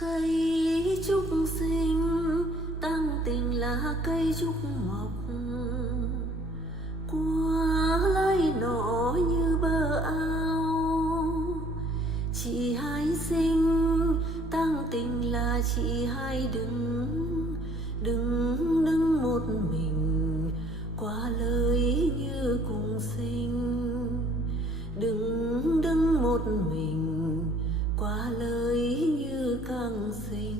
Cây trúc xinh tăng tình là cây trúc mọc, qua lấy nọ như bờ ao. Chị hai xinh tăng tình là chị hai đừng một mình, qua lời như cùng xinh. Đừng một mình, qua lời như càng xinh.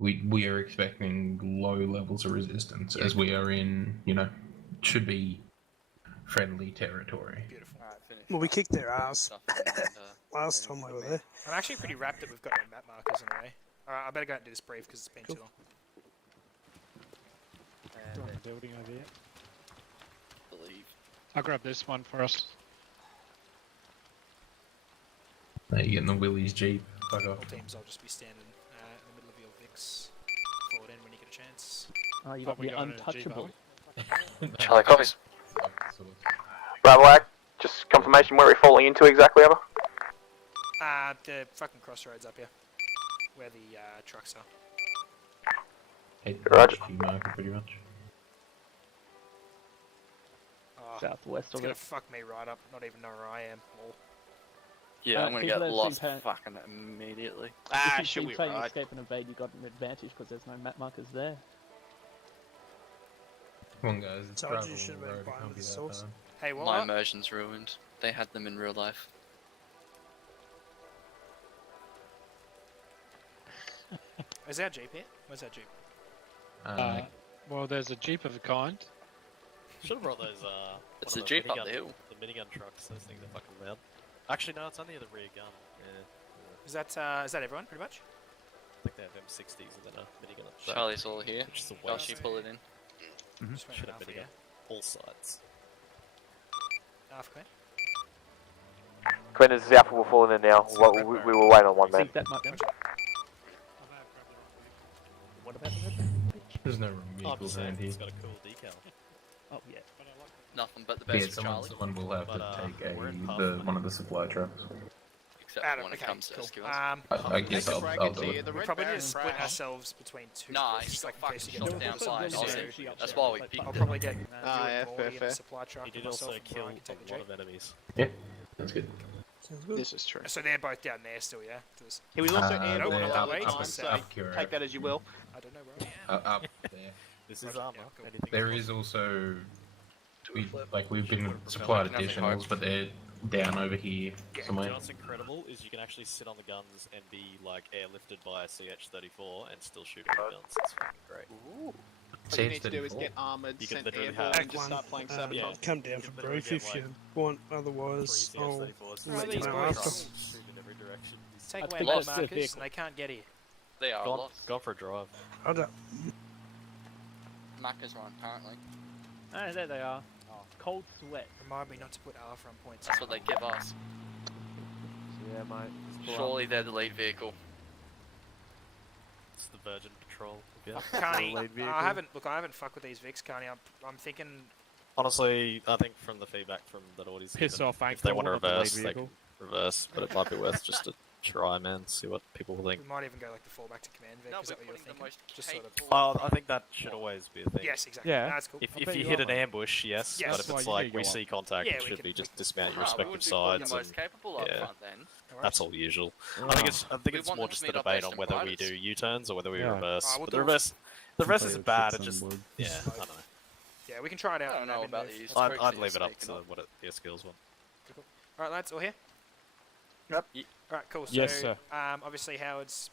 We are expecting low levels of resistance as we are in, should be friendly territory. Beautiful. Well, we kicked their ass last time we were there. I'm actually pretty rapt that we've got no map markers in a way. Alright, I better go out and do this brief because it's been too long. Building over here. Believe. I'll grab this one for us. Are you getting the Willie's Jeep? Fuck off. All teams, I'll just be standing in the middle of your Vix. Forward in when you get a chance. Oh, you got the untouchable. Charlie, copies. Bravo, just confirmation where we're falling into exactly, over. The fucking crossroads up here. Where the trucks are. Roger. Marker, pretty much. Oh, Southwest it's of gonna it. fuck me right up, not even know where I am. Lol. Yeah, I'm gonna get people that lost seem fucking immediately. If you keep playing escape and evade, you got an advantage because there's no map markers there. Come on, guys. It's Told you gravel you should have been road, it buying can't the be that sauce. bad. Hey, what? My immersion's ruined. They had them in real life. Is that Jeep here? Where's that Jeep? Well, there's a Jeep of a kind. Should have brought those, It's a Jeep up the hill. The minigun trucks, those things are fucking loud. Actually, no, it's only the rear gun. Yeah. Is that everyone, pretty much? I think they have M60s and then a minigun at the back, Charlie's all here. which is a I'll waste. she pull it in. Just went Should have Alpha, minigun. All sides. Alpha Queen. Quinn, this is Alpha, we're falling in now. We will wait on one I man. think that might be. What about the red? There's no Oh, I'm vehicles just saying, around here. it's got a cool decal. Oh, yeah. Nothing but the Yeah, best for Charlie. someone will have But, to take we're in one of the supply trucks. Except Adam, when it okay, comes to cool. SQLs. I guess I'll do it. We probably need to split ourselves between two. Nah, groups, he's like got in case you fucking get shot double down double sides. double. That's why we picked I'll it. probably get you yeah, and Morty in fair. the supply truck. He did and myself also and kill Brian can take a the lot Jeep. of enemies. Yeah, that's good. Sounds good. This is true. So they're both down there still, yeah? He was also they're airborne not a that couple way, of just times, so up Cura. take that as you will. I don't know where I am. Up there. This is Roger, Arma. yeah, cool. Anything There else? is also, we've been supplied Nothing additionals, but they're down over here You somewhere. know what's incredible is you can actually sit on the guns and be like airlifted by a CH-34 and still shoot all the guns. It's fucking great. What you need to do is get armored, You can sent literally airborne, have- and just start playing sabotage. Yeah. Come down for You can literally brief get, if like, you want, otherwise Three I'll CH-34s let these you know boys? after. shoot in every direction. Take I away think my that's the markers vehicle. and they can't get here. They are Gone, lost. gone for a drive. I don't, Markers are on currently. Oh, there they are. Cold sweat. Remind me not to put Alpha on points. That's what they give us. Yeah, mate. Surely they're the lead vehicle. It's the Virgin Patrol. Yeah. Carney, Lead vehicle. I haven't fucked with these Vics, Carney. I'm thinking. Honestly, I think from the feedback from the audience, Piss off, if they want to Ankle, not the lead reverse, they can vehicle. reverse, but it might be worth just a try, man. See what people think. We might even go like the fallback to command Vic. No, Is we're that what you're putting the thinking? most Just sort of. capable I think that should always be a thing. Yes, exactly. Yeah. No, that's cool. If I bet you you hit are, an mate. ambush, yes. Yes. But if That's it's why you like need to we go see up. contact, Yeah, it we should can- be we just can- dismount your we respective would be putting sides. the most And capable up yeah. front then. No worries. that's all usual. Oh. I think We it's want more them to just meet the up debate based on on whether we guidance. do U-turns or whether we Yeah. reverse. We'll But do the reverse Completely isn't bad. fix It just on yeah, I don't know. Yeah, we can try it out. I don't and know admin about move. these. That's I'd, cool. I'd leave it up Speaking to of. what your skills want. All right, lads, all here. Yep. All right, cool. So, Yes, sir. Obviously, Howard's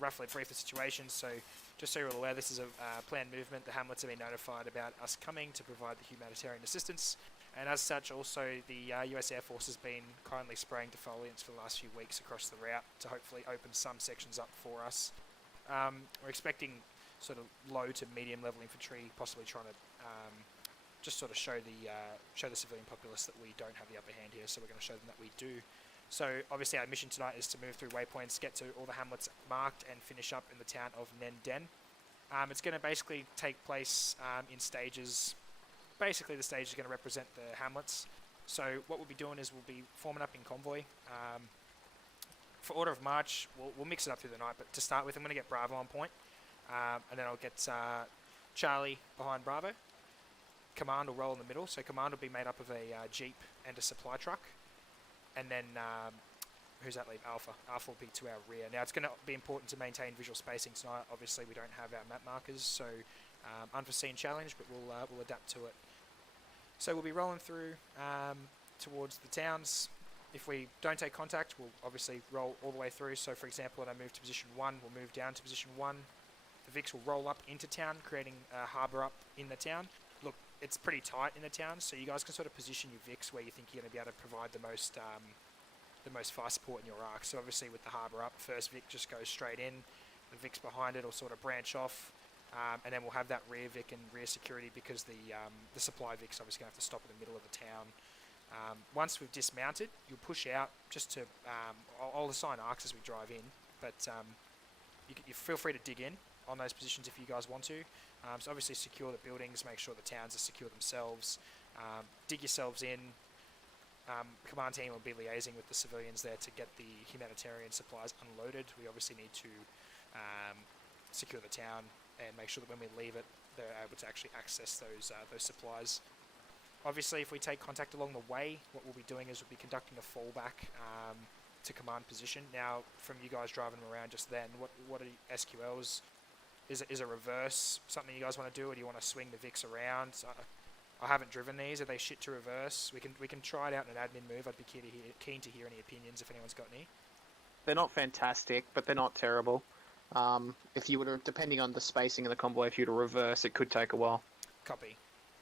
roughly briefed the situation. So, just so you're all aware, this is a planned movement. The hamlets have been notified about us coming to provide the humanitarian assistance, and as such, also the U.S. Air Force has been kindly spraying defoliants for the last few weeks across the route to hopefully open some sections up for us. We're expecting sort of low to medium level infantry, possibly trying to just sort of show the civilian populace that we don't have the upper hand here. So we're going to show them that we do. So obviously our mission tonight is to move through waypoints, get to all the hamlets marked, and finish up in the town of Nenden. It's going to basically take place in stages. Basically, the stage is going to represent the hamlets. So what we'll be doing is we'll be forming up in convoy. For order of march, we'll mix it up through the night, but to start with, I'm going to get Bravo on point, and then I'll get Charlie behind Bravo. Command will roll in the middle, so command will be made up of a jeep and a supply truck, and then who's that leave? Alpha. Alpha will be to our rear. Now it's going to be important to maintain visual spacing tonight. Obviously, we don't have our map markers, so unforeseen challenge, but we'll adapt to it. So we'll be rolling through towards the towns. If we don't take contact, we'll obviously roll all the way through. So for example, when I move to position 1, we'll move down to position 1. The Vics will roll up into town, creating a harbour up in the town. Look, it's pretty tight in the town, so you guys can sort of position your Vics where you think you're going to be able to provide the most fire support in your arc. So obviously with the harbour up, first Vic just goes straight in. The Vics behind it will sort of branch off. And then we'll have that rear Vic and rear security because the supply Vic's obviously going to have to stop in the middle of the town. Once we've dismounted, you'll push out just to... I'll assign arcs as we drive in, but you feel free to dig in on those positions if you guys want to. So obviously secure the buildings, make sure the towns are secure themselves. Dig yourselves in. Command team will be liaising with the civilians there to get the humanitarian supplies unloaded. We obviously need to secure the town and make sure that when we leave it, they're able to actually access those supplies. Obviously, if we take contact along the way, what we'll be doing is we'll be conducting a fallback to command position. Now, from you guys driving them around just then, what are SQLs? Is a reverse something you guys want to do, or do you want to swing the Vics around? I haven't driven these. Are they shit to reverse? We can try it out in an admin move. I'd be keen to hear any opinions if anyone's got any. They're not fantastic, but they're not terrible. If you were to, depending on the spacing of the convoy, if you were to reverse, it could take a while. Copy.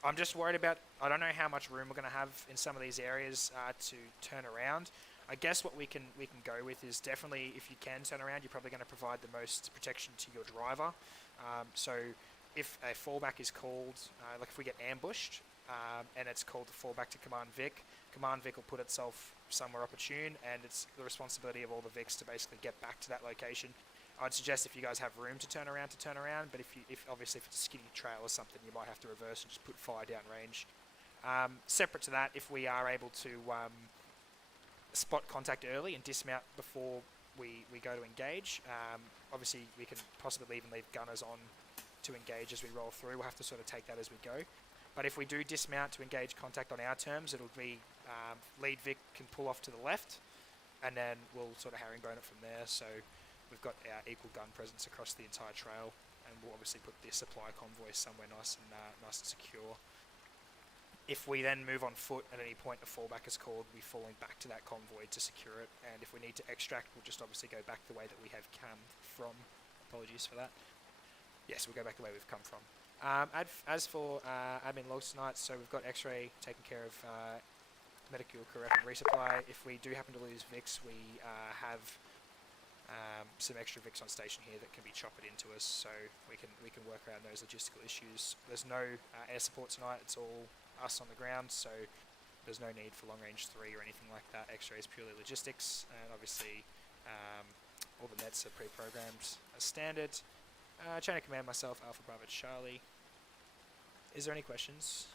I'm just worried about, I don't know how much room we're going to have in some of these areas to turn around. I guess what we can go with is definitely, if you can turn around, you're probably going to provide the most protection to your driver. So if a fallback is called, like if we get ambushed, and it's called the fallback to Command Vic will put itself somewhere opportune, and it's the responsibility of all the Vics to basically get back to that location. I'd suggest if you guys have room to turn around, but if obviously if it's a skinny trail or something, you might have to reverse and just put fire down range. Separate to that, if we are able to spot contact early and dismount before we go to engage, obviously we can possibly even leave gunners on to engage as we roll through. We'll have to sort of take that as we go. But if we do dismount to engage contact on our terms, it'll be lead Vic can pull off to the left, and then we'll sort of herringbone it from there. So we've got our equal gun presence across the entire trail, and we'll obviously put the supply convoy somewhere nice and secure. If we then move on foot at any point a fallback is called, we're falling back to that convoy to secure it, and if we need to extract, we'll just obviously go back the way that we have come from. Apologies for that. Yes, we'll go back the way we've come from. As for admin logs tonight, so we've got X-ray taking care of medical correct and resupply. If we do happen to lose Vics, we have some extra Vics on station here that can be chopped into us, so we can work around those logistical issues. There's no air support tonight. It's all us on the ground, so there's no need for long range 3 or anything like that. X-ray is purely logistics, and obviously all the nets are pre-programmed as standard. Chain of command myself, Alpha Bravo Charlie. Is there any questions?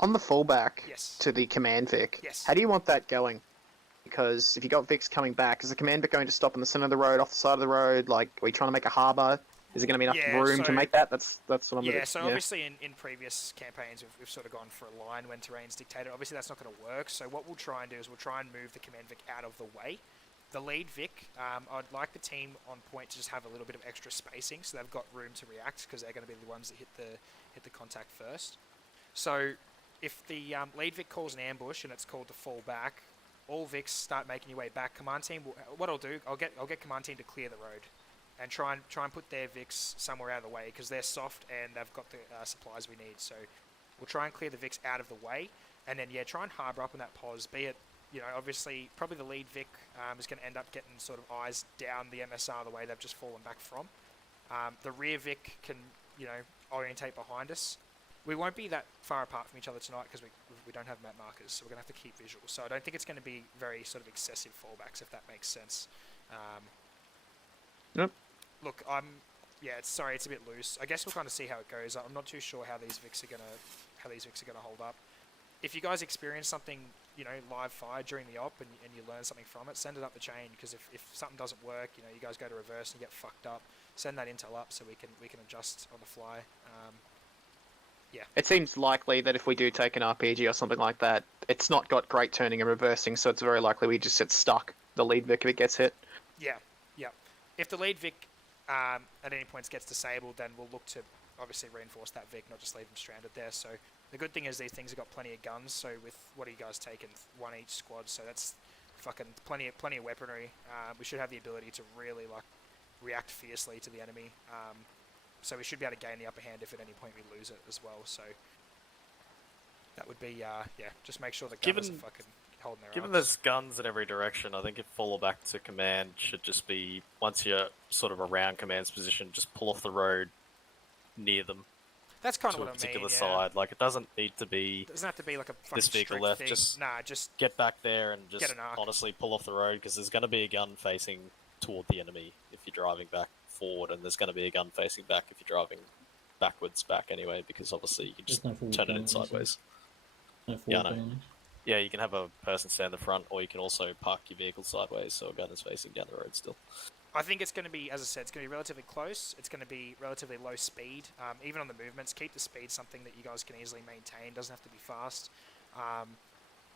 On the fallback Yes. to the command Vic, Yes. how do you want that going? Because if you got Vics coming back, is the command Vic going to stop in the centre of the road, off the side of the road? Like, are we trying to make a harbour? Is there going to be enough Yeah, room so- to make that? That's what I'm Yeah, gonna, so obviously in previous campaigns we've sort of gone for a line when terrain's dictated. Obviously that's not going to work, so what we'll try and do is we'll try and move the command Vic out of the way. The lead Vic, I'd like the team on point to just have a little bit of extra spacing so they've got room to react because they're going to be the ones that hit the contact first. So if the lead Vic calls an ambush and it's called to fall back, all Vics start making your way back. Command team, what I'll do, I'll get command team to clear the road and try and put their Vics somewhere out of the way because they're soft and they've got the supplies we need. So we'll try and clear the Vics out of the way, and then try and harbour up on that pos. Be it, obviously probably the lead Vic is going to end up getting sort of eyes down the MSR the way they've just fallen back from. The rear Vic can orientate behind us. We won't be that far apart from each other tonight because we don't have map markers, so we're going to have to keep visual. So I don't think it's going to be very sort of excessive fallbacks, if that makes sense. Yep. Look, it's a bit loose. I guess we'll kind of see how it goes. I'm not too sure how these Vics are gonna hold up. If you guys experience something, live fire during the op and you learn something from it, send it up the chain. Because if something doesn't work, you guys go to reverse and you get fucked up. Send that intel up so we can adjust on the fly. It seems likely that if we do take an RPG or something like that, it's not got great turning and reversing, so it's very likely we just get stuck. The lead Vic if it gets hit. Yeah. If the lead Vic at any point gets disabled, then we'll look to obviously reinforce that Vic, not just leave them stranded there. So the good thing is these things have got plenty of guns. So with what are you guys taking? 1 each squad. So that's fucking plenty of weaponry. We should have the ability to really react fiercely to the enemy. So we should be able to gain the upper hand if at any point we lose it as well. So that would be just make sure the gunners are fucking holding their Given arms. there's guns in every direction, I think if follow back to command should just be, once you're sort of around command's position, just pull off the road near them That's kind to of a what I mean. particular Yeah. side. Like, it doesn't need to be It doesn't have to be like a fucking this vehicle strict left, thing. just just get back there and just Get an arc. honestly pull off the road, because there's going to be a gun facing toward the enemy if you're driving back forward, and there's going to be a gun facing back if you're driving backwards back anyway, because obviously you can just turn it in sideways. Yeah, I know. Yeah, you can have a person stand in the front, or you can also park your vehicle sideways so a gun is facing down the road still. I think it's going to be, as I said, it's going to be relatively close. It's going to be relatively low speed. Even on the movements, keep the speed something that you guys can easily maintain. Doesn't have to be fast,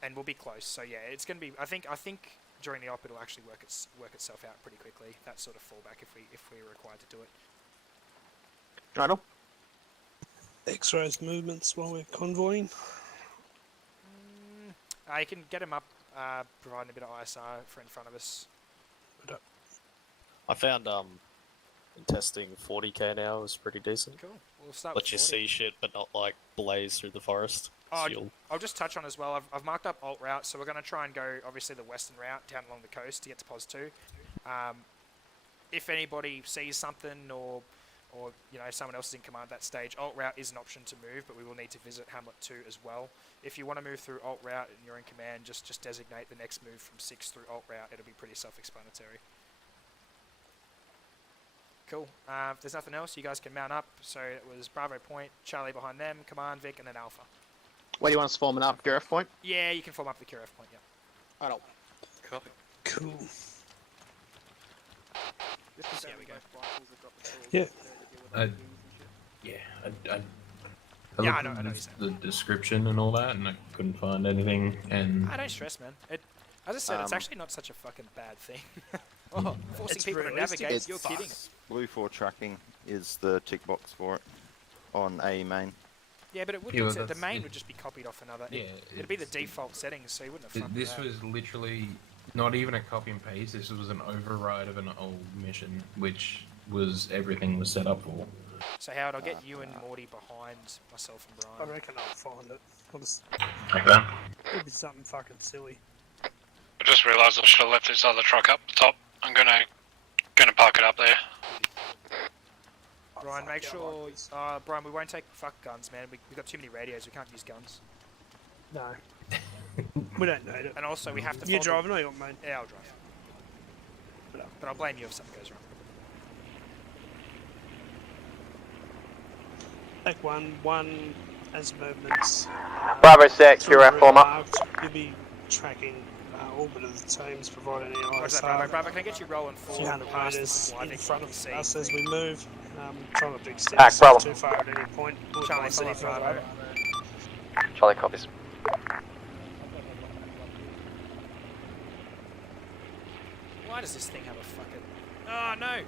and we'll be close. So yeah, it's going to be. I think during the op it'll actually work itself out pretty quickly. That sort of fallback if we're required to do it. Right on. X-rays movements while we're convoying. You can get him up, providing a bit of ISR for in front of us. I found in testing 40k now is pretty decent. Cool. We'll start Let with you 40. see shit, but not like blaze through the forest. Oh, So you'll- I'll just touch on as well. I've marked up alt route, so we're going to try and go obviously the western route down along the coast to get to POS 2. If anybody sees something or someone else is in command at that stage, alt route is an option to move, but we will need to visit Hamlet 2 as well. If you want to move through alt route and you're in command, just designate the next move from 6 through alt route. It'll be pretty self-explanatory. Cool. If there's nothing else, you guys can mount up. So it was Bravo Point, Charlie behind them, Command Vic, and then Alpha. Where do you want us forming up? Giraffe Point? Yeah, you can form up the QRF point, yeah. Right on. Copy. Cool. Yeah, we go. Yeah. I Yeah, looked I know at what you're saying. the description and all that, and I couldn't find anything. And I don't stress, man. As I said, it's actually not such a fucking bad thing. Forcing It's people to realistic navigate, as you're fuck. kidding. Blue 4 tracking is the tick box for it on AE main. Yeah, but it would Yeah, well, the that's- main would just be copied off another. Yeah, It'd be the it's- default settings, so you wouldn't have fucked this with was literally not even a copy and paste. This was an override of an old mission, which was everything was set up for. that. So Howard, I'll get you and Morty behind myself and I Brian. reckon I'll find it. Okay. It'll be something fucking silly. I just realised I should have left this other truck up the top. I'm gonna park it up there. Brian, make yeah, I sure. like this. Brian, we won't take fuck guns, man. We've got too many radios. We can't use guns. No. We don't need it. And also, we have to. You follow driving or you want mine? Yeah, I'll drive. But I'll blame you if something goes wrong. Take one as movements. Bravo set, through QRF the form up. marked, you'll be tracking orbit of the teams, providing any Roger that, ISR. Bravo. Bravo, can I get you rolling A forward few hundred past the metres supply in deck front you of can us see? as we move. Try not to extend Bravo. yourself too far at any point. We'll Charlie, advance any follow further Bravo. over. Charlie copies. Why does this thing have a fucking... Oh, no!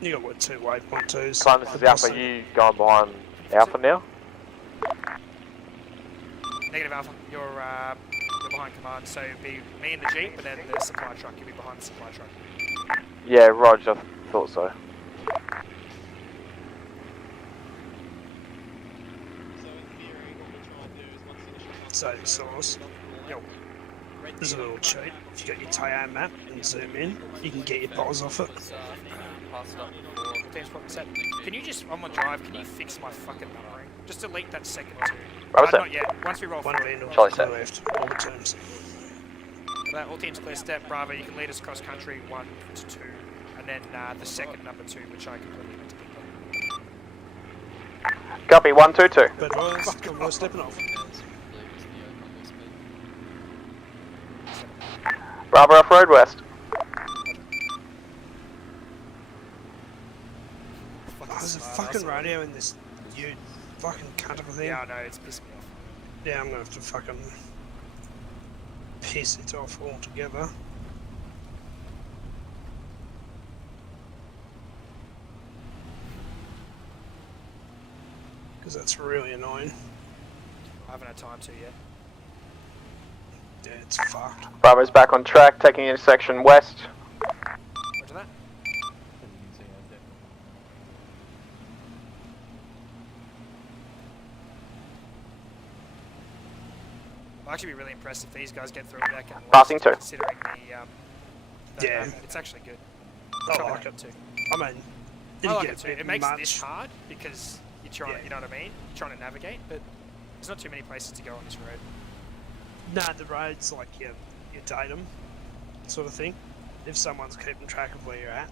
You got what, 2 waypoint 2s? Climb, this is Alpha. You going behind Alpha now? Negative Alpha, you're behind command, so it'd be me and the Jeep, and then the supply truck. You'll be behind the supply truck. Yeah, Roger. Thought so. So, source. Yo. There's a little cheat. If you got your Tayam map and zoom in, you can get your bottles off it. Team's probably set. Can you just, on my drive, can you fix my fucking numbering? Just delete that second 2. Bravo set. Not yet. Once we roll One forward. Vandal, Charlie clear set. left, all the terms. All teams clear step. Bravo, you can lead us cross country 1 to 2. And then the second number 2, which I completely meant to pick. Copy, 122. But fuck, we're stepping off. Bravo off road west. There's a fucking radio in this, you fucking cunt of a thing. Yeah, I know, it's pissing me off. Yeah, I'm gonna have to fucking piss it off altogether. Because that's really annoying. I haven't had time to yet. Yeah, it's fucked. Bravo's back on track, taking intersection west. Roger that. I'll actually be really impressed if these guys get through it back and Passing 2. considering the Yeah. it's actually good. I like it. too. I mean, if I you like get it too. a bit It makes much, this hard because you're trying, Yeah. you know what I mean? You're trying to navigate, but there's not too many places to go on this road. Nah, the road's like your datum sort of thing. If someone's keeping track of where you're at.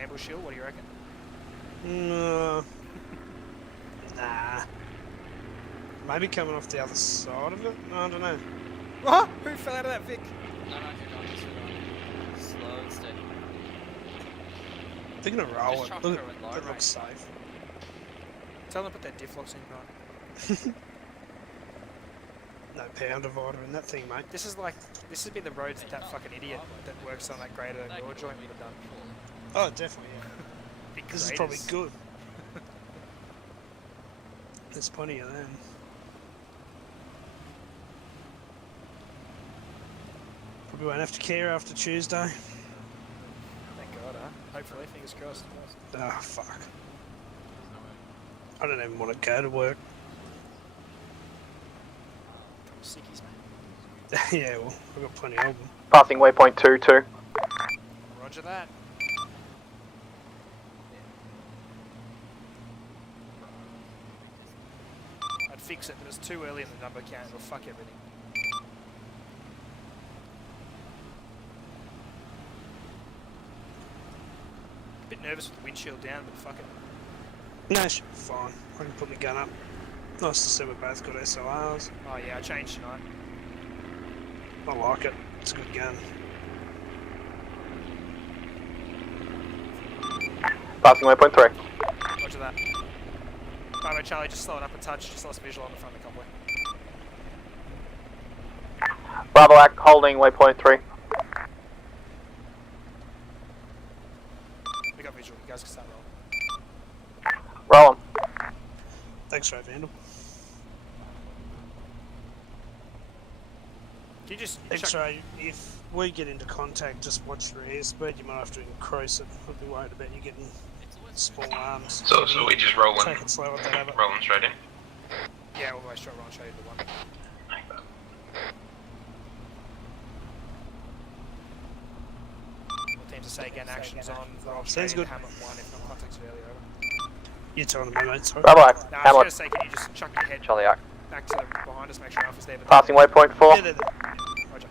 Ambush shield, what do you reckon? Nah. Maybe coming off the other side of it? I don't know. Oh, who fell out of that Vic? No, keep going, just keep going. Slow and steady. They're gonna roll Just it. chuck Look, her in low that rate. looks safe. Tell them to put their diff locks in, Brian. No pound divider in that thing, mate. This would be the roads that fucking idiot that works on that grader and door joint would have done. Oh, definitely, yeah. Big This is probably graders. good. There's plenty of them. Probably won't have to care after Tuesday. Thank God, huh? Hopefully, fingers crossed. Ah, fuck. I don't even want to go to work. Couple sickies, mate. Yeah, well, I've got plenty of them. Passing waypoint 22. Roger that. I'd fix it, but it's too early in the number count. It'll fuck everything. A bit nervous with the windshield down, but fuck it. No, should be fine. I can put my gun up. Nice to see we both got SORs. Oh yeah, I changed tonight. I like it. It's a good gun. Passing waypoint 3. Roger that. Bravo Charlie, just slow it up a touch, just lost visual on the front of the convoy. Bravo Act, holding waypoint 3. We got visual, you guys can start rolling. Rolling. Thanks, Ray Vandal. Can you just X-ray, if we get into contact, just watch your airspeed. You might have to increase it. I'd be worried about you getting small arms. So we just rolling, Take it slow at that other. rolling straight in. Yeah, all the way straight, rolling straight into one. All teams to say again, actions on, roll straight Sounds into good. Hamlet 1 if not contacted earlier, over. You're telling me, mate, sorry. Bravo Act, No, I was going Hamlet. to say, can you just chuck your head Charlie Act. back to the behind us, make sure Alpha's there. But Passing waypoint 4. Yeah, they're there. Roger.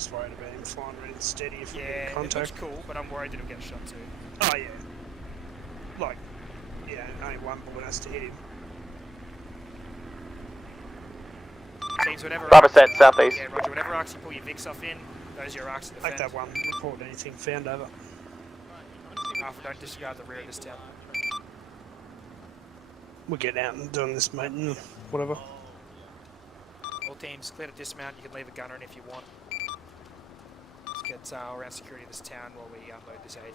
Just worried about him flying around steady if we Yeah, get in it looks contact. cool, but I'm worried that he'll get shot too. Oh yeah. Like, yeah, only one bullet has to hit him. Teams, whatever. Bravo set, southeast. Yeah, Roger. Whatever arcs you pull your Vix off in, those are your arcs to defend. Take that one. Report anything found over. Alpha, don't disregard the rear of this town. We'll get out and doing this, mate, and whatever. All teams, clear to dismount. You can leave a gunner in if you want. Let's get around security of this town while we unload this aid.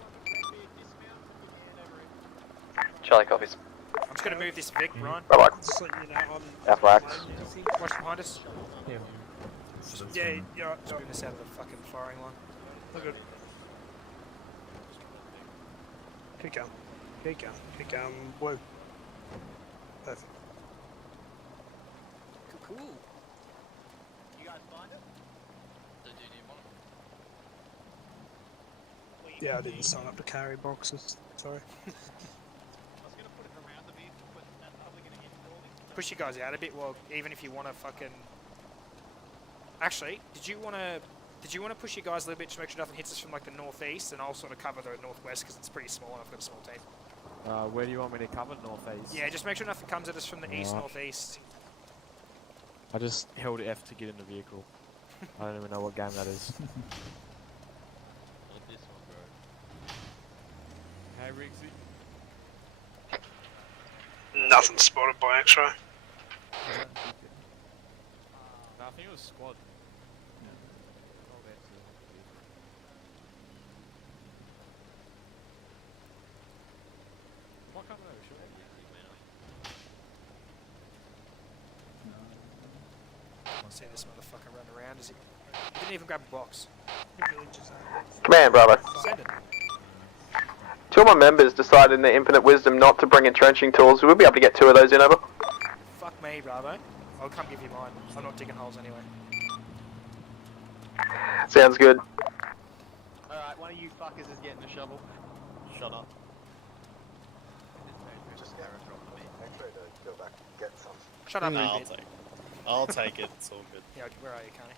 Charlie copies. I'm just going to move this Vic, Ron. Bye-bye. Just letting you know, Alpha X. Watch behind us. Yeah. Yeah, yeah. Just moving us out of the fucking firing line. Look good. Keep going. Keep going. Keep going. Whoa. Perfect. Cool. You guys find it? So do you want it? Yeah, I didn't sign up to carry boxes. Sorry. Push you guys out a bit. Well, even if you want to fucking. Actually, did you want to push you guys a little bit to make sure nothing hits us from like the northeast, and I'll sort of cover the northwest because it's pretty small and I've got a small team. Where do you want me to cover? Northeast? Yeah, just make sure nothing comes at us from the east, northeast. I just held F to get in the vehicle. I don't even know what game that is. Not this one, bro. Hey, Rixie. Nothing spotted by X-ray. No, I think it was squad. What coming over, sure? I'll see this motherfucker run around. He didn't even grab a box. Command, Bravo. Send it. Two of my members decided in their infinite wisdom not to bring entrenching tools. We'll be able to get 2 of those in, over. Fuck me, Bravo. I'll come give you mine. I'm not digging holes anyway. Sounds good. Alright, one of you fuckers is getting a shovel. Shut up. Shut up, No, you I'll bit. take it. I'll take it. It's all good. Yeah, where are you, Connie?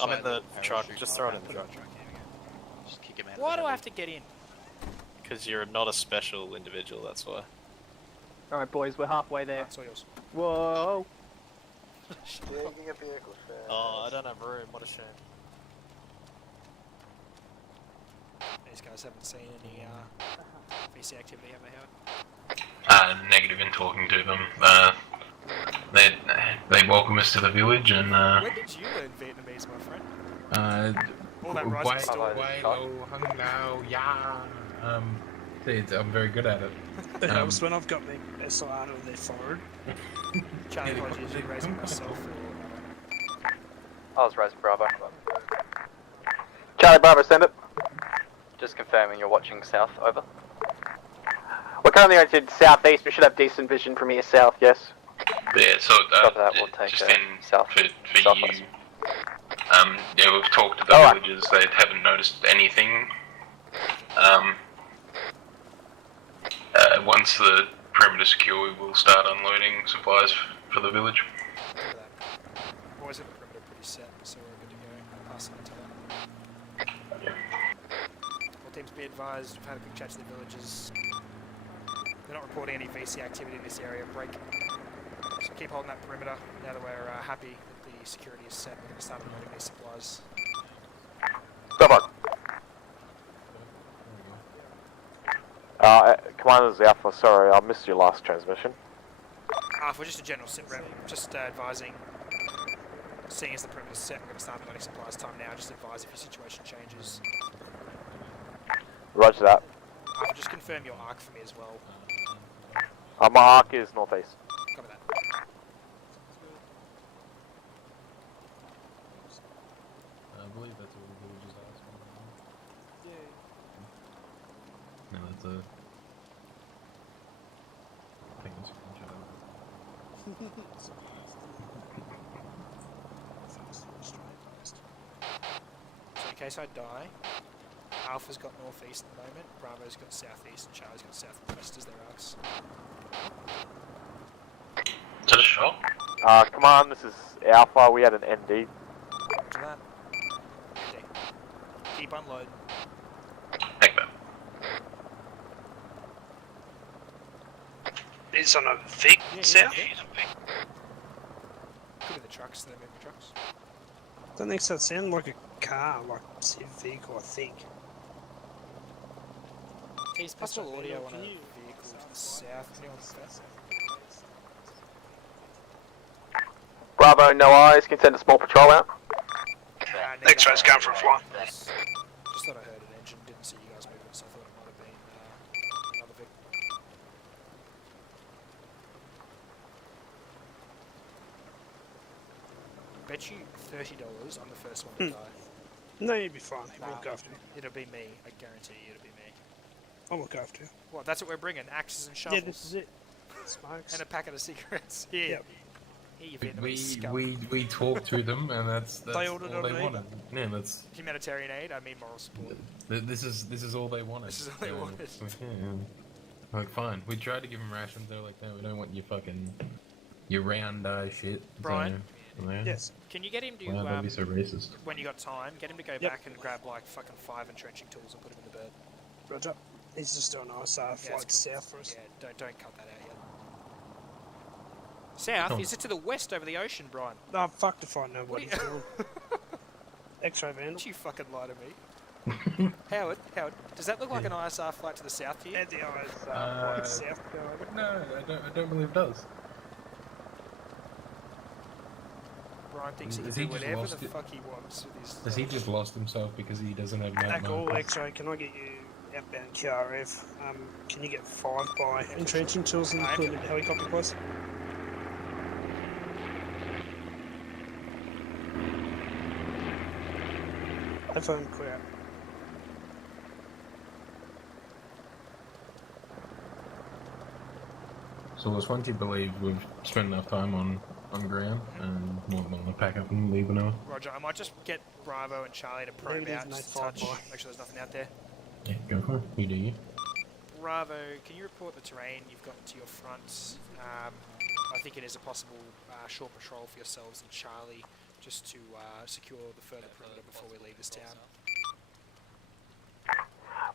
I'm in the truck. Just throw it in the truck. Just kick him out. Why do I have to get in? Because you're not a special individual, that's why. Alright, boys, we're halfway there. It's all yours. Whoa! Oh, I don't have room. What a shame. These guys haven't seen any VC activity, have they, Howard? Negative in talking to them. They welcome us to the village and. When did you learn Vietnamese, my friend? All that rising story. I'm very good at it. That helps when I've got my SOR on their forward. Charlie, apologies, you raising myself. I was raising Bravo. Charlie Bravo, send it. Just confirming you're watching south, over. We're currently oriented southeast. We should have decent vision from here south, yes? Yeah, so that, we'll take just in south, for southwest. you. Yeah, we've talked to the villagers. They haven't noticed anything. Once the perimeter is secure, we will start unloading supplies for the village. Boys at the perimeter are pretty set, so we're good to go. I'll pass it on to them. All teams be advised, we've had a quick chat to the villagers. They're not reporting any VC activity in this area. Break. So keep holding that perimeter. Now that we're happy that the security is set, we're going to start unloading these supplies. Bye-bye. Commander's Alpha, sorry, I missed your last transmission. For just a general sit rep, just advising, seeing as the perimeter's set, we're going to start unloading supplies time now. Just advise if your situation changes. Roger that. Just confirm your arc for me as well. My arc is northeast. Copy that. I believe that's what the villagers asked. No, that's a. I think it's a screenshot of So in case I die, Alpha's got northeast at the moment, Bravo's got southeast, and Charlie's got southwest as their arcs. Is that a shot? Command, this is Alpha, we had an ND. Roger that. Keep unloading. Take that. It's on a Vic south. Could be the trucks, they're moving trucks. Don't think so. It sounded like a car, like Civ vehicle, I think. He's possible audio on a vehicle to the south. Bravo, no eyes. Can send a small patrol out. X-ray's going for a fly. Just thought I heard an engine, didn't see you guys moving, so I thought it might have been another Vic. Bet you $30 I'm the first one to die. No, you'll be fine. We'll look after you. It'll be me, I guarantee you it'll be me. I'll look after you. Well, that's what we're bringing, axes and shovels. Yeah, this is it. Smokes. And a packet of cigarettes. Yeah. Yep. Here, you Vietnamese scum. We talked to them, and that's all they wanted. Yeah, that's humanitarian aid. I mean moral support. This is all they wanted. This is all they wanted. Like, fine. We tried to give them rations. They were like, no, we don't want your round shit. Brian. So, yeah. Yes. Can you get him to Wow, that'd be so racist. when you got time? Get him to go back and grab like fucking 5 entrenching tools and put him in the bird. Roger. He's just doing ASOR flight south for us. Yeah, don't cut that out yet. South? Is it to the west over the ocean, Brian? No, fuck if I know what he's doing. X-ray vandal. Don't you fucking lie to me. Howard, does that look like an ISR flight to the south here? Yeah, the ISR flight south go over. No, I don't believe it does. Brian thinks he can Has do he just whatever lost the it? fuck he wants with his... Has he just lost himself because he doesn't have night Back all markers? X-ray, can I get you outbound QRF? Can you get 5 by entrenching tools and including helicopter plus? Have fun, clear. So, once you believe we've spent enough time on ground and more than to pack up and leave now. Roger, I might just get Bravo and Charlie to probe out just to touch, make sure there's nothing out there. Yeah, go for it. You do you. Bravo, can you report the terrain you've got to your front? I think it is a possible short patrol for yourselves and Charlie, just to secure the further perimeter before we leave this town.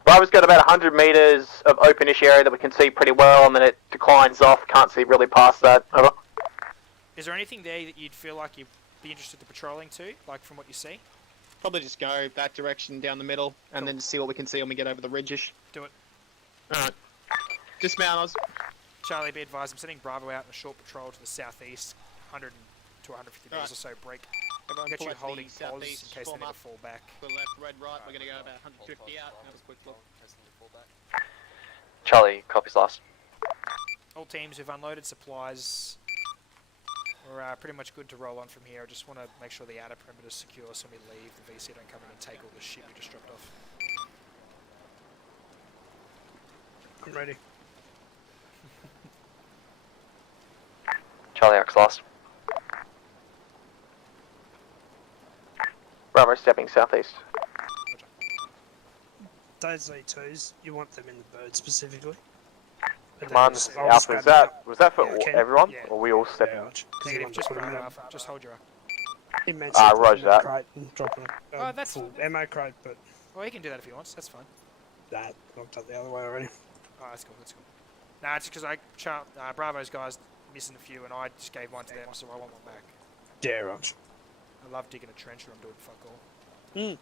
Bravo's got about 100 metres of openish area that we can see pretty well, and then it declines off. Can't see really past that. Over. Is there anything there that you'd feel like you'd be interested in patrolling to, like from what you see? Probably just go that direction down the middle, and then just see what we can see when we get over the ridge-ish. Do it. Alright. Dismount, Oz. Charlie, be advised, I'm sending Bravo out in a short patrol to the southeast, 100 to 150 metres or so break. Everyone Get pull you out to the holding pause in southeast, case they form need to up. fall back. To the left, red, right. We're going to go about 150 out. Have a quick look. Charlie, copies last. All teams who've unloaded supplies, we're pretty much good to roll on from here. I just want to make sure the outer perimeter is secure so when we leave, the VC don't come in and take all the shit we just dropped off. I'm ready. Charlie, X last. Bravo stepping southeast. Those V2s, you want them in the bird specifically? Command Alpha, was that for everyone? Yeah. Or we all stepping? Negative, just Bravo Alpha. Just hold your eye. He mentioned roger that. crate and dropping a Oh, that's full ammo crate, but Well, he can do that if he wants. That's fine. that looked up the other way already. Oh, that's cool. That's cool. Nah, it's because Bravo's guys missing a few, and I just gave one to them, so I want one back. Yeah, right. I love digging a trench where I'm doing fuck all. Mm.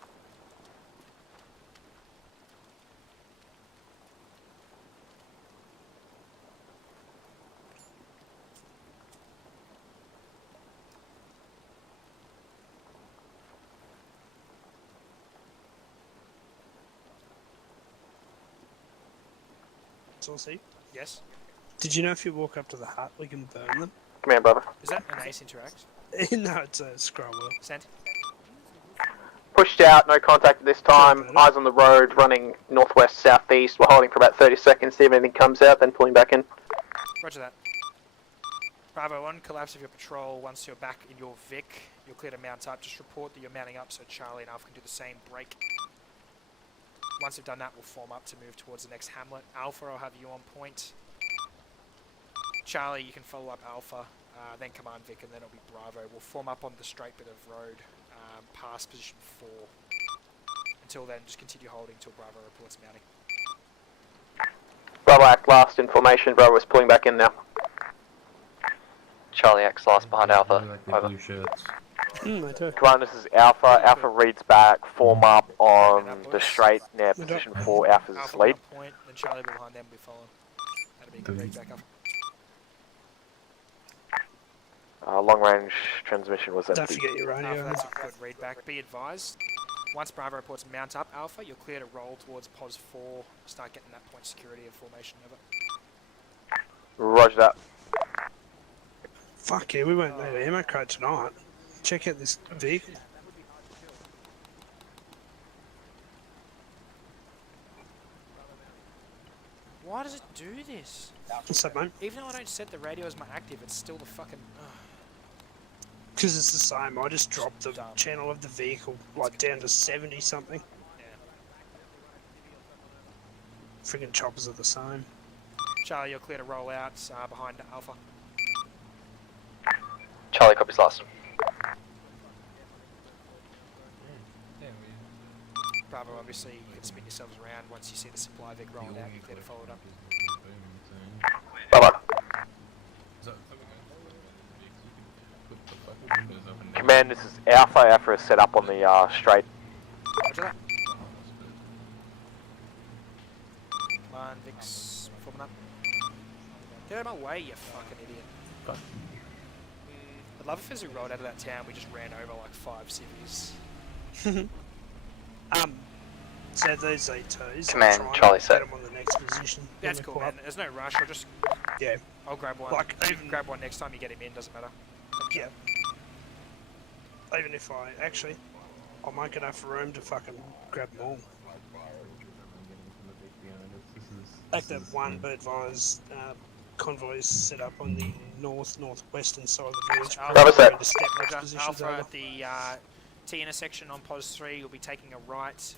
Saucy. Yes? Did you know if you walk up to the hut, we can burn them? Command, brother. Is that an ace interact? No, it's a scroll wheel. Sent. Pushed out, no contact at this time. Eyes on the road, running northwest, southeast. We're holding for about 30 seconds, see if anything comes out, then pulling back in. Roger that. Bravo 1, collapse of your patrol. Once you're back in your Vic, you're clear to mount up. Just report that you're mounting up so Charlie and Alpha can do the same break. Once we've done that, we'll form up to move towards the next hamlet. Alpha, I'll have you on point. Charlie, you can follow up Alpha, then Command Vic, and then it'll be Bravo. We'll form up on the straight bit of road past position 4. Until then, just continue holding till Bravo reports mounting. Bravo Act last in formation. Bravo is pulling back in now. Charlie X last behind Alpha. Like the blue shirts. Command, this is Alpha. Alpha reads back. Form up on the straight near position 4. Alpha's Alpha asleep. on point, then Charlie behind them will be following. That'll be a good read back up. Long range transmission was Don't empty. forget your radio. Alpha, that's a good read back. Be advised, once Bravo reports mount up Alpha, you're clear to roll towards POS 4. Start getting that point security of formation over. Roger that. Fuck yeah, we won't need an ammo crate tonight. Check out this vehicle. Why does it do this? What's that, mate? Even though I don't set the radio as my active, it's still the fucking... Because it's the same, I just dropped the channel of the vehicle, like, down to 70 something. Friggin' choppers are the same. Charlie, you're clear to roll out behind Alpha. Charlie copies last. Bravo, obviously, you can spin yourselves around once you see the supply Vic rolling out, you're clear to follow it up. Bye-bye. Command, this is Alpha. Alpha is set up on the straight. Roger that. Come on, Vic's forming up. Get out of my way, you fucking idiot. I'd love if as we rolled out of that town, we just ran over like 5 civvies. So these E2s, Command, I'll try Charlie and set. get them on the next position. That's cool, man. There's no rush. I'll just... Yeah. I'll grab one. Like, You even- can grab one next time you get him in, doesn't matter. Yeah. Even if I might get enough room to fucking grab them all. Like that one, but advised convoys set up on the northwestern side of the village. Bravo set. To step next Roger. positions Alpha over. at the T intersection on POS 3, you'll be taking a right,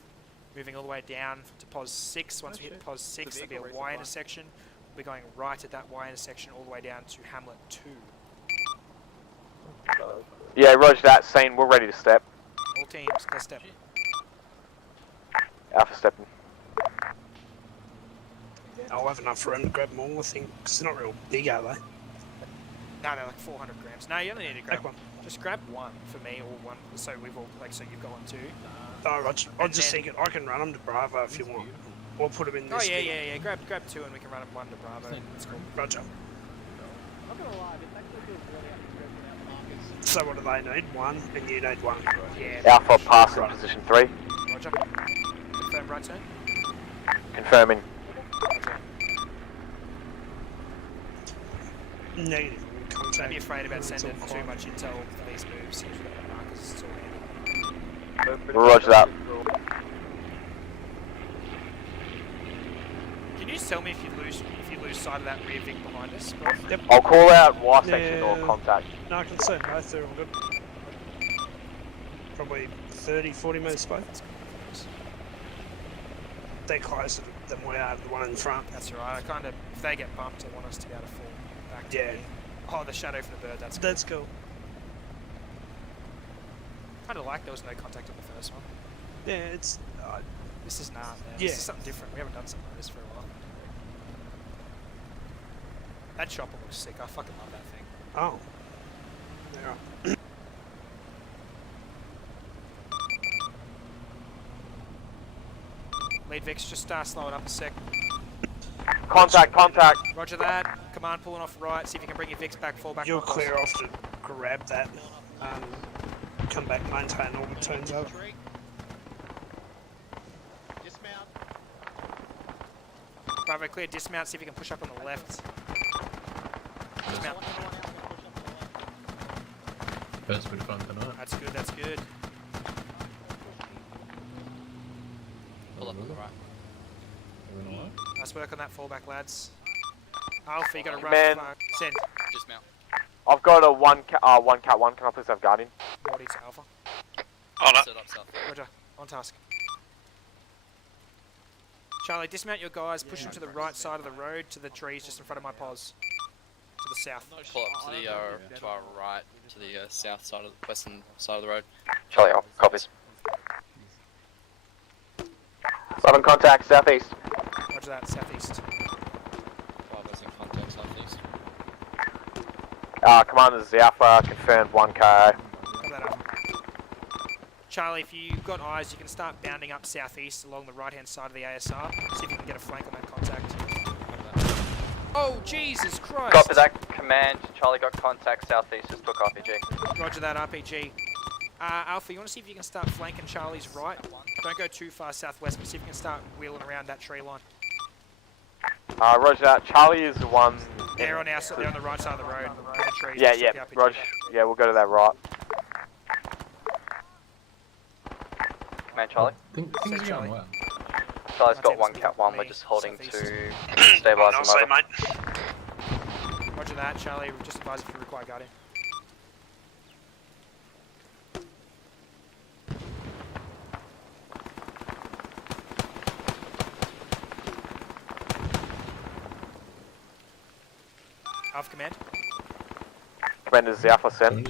moving all the way down to POS 6. Once we hit POS 6, there'll be a Y intersection. We'll be going right at that Y intersection all the way down to Hamlet 2. Yeah, roger that. Scene. We're ready to step. All teams, let's step. Alpha stepping. I'll have enough room to grab them all, I think, because they're not real big, are they? No, they're like 400 grams. No, you only need to grab Take one. Just grab one for me, or one, so we've all, like, so you've got one too. Oh, Roger. I'm And just then- thinking I can run them to Bravo if you want. Or put them in this Oh, yeah, thing. yeah. Grab 2 and we can run them 1 to Bravo. That's cool. Roger. I'm not gonna lie, this actually feels really up to So what do they need? 1, and you need 1. Yeah. Alpha passing position 3. Roger. Confirm right turn. Confirming. Roger. Negative. Don't Contact. be afraid about It's all sending too quiet. much intel for these moves. You've got the markers, it's all handy. Roger that. Can you just tell me if you lose sight of that rear Vic behind us, bro? Yep. I'll call out Y section or Yeah. contact. No, I can see both. They're all good. Probably 30, 40 metres both. They're closer than we are to the one in front. That's alright. I kind of, if they get bumped, I want us to be able to fall back to Yeah. me. Oh, the shadow from the bird. That's cool. That's cool. Kind of like there was no contact on the first one. Yeah, it's. This is man. Yeah. This is something different. We haven't done something like this for a while. That chopper looks sick. I fucking love that thing. Oh. Yeah. Lead Vix, just slow it up a sec. Contact. Roger that. Command pulling off right. See if you can bring your Vix back. Fall back. You're on course. clear off to grab that. Come back, maintain all the turns over. Dismount. Bravo, clear. Dismount. See if you can push up on the left. Dismount. First bit of fun tonight. That's good. That's good. Pull up on the right. Everyone alright? Nice work on that fallback, lads. Alpha, you got to run. Man. Send. Dismount. I've got a one cat 1. Can I please have Guardian? Morty to Alpha. On it. Set up south. Roger. On task. Charlie, dismount your guys. Push them to the right side of the road, to the trees just in front of my pos. To the south. Pull up to the to our right, to the south side of the western side of the road. Charlie, copies. Bravo contact southeast. Roger that, southeast. Bravo's in contact southeast. Commander, this is Alpha, confirmed 1 KO. Come that up. Charlie, if you've got eyes, you can start bounding up southeast along the right-hand side of the ASR. See if you can get a flank on that contact. Oh, Jesus Christ! Copy that, command. Charlie got contact southeast, just took RPG. Roger that, RPG. Alpha, you want to see if you can start flanking Charlie's right? Don't go too far southwest, but see if you can start wheeling around that tree line. Roger that. Charlie is the one... They're on they're on the right side of the road. In the trees, Yeah, just yeah, took the RPG. Roger. Yeah, we'll go to that right. Command Charlie. Things are going well. Charlie's got 1 Cat 1, we're just holding to stabilise him over. Roger that, Charlie. Just advise if you require guardian. Alpha command. Commander, this is Alpha sent.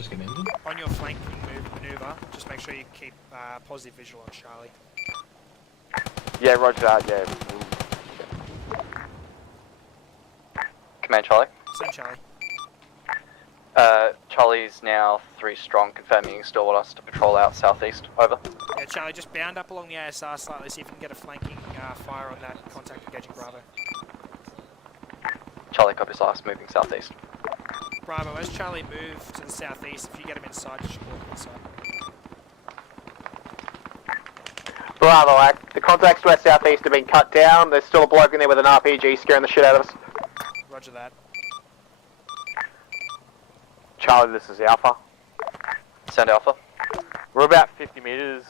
On your flanking maneuver, just make sure you keep positive visual on Charlie. Yeah, roger that, yeah. Command Charlie. Send Charlie. Charlie's now 3 strong, confirming you still want us to patrol out southeast. Over. Yeah, Charlie, just bound up along the ASR slightly, see if you can get a flanking fire on that contact engaging Bravo. Charlie copies last, moving southeast. Bravo, as Charlie moves to the southeast, if you get him inside, you should block him inside. Bravo, the contacts to our southeast have been cut down. There's still a bloke in there with an RPG scaring the shit out of us. Roger that. Charlie, this is Alpha. Send Alpha. We're about 50 metres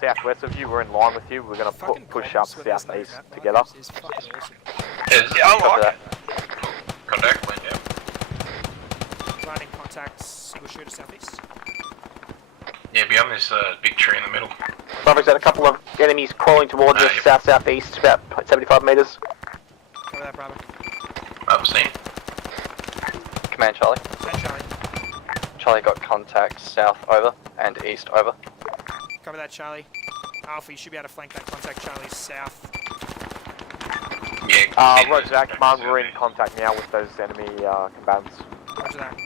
southwest of you. We're in line with you. We're going to push up southeast together. Is fucking awesome. Copy that. Contact went down. Landing contacts, single shooter southeast. Yeah, beyond this big tree in the middle. Bravo's had a couple of enemies crawling towards us south-southeast, about 75 metres. Cover that, Bravo. I've seen. Command Charlie. Send Charlie. Charlie got contact south over and east over. Cover that, Charlie. Alpha, you should be able to flank that contact Charlie south. Yeah. Roger that, command. We're in contact now with those enemy combatants. Roger that.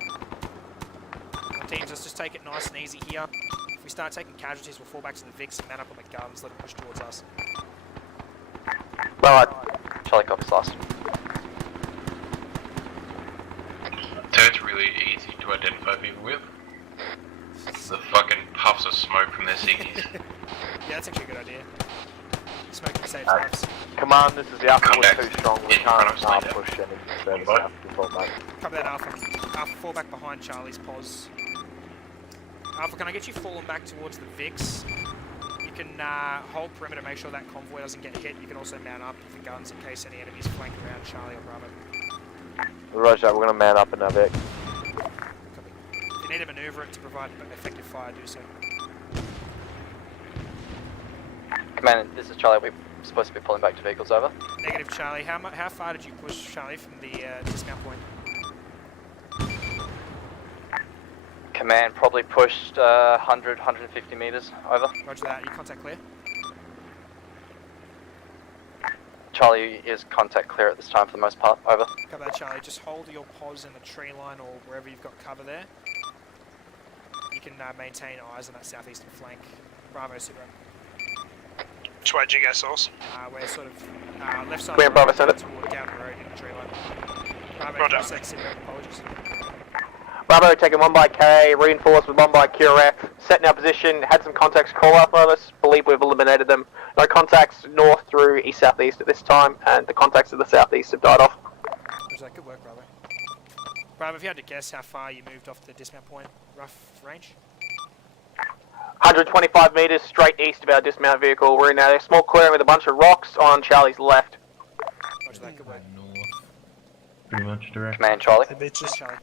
Teams, let's just take it nice and easy here. If we start taking casualties, we'll fall back to the VIX and man up on the guns, let them push towards us. Right. Charlie copies last. Third's really easy to identify people with. The fucking puffs of smoke from their ciggies. Yeah, that's actually a good idea. Smoking saves lives. Command, this is the Alpha. We're too strong. We can't Contact. push any further south before, mate. Cover that, Alpha. Alpha, fall back behind Charlie's pos. Alpha, can I get you falling back towards the VIX? You can hold perimeter, make sure that convoy doesn't get hit. You can also mount up with the guns in case any enemies flank around Charlie or Bravo. Roger that, we're going to man up in our Vic. Copy. If you need to maneuver it to provide effective fire, do so. Command, this is Charlie. We're supposed to be pulling back to vehicles. Over. Negative, Charlie. How far did you push Charlie from the dismount point? Command probably pushed 100, 150 metres. Over. Roger that. You contact clear? Charlie is contact clear at this time for the most part. Over. Cover that, Charlie. Just hold your pos in the tree line or wherever you've got cover there. You can maintain eyes on that southeastern flank. Bravo, Super. Which way did you go, Source? We're sort of left side We're of the in Bravo, road send it. toward down the road in the tree line. Bravo, Roger. Super. Apologies. Bravo taking 1 by K, reinforced with 1 by QRF, set in our position, had some contacts call out for us, believe we've eliminated them. No contacts north through east-southeast at this time, and the contacts to the southeast have died off. Was that good work, Bravo? Bravo, if you had to guess how far you moved off the dismount point, rough range? 125 metres straight east of our dismount vehicle. We're in a small clearing with a bunch of rocks on Charlie's left. Roger that, good work. North. Pretty much direct. Command Charlie. Hey, bitches. Charlie.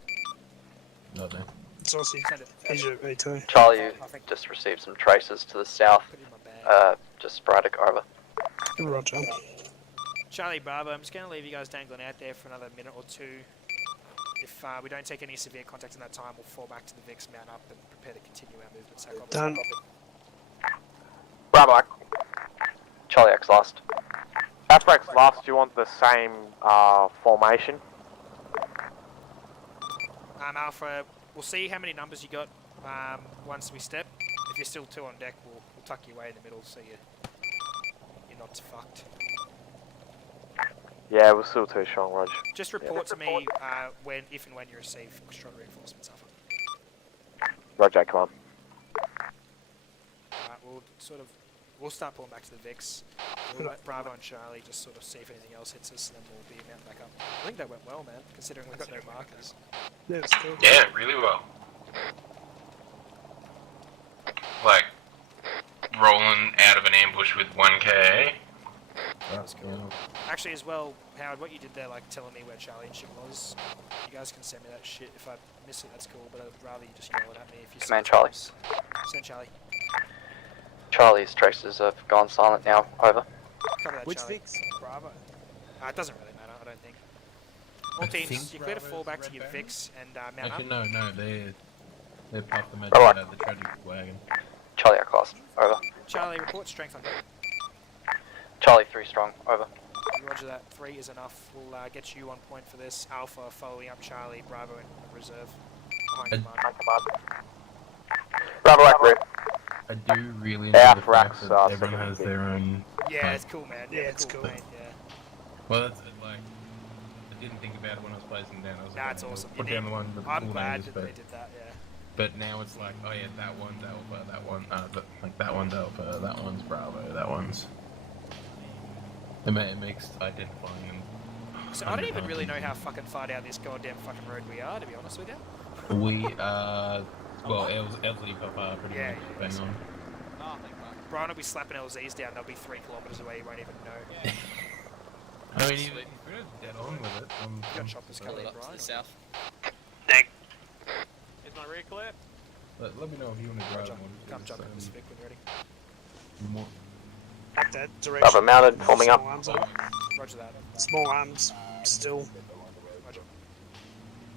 Not there. Saucy. Send it. Here's your V2. Charlie, you just received some traces to the south. Put it in my bag. Just sporadic. Over. Roger. Charlie, Bravo, I'm just going to leave you guys dangling out there for another minute or two. If we don't take any severe contact in that time, we'll fall back to the VIX, mount up, and prepare to continue our movement. So Done. Bravo. Charlie X last. Aspirax last, do you want the same formation? Alpha, we'll see how many numbers you got once we step. If you're still 2 on deck, we'll tuck you away in the middle so you're not fucked. Yeah, we're still too strong, Rog. Just report to me if and when you receive strong reinforcements, Alpha. Roger, come on. We'll start pulling back to the Vix. We'll let Bravo and Charlie just sort of see if anything else hits us, and then we'll be mounting back up. I think that went well, man, considering we've got no markers. Yeah, it's cool. Yeah, really well. Like, rolling out of an ambush with 1K. That's cool. Actually, as well, Howard, what you did there, like telling me where Charlie and shit was, you guys can send me that shit. If I miss it, that's cool, but I'd rather you just yell it at me if you Command Charlie. Send Charlie. Charlie's traces have gone silent now. Over. Cover that, Which Charlie. Vix? Bravo. It doesn't really matter, I don't think. All teams, you're clear to fall back to your Vix and mount Actually, up. no, they're puffed the magic out of the tragic wagon. Charlie X last. Over. Charlie, report strength on deck. Charlie 3 strong. Over. Roger that. 3 is enough. We'll get you on point for this. Alpha following up Charlie, Bravo in reserve. Behind command. Bravo, accurate. I do really enjoy the fact that everyone has their own... Yeah, it's cool, man. Yeah, it's cool. Mate, yeah. Well, that's like... I didn't think about it when I was placing down. I was Nah, it's awesome. Put down the one with the I'm cool glad names, that but, they did that, yeah. But now it's like, oh yeah, that one's Alpha, that one, like that one's Alpha, that one's Bravo, that one's... It makes identifying them... So I don't even really know how fucking far down this goddamn fucking road we are, to be honest with you. We are... Well, Elsley Papa pretty much bang on. Brian will be slapping LZs down, they'll be 3 kilometres away, you won't even know. I mean, even if we're dead on with it, You got choppers coming in, Brian. south. Neg. Is my rear clear? Let me know if you want to drive one. Come jump in this Vic when you're ready. More. At that direction. Bravo mounted, forming up. Small arms up. Roger that. Small arms still. Roger.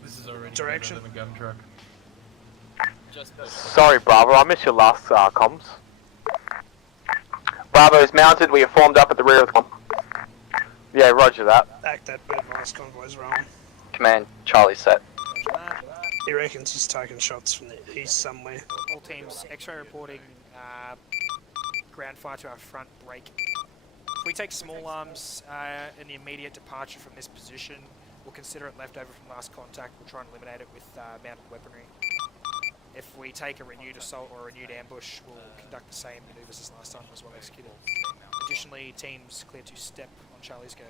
This is already Direction. better than a gun truck. Sorry, Bravo, I missed your last comms. Bravo is mounted, we are formed up at the rear of the comp. Yeah, roger that. Act that bird vice convoy's rolling. Command Charlie set. Roger that. He reckons he's taking shots from the east somewhere. All teams, X-ray reporting, ground fire to our front break. If we take small arms in the immediate departure from this position, we'll consider it left over from last contact. We'll try and eliminate it with mounted weaponry. If we take a renewed assault or a renewed ambush, we'll conduct the same maneuvers as last time as well executed. Additionally, teams clear to step on Charlie's go.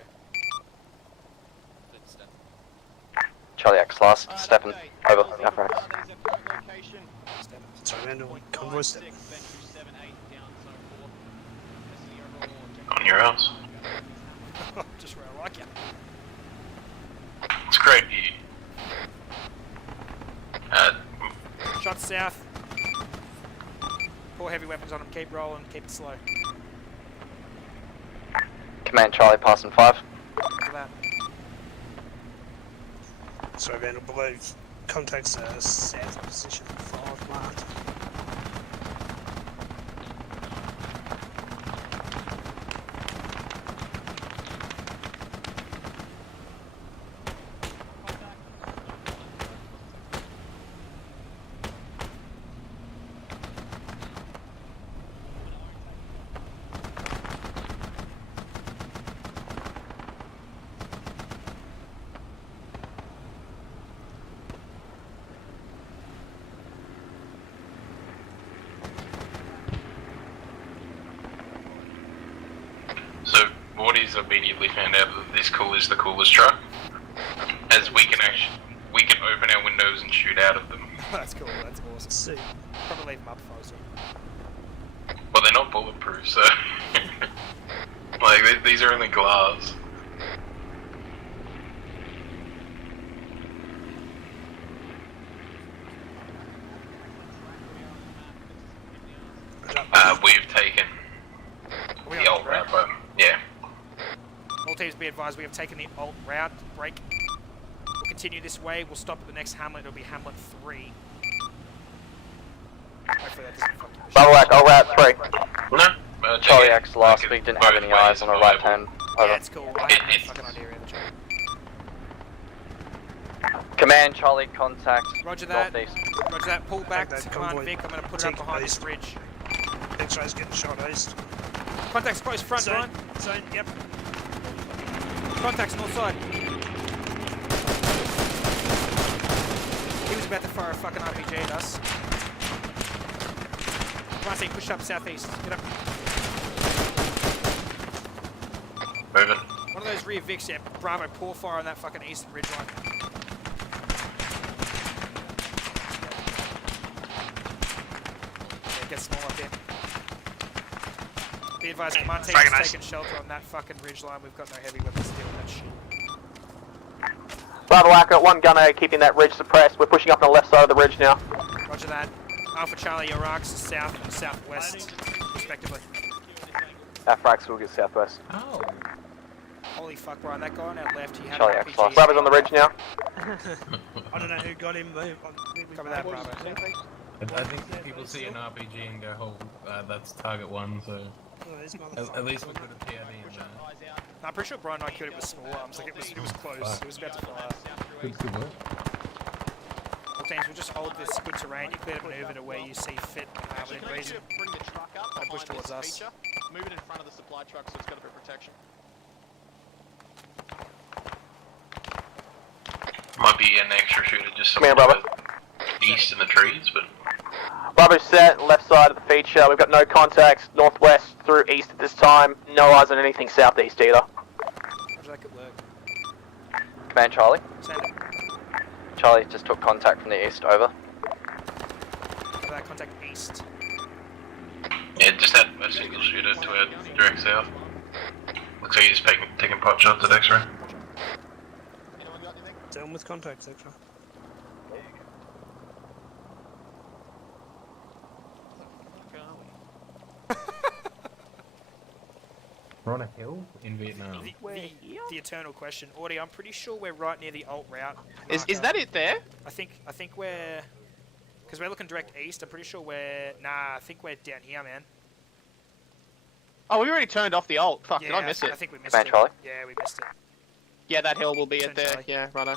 Charlie X last. Stepping. Over. Alpha. Step. Sorry, Randall. Convoy step. On your ass. Just where I like you. It's great here. Shots south. Pour heavy weapons on them. Keep rolling. Keep it slow. Command Charlie passing 5. Look at that. Sorry, Randall. Believe contacts south position 5 marked. So, Morty's immediately found out that this cool is the coolest truck, as we can open our windows and shoot out of them. That's cool. That's awesome. See. Probably leave them up if I was you. Well, they're not bulletproof, so like these are only glass. We've taken the old route, but yeah. All teams be advised, we have taken the alt route. Break. We'll continue this way. We'll stop at the next hamlet. It'll be Hamlet 3. Hopefully that doesn't fuck you. Bravo, all route 3. No, Charlie X last week didn't have any eyes on the right hand. Over. Yeah, it's cool. I have no fucking idea either, Charlie. Command Charlie, contact. Roger that. Northeast. Roger that. Pull back that to Command convoy. Vic. I'm going to put it up behind this ridge. X-ray's getting shot east. Contacts close front, Ryan. Zone, yep. Contacts north side. He was about to fire a fucking RPG at us. Ryan, push up southeast. Get up. Moving. One of those rear Vics, yeah. Bravo, pour fire on that fucking eastern ridge line. Yeah, get small up here. Be advised, command team is taking shelter on that fucking ridge line. We've got no heavy weapons to deal with that shit. Bravo Echo, one gunner keeping that ridge suppressed. We're pushing up on the left side of the ridge now. Roger that. Alpha Charlie, your arcs south and southwest, respectively. Our frags will get southwest. Oh. Holy fuck, Brian, that guy on our left, he had Charlie an X RPG. last. Bravo's on the ridge now. I don't know who got him, though. Cover that, Bravo. I think people see an RPG and go, oh, that's target one, so... At least we could have PID in there. No, I'm pretty sure Brian and I killed it with small arms, like it was close, it was about to fire. Good work. All teams, we'll just hold this good terrain, you clear the maneuver to where you see fit within reason. Bring the truck up And push behind towards this us. feature. Move it in front of the supply truck so it's got a bit of protection. Might be an extra shooter just Come here, somewhere brother. east in the trees, but... Bravo set, left side of the feature. We've got no contacts northwest through east at this time. No eyes on anything southeast either. Roger, that could work. Command Charlie. Send it. Charlie just took contact from the east, over. Cover that, contact east. Yeah, just had a single shooter to our direct south. Looks like he's taking pot shots at X-ray. Down with contacts, X-ray. We're on a hill in Vietnam. The eternal question. Audie, I'm pretty sure we're right near the alt route. Is marker. that it there? I think we're... Because we're looking direct east, I'm pretty sure we're... Nah, I think we're down here, man. Oh, we already turned off the ult. Fuck, Yeah, did I miss it? I think we missed Command it. Charlie. Yeah, we missed it. Yeah, that hill will be Turn it there. Charlie. Yeah, righto.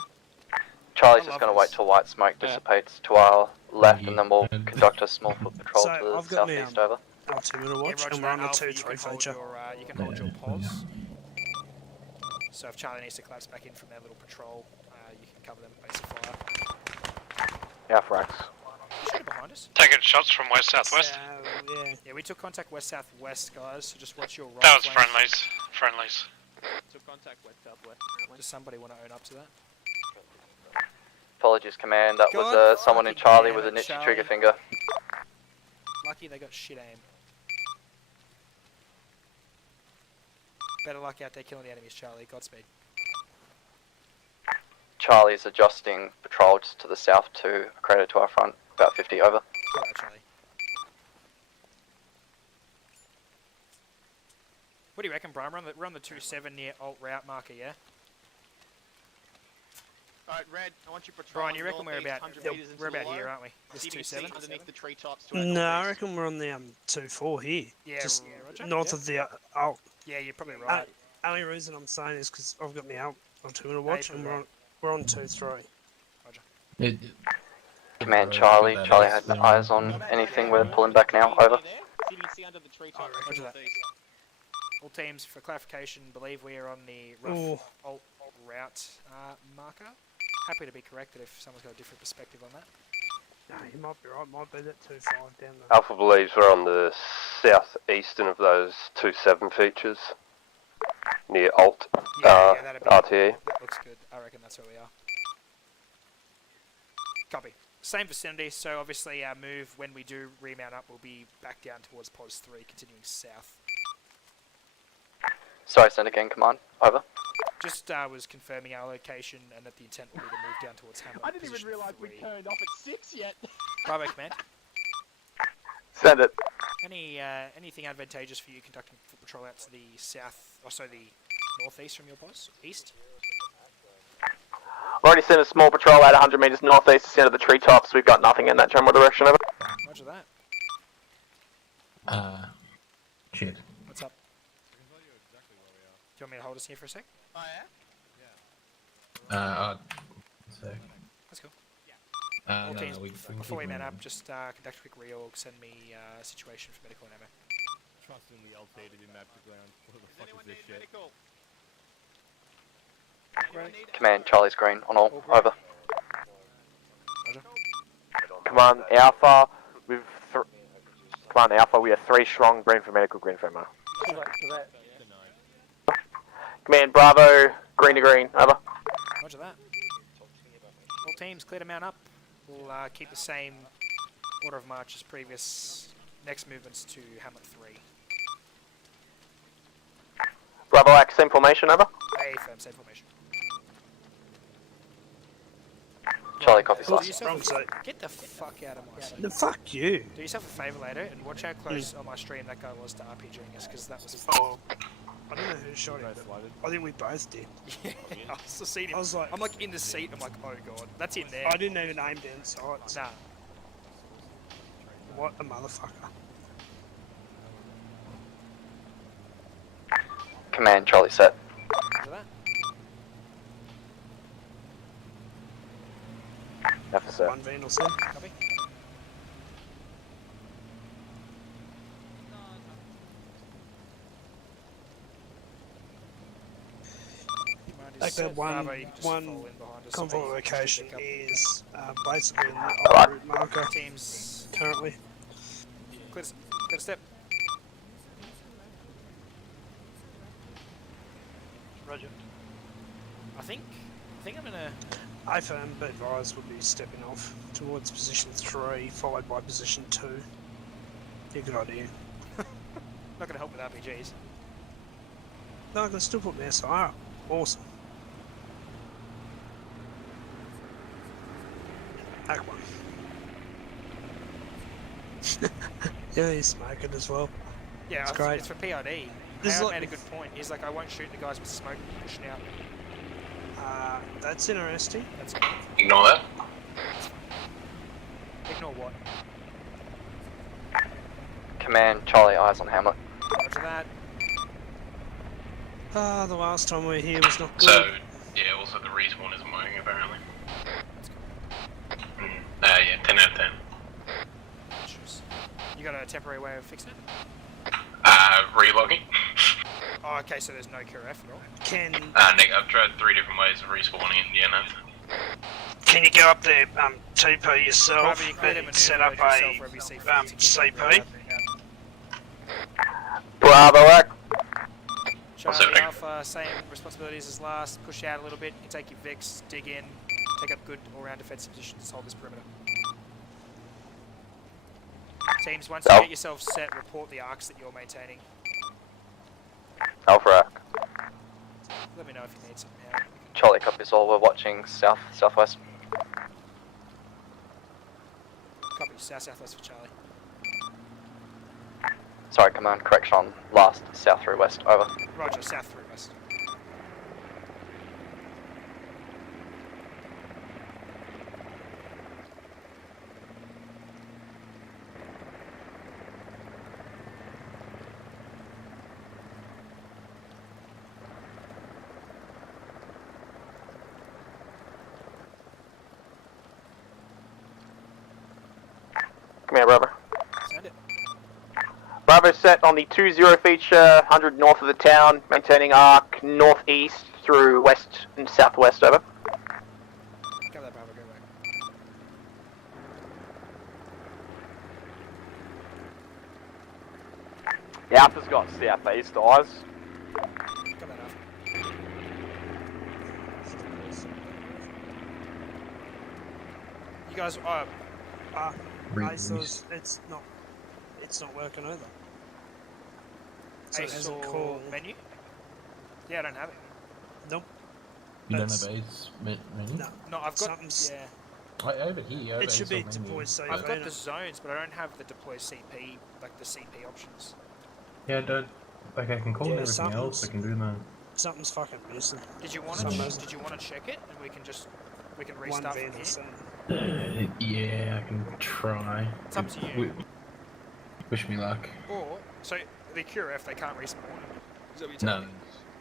Charlie's I just love going to wait this. till white smoke Yeah. dissipates to our left, and then we'll conduct a small foot patrol So, to the I've got me, southeast, over. altimeter watch, Yeah, roger and we're on that, the Alpha, 2-3 you can hold feature. your, you can hold your pause. So if Charlie needs to collapse back in from their little patrol, you can cover them base of fire. Yeah, frags. Shooter behind us. Taking shots from west southwest. Yeah. Yeah, we took contact west southwest, guys. So just watch your right. That was flank. friendlies. Friendlies. Took contact west southwest. Does somebody want to own up to that? Apologies, command. That was God someone in fucking Charlie damn with a it, nifty Charlie. trigger finger. Lucky they got shit aim. Better luck out there killing the enemies, Charlie. Godspeed. Charlie's adjusting patrol just to the south to a crater to our front, about 50 over. Alright, Charlie. What do you reckon, Brian? We're on the 2-7 near alt route marker, yeah? Alright, Red, I want you patrolling. Brian, you reckon we're about we're about here, aren't we? This CBC 2-7. underneath the treetops to our No, I northeast. reckon we're on the 2-4 here. Yeah, Just yeah, Roger. north Yeah. of the alt. Yeah, you're probably right. Only reason I'm saying is because I've got my altimeter watch, you're and right. we're on 2-3. Command Charlie. Charlie had eyes on anything. We're pulling back now, over. CBC under the treetops to Roger the that. northeast. All teams, for clarification, believe we are on the rough Ooh. alt route marker. Happy to be corrected if someone's got a different perspective on that. No, you might be right. Might be that 2-5 down the. Alpha believes we're on the southeastern of those 2-7 features, near Alt that'd be, RTA. that looks good. I reckon that's where we are. Copy. Same vicinity, so obviously our move when we do remount up will be back down towards POS 3, continuing south. Sorry, send again, command, over. Just was confirming our location and that the intent will be to move down towards Hamlet. I didn't even realise we turned off at 6 yet. Bravo, command. Send it. Anything advantageous for you conducting foot patrol out to the south, also the northeast from your POS? East? We've already sent a small patrol out 100 meters northeast to the center of the treetops. We've got nothing in that general direction, over. Roger that. Shit. What's up? Do you want me to hold us here for a sec? Oh yeah? Sec. That's cool. No, teams, we can before we keep man moving. up, just conduct a quick reorg, send me situation for medical and ammo. Trusting the LT to do map to ground. What the fuck is this shit? Medical? Command, Charlie's green on all. Over. Command Alpha, Command Alpha, we are 3 strong, green for medical, green for ammo. Command Bravo, green to green, over. Roger that. All teams, clear to mount up. We'll keep the same order of march as previous. Next movements to Hamlet 3. Bravo X, same formation, over. A firm, same formation. Charlie, coffee Do slice. yourself get the fuck out of my sight. No, fuck you. Do yourself a favour later and watch how close on my stream that guy was to RPGing us, because that was. Oh, I don't know who shot him. I think we both did. I was seeing him. I was like, I'm like in the seat. I'm like, oh god, that's in there. I didn't even aim down sights. Nah. What a motherfucker. Command, Charlie set. After that. Officer. One Vandal set. Copy. Like that one convoy location is basically in the old route marker teams currently. Clear step. Roger. I think I'm gonna. AFM, but advised, would be stepping off towards position 3, followed by position 2. Yeah, good idea. Not gonna help with RPGs. No, I can still put my SOR up. Awesome. That one. Yeah, he's smoking as well. Yeah, it's great. It's for PID. Howard made a good point. He's like, I won't shoot the guys with smoke pushing out. That's interesting. That's Ignore that. Ignore what? Command, Charlie, eyes on Hamlet. Roger that. The last time we were here was not good. So, yeah, also the respawn isn't working apparently. Yeah, 10 out of 10. You got a temporary way of fixing it? Relogging. Oh, okay, so there's no QRF at all? Nick, I've tried 3 different ways of respawning in the end. Can you go up there, TP yourself Bravo, and set up a CP? Bravo X. Charlie Alpha, same responsibilities as last. Push out a little bit. You take your Vix, dig in, take up good all-round defensive positions, hold this perimeter. Teams, once you get yourself set, report the arcs that you're maintaining. Alpha. Let me know if you need something out. Charlie, copies all. We're watching southwest. Copy, southwest for Charlie. Sorry, command, correction on last, south through west. Over. Roger, south through west. Come here, Bravo. Send it. Bravo set on the 2-0 feature, 100 north of the town, maintaining arc northeast through west and southwest, over. Go that, Bravo, go back. The Alpha's got southeast eyes. Go that off. You guys, ASOR's, it's not working either. So it hasn't ASOR called. menu? Yeah, I don't have it. Nope. You don't have A's menu? No, I've got. Something's- Yeah. Over here, It should be ASOR deploy menu. CP. I've got the zones, but I don't have the deploy CP, like the CP options. Yeah, I can call Yeah, everything else, I can do that. Something's fucking missing. Did you want to? Did you want to check it, and we can One restart from Vandal here? Yeah, I can try. It's up to you. Wish me luck. Or so the QRF, they can't respawn. Is that what you're No, telling me?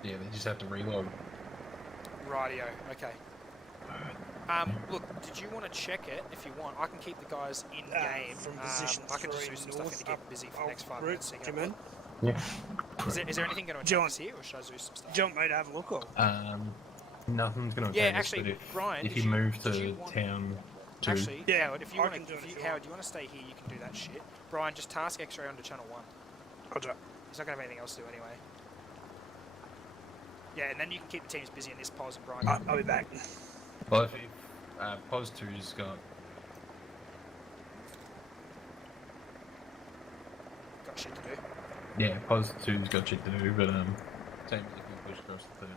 yeah, they just have to reload. Rightio, okay. Look, did you want to check it? If you want, I can keep the guys in game. From position I can just do 3 some stuff north to get busy for the next 5 minutes. So you come can in. Yeah. Is there anything going to attack us here, or should I do some stuff? Do you want me to have a look? Or? Nothing's gonna. Yeah, attack us, actually, but if, Brian, if you move to town. Actually, Yeah, Howard, if you I want can do it if you Howard, do you want to stay here? You can do that shit. Brian, just task X-ray onto channel 1. Roger. He's not going to have anything else to do anyway. Yeah, and then you can keep the teams busy in this pause and Brian. I'll be back. Well, if pause 2's got shit to do. Yeah, pause 2's got shit to do, but same as if we push across the 13th.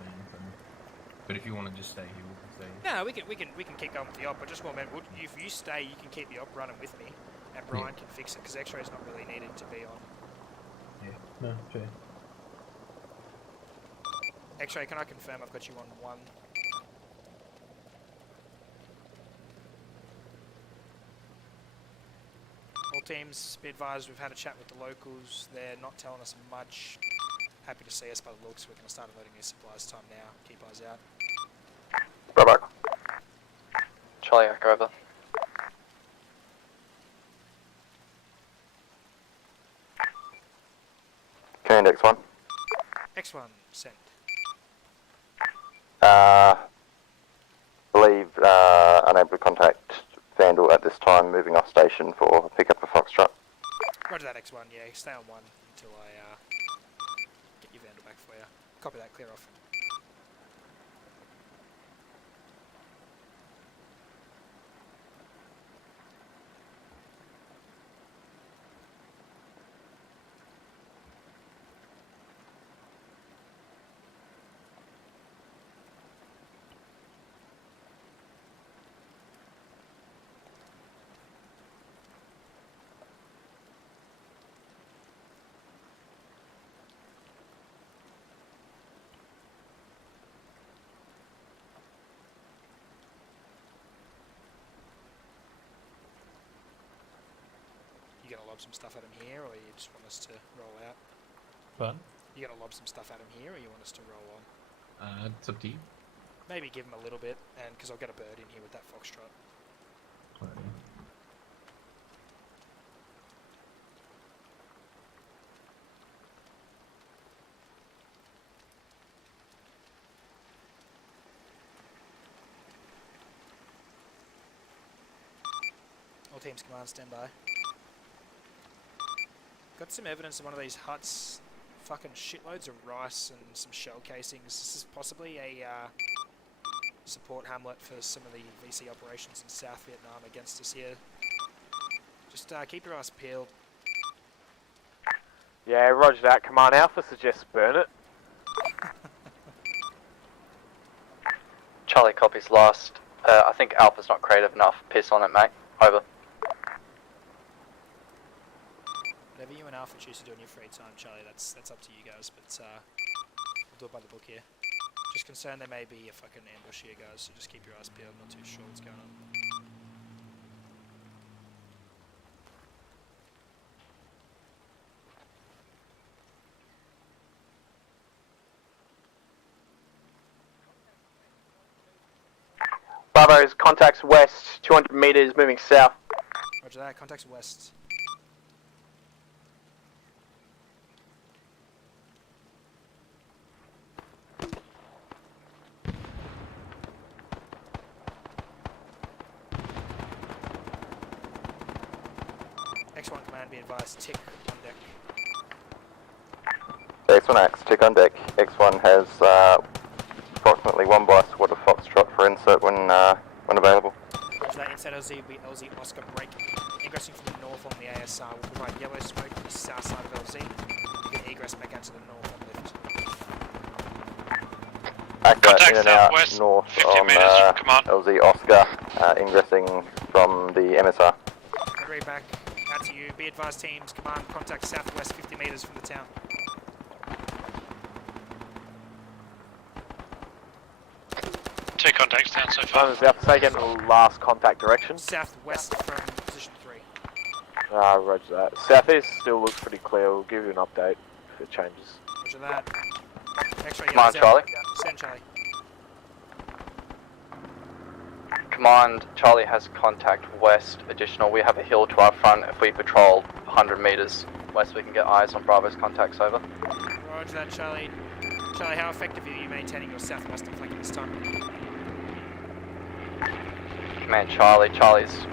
But if you want to just stay here, we can stay here. No, we can keep going with the op. But just one minute. If you stay, you can keep the op running with me, and Brian can fix it because X-ray is not really needed to be on. Yeah, no, fair. X-ray, can I confirm I've got you on 1? All teams, be advised, we've had a chat with the locals. They're not telling us much. Happy to see us by the looks. We're going to start loading these supplies time now. Keep eyes out. Bravo. Charlie, Echo over. Command X1. X1, send. Believe unable to contact Vandal at this time, moving off station for pickup of Foxtrot. Roger that, X1, yeah, stay on 1 until I get your Vandal back for you. Copy that, clear off. You gonna lob some stuff at him here, or you just want us to roll out? Pardon? You gonna lob some stuff at him here, or you want us to roll on? It's up to you. Maybe give him a little bit, and because I'll get a bird in here with that Foxtrot. Alright. All teams command, stand by. Got some evidence of one of these huts, fucking shitloads of rice and some shell casings. This is possibly a support hamlet for some of the VC operations in South Vietnam against us here. Just keep your eyes peeled. Yeah, roger that. Command Alpha suggests burn it. Charlie copies last. I think Alpha's not creative enough. Piss on it, mate. Over. Whatever you and Alpha choose to do in your free time, Charlie, that's up to you guys, but we'll do it by the book here. Just concerned there may be a fucking ambush here, guys, so just keep your eyes peeled, not too sure what's going on. Bravo's contacts west, 200 meters, moving south. Roger that, contacts west. X1 command, be advised, tick on deck. X1X, tick on deck. X1 has approximately 1 by squad of Foxtrot for insert when available. Roger that, inside LZ will be LZ Oscar break. Ingressing from the north on the ASR will provide yellow smoke to the south side of LZ. You can egress back out to the north on lift. Actor in and out southwest, north 50 on meters from command. LZ Oscar, ingressing from the MSR. Prairie back out to you. Be advised, teams. Command contact southwest 50 meters from the town. Two contacts down so far. Is Alpha taking the last contact direction? Southwest from position 3. Roger that. Southeast still looks pretty clear. We'll give you an update. if it changes. Roger that. X-ray Come on, guys out. Charlie. Send Charlie. Command, Charlie has contact west. Additional, we have a hill to our front. If we patrol 100 meters west, we can get eyes on Bravo's contacts, over. Roger that, Charlie. Charlie, how effective are you maintaining your southwestern flank at this time? Command, Charlie. Charlie's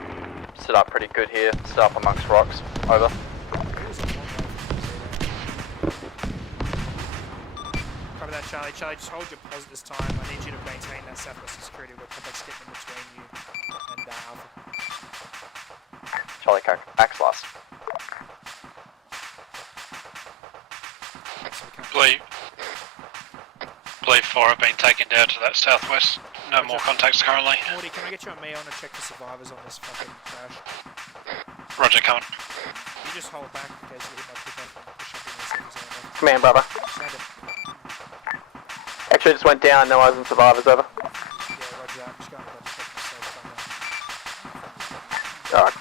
stood up pretty good here. Stood up amongst rocks, over. Cover that, Charlie. Charlie, just hold your pause at this time. I need you to maintain that southwestern security. We'll come back to get in between you and Alpha. Charlie, axe last. Believe 4 have been taken down to that southwest. No more contacts currently. Morty, can I get you on me? I want to check the survivors on this fucking crash. Roger, coming. You just hold back in case you hit my pickup and push up in the cities. Command, brother. Send it. Actually just went down, no eyes on survivors, over. Yeah, roger that. I'm just going to double check myself. Alright.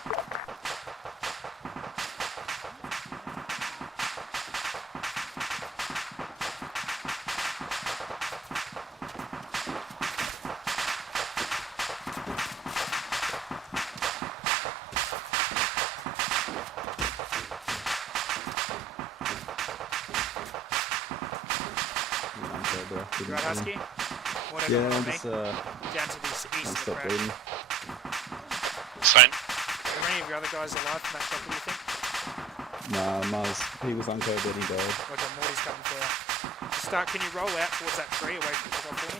You right, Husky? Whatever, Yeah, on just, me. Down to the east of the stop crash. bleeding. Same. Are there any of your other guys alive from that chopper, do you think? Nah, Mars, he was uncovered and he died. Roger, Morty's coming for you. Start, can you roll out towards that tree away from the top for me?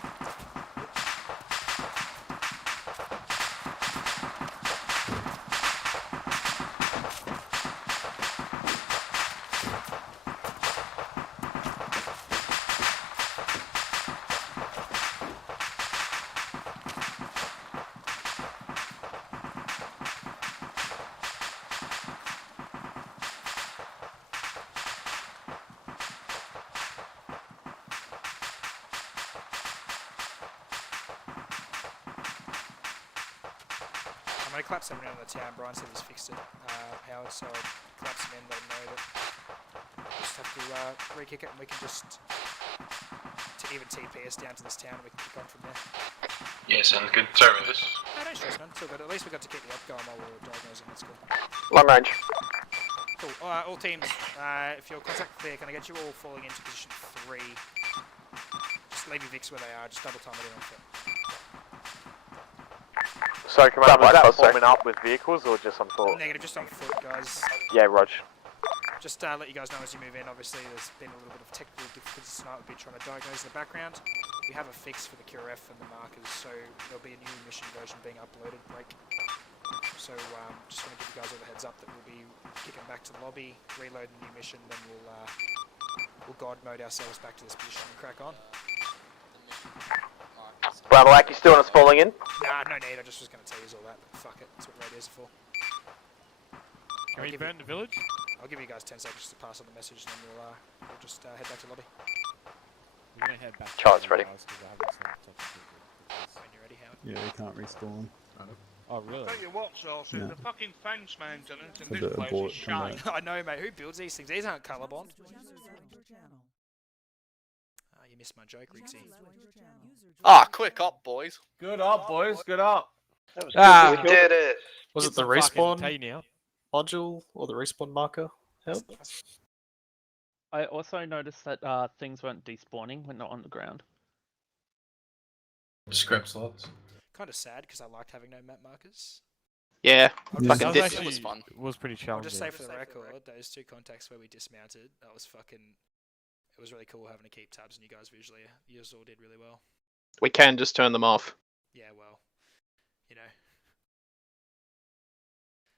I'm going to collapse everyone in the town. Brian said he's fixed it, Howard, so I'll collapse him in, let him know that we just have to re-kick it and we can just even TP us down to this town and we can kick on from there. Yeah, sounds good. Sorry about this. No, don't stress, man. It's all good. At least we got to keep the up going while we were diagnosing. That's good. Long range. Cool. All teams, if your contact clear, can I get you all falling into position 3? Just leave your Vics where they are. Just double time it in on foot. So, Command, was that forming up with vehicles or just on foot? Negative, just on foot, guys. Yeah, Rog. Just let you guys know as you move in, obviously there's been a little bit of technical difficulties tonight. We'll be trying to diagnose in the background. We have a fix for the QRF and the markers, so there'll be a new mission version being uploaded, break. So just want to give you guys all the heads up that we'll be kicking back to the lobby, reload the new mission, then we'll God mode ourselves back to this position and crack on. Bravo, Aki still on us falling in? Nah, no need, I just was going to tell you all that, but fuck it, that's what radios are for. Can we burn the village? I'll give you guys 10 seconds to pass on the message, and then we'll just head back to lobby. We're going to head back. Charlie's ready. When you're ready, Howard. Yeah, he can't respawn. Oh, really? Tell you what, Saucy, Yeah. the fucking fence maintenance in A this bit of place bullet is from shite. I know, mate. Who builds these things? These aren't colourblind. You missed my joke, Rixie. Ah, quick up, boys. Good up, boys. Good up. Ah, we did it. Was Get it the some fucking respawn tea now. module or the respawn marker? Help? I also noticed that things weren't despawning when not on the ground. Scrap slots. Kind of sad because I liked having no map markers. Yeah, I'll fucking just- dis- It was fun. It was pretty I'll challenging. just say for the record, those 2 contacts where we dismounted, that was fucking. It was really cool having to keep tabs on you guys visually. You all did really well. we can just turn them off. Yeah, well, you know.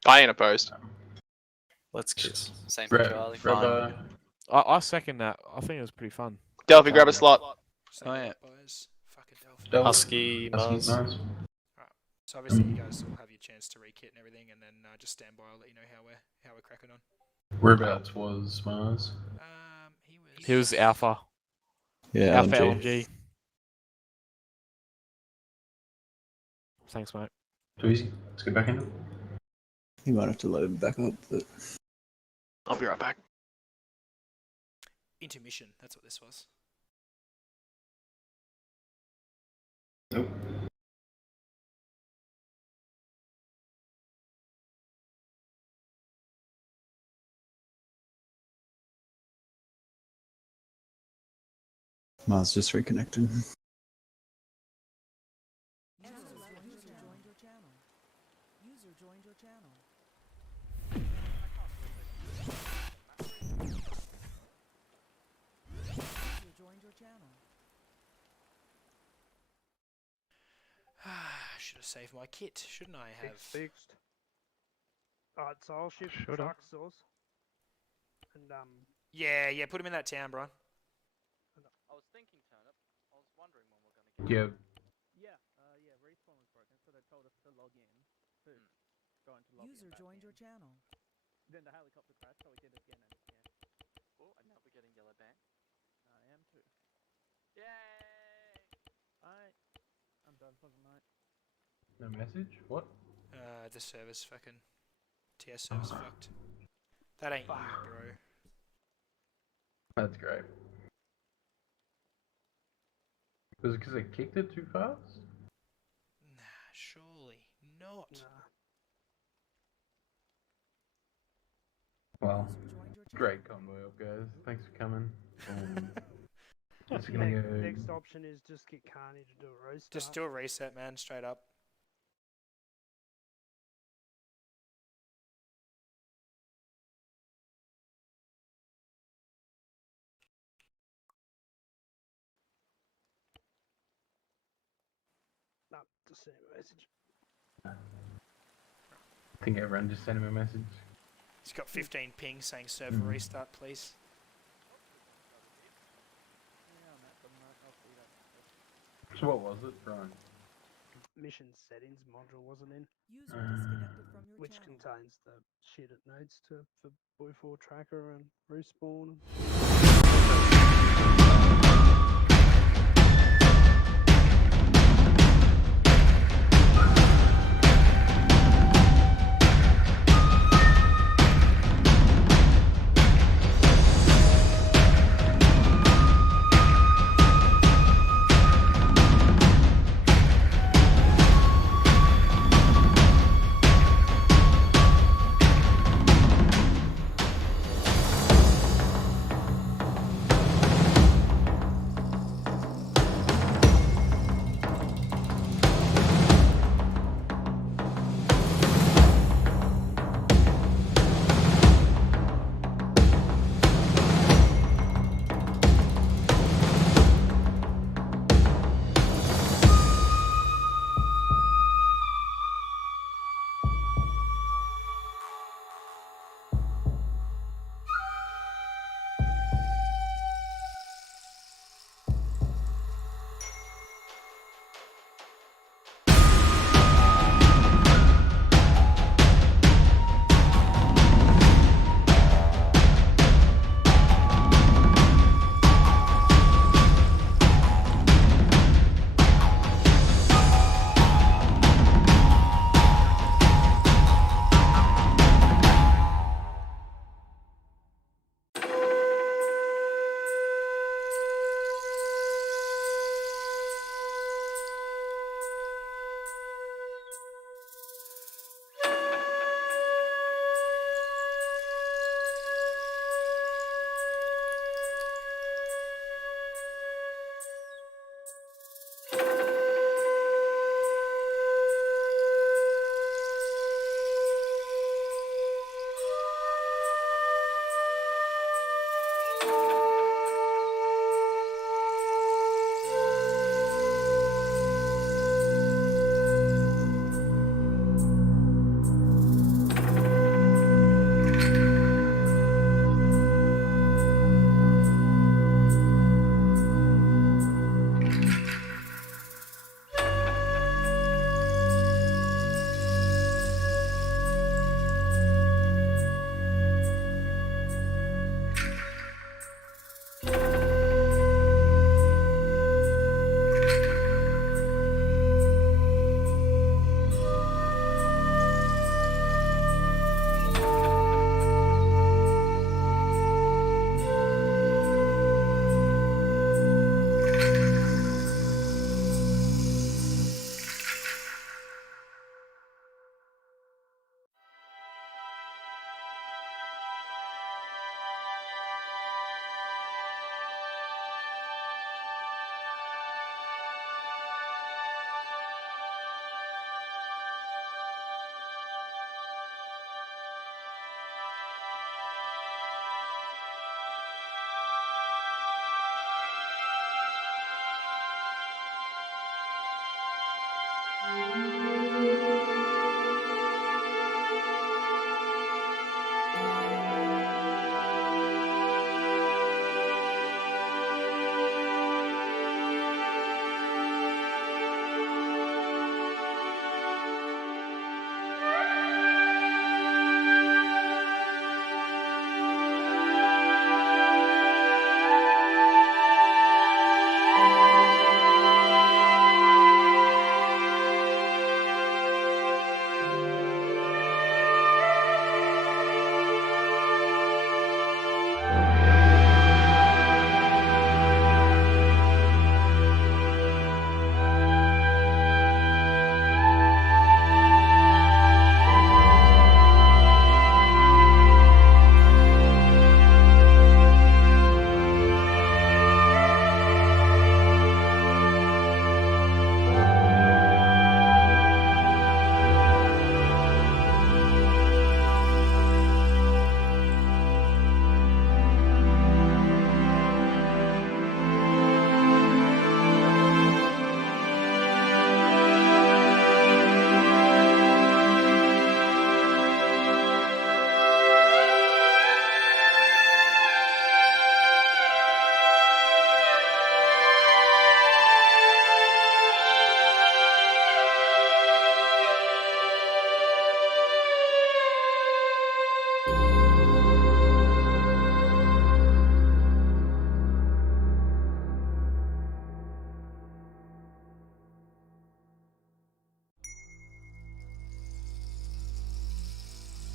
I ain't opposed. Let's kiss. Same for Charlie. Fine. I second that. I think it was pretty fun. Delphi, grab a slot. Oh yeah. Fucking Delphi. Husky, Mars. Alright. So obviously you guys will have your chance to re-kit and everything, and then just stand by. I'll let you know how we're cracking on. Whereabouts was Mars? He was Alpha. Yeah, Alpha LMG. LMG. Thanks, mate. Too easy. Let's get back into it. He might have to load him back up, but I'll be right back. intermission. That's what this was. Nope. Mars just reconnecting. User joined your channel. User joined your channel. Should have saved my kit, shouldn't I have? Fixed. Alright, so I'll shoot Shoulda. truck source. And Yeah, put him in that town, Brian. I was thinking Turnip. I was wondering when we're gonna Yeah. Yeah, respawn was broken, so they told us to log in. To go into log User in back joined in. your channel. Then the helicopter crashed, so we did it again and again. Oh, I know we're getting yellow band. I am too. Yay! Alright, I'm done for the night. No message? What? The server's fucking... TS server's fucked. That ain't you, bro. That's great. Was it because I kicked it too fast? Nah, surely not. Well, great convoy up, guys. Thanks for coming. It's gonna go... next option is just get Carney to do a restart. Just do a reset, man, straight up. No, just send him a message. I think everyone just sent him a message. He's got 15 ping saying server restart, please. So what was it, Brian? Mission settings module wasn't in. User disconnected from your Which channel. contains the shit it needs to for Buoy tracker and respawn.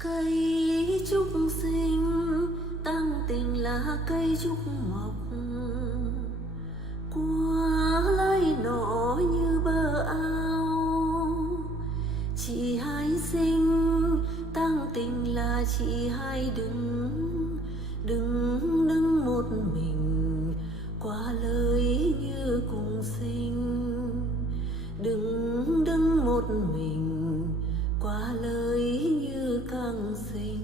Cây trúc xinh tăng tình là cây trúc mọc, qua lấy nọ như bờ ao. Chị hai xinh tăng tình là chị hai đừng đứng một mình, qua lời như cùng sinh. Đứng một mình, qua lời như càng sinh.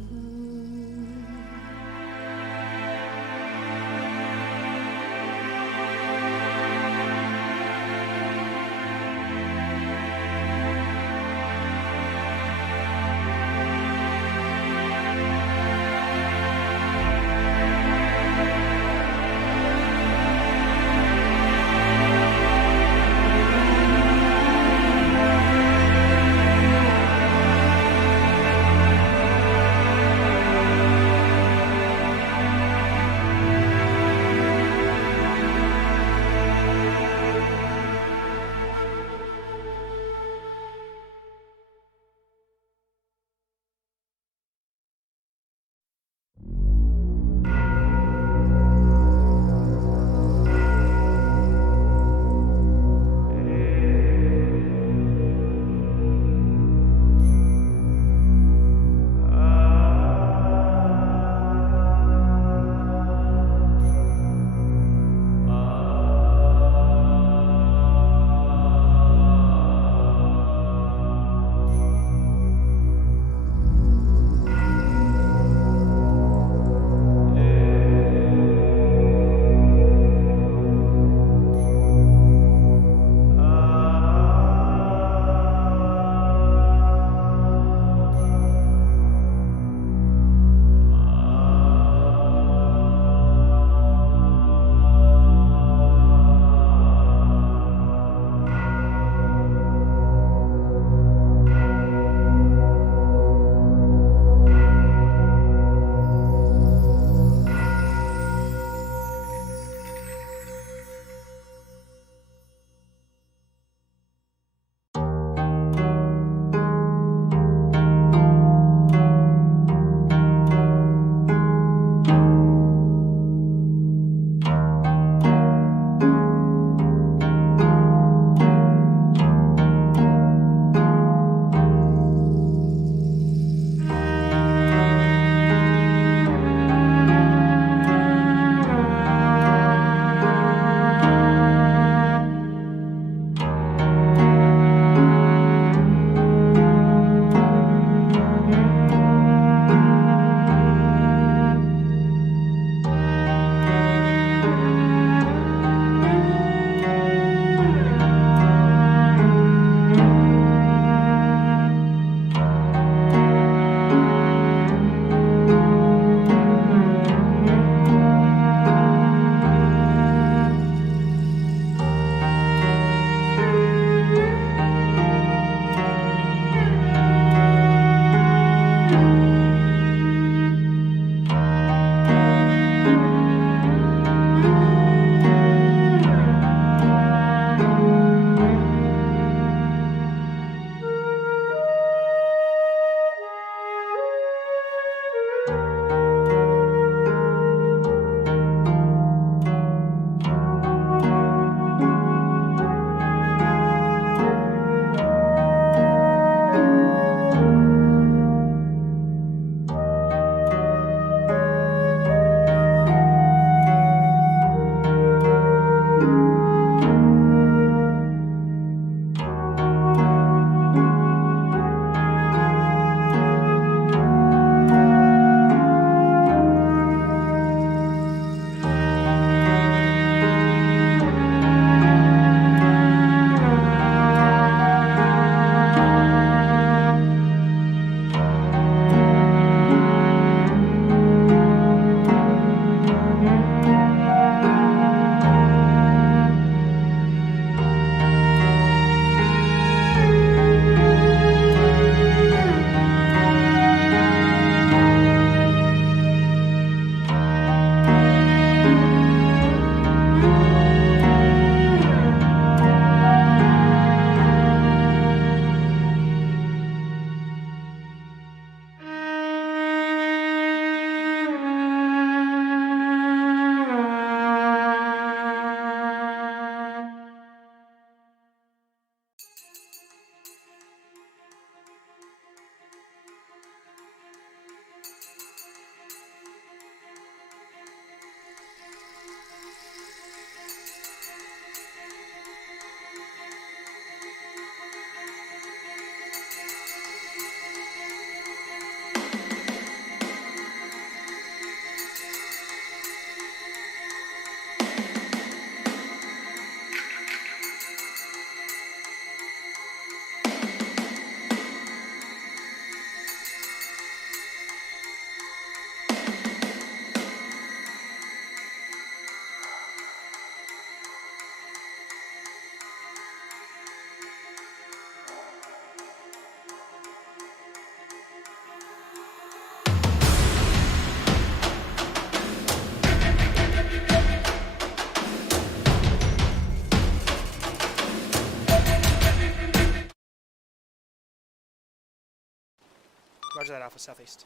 Roger that, Alpha, southeast.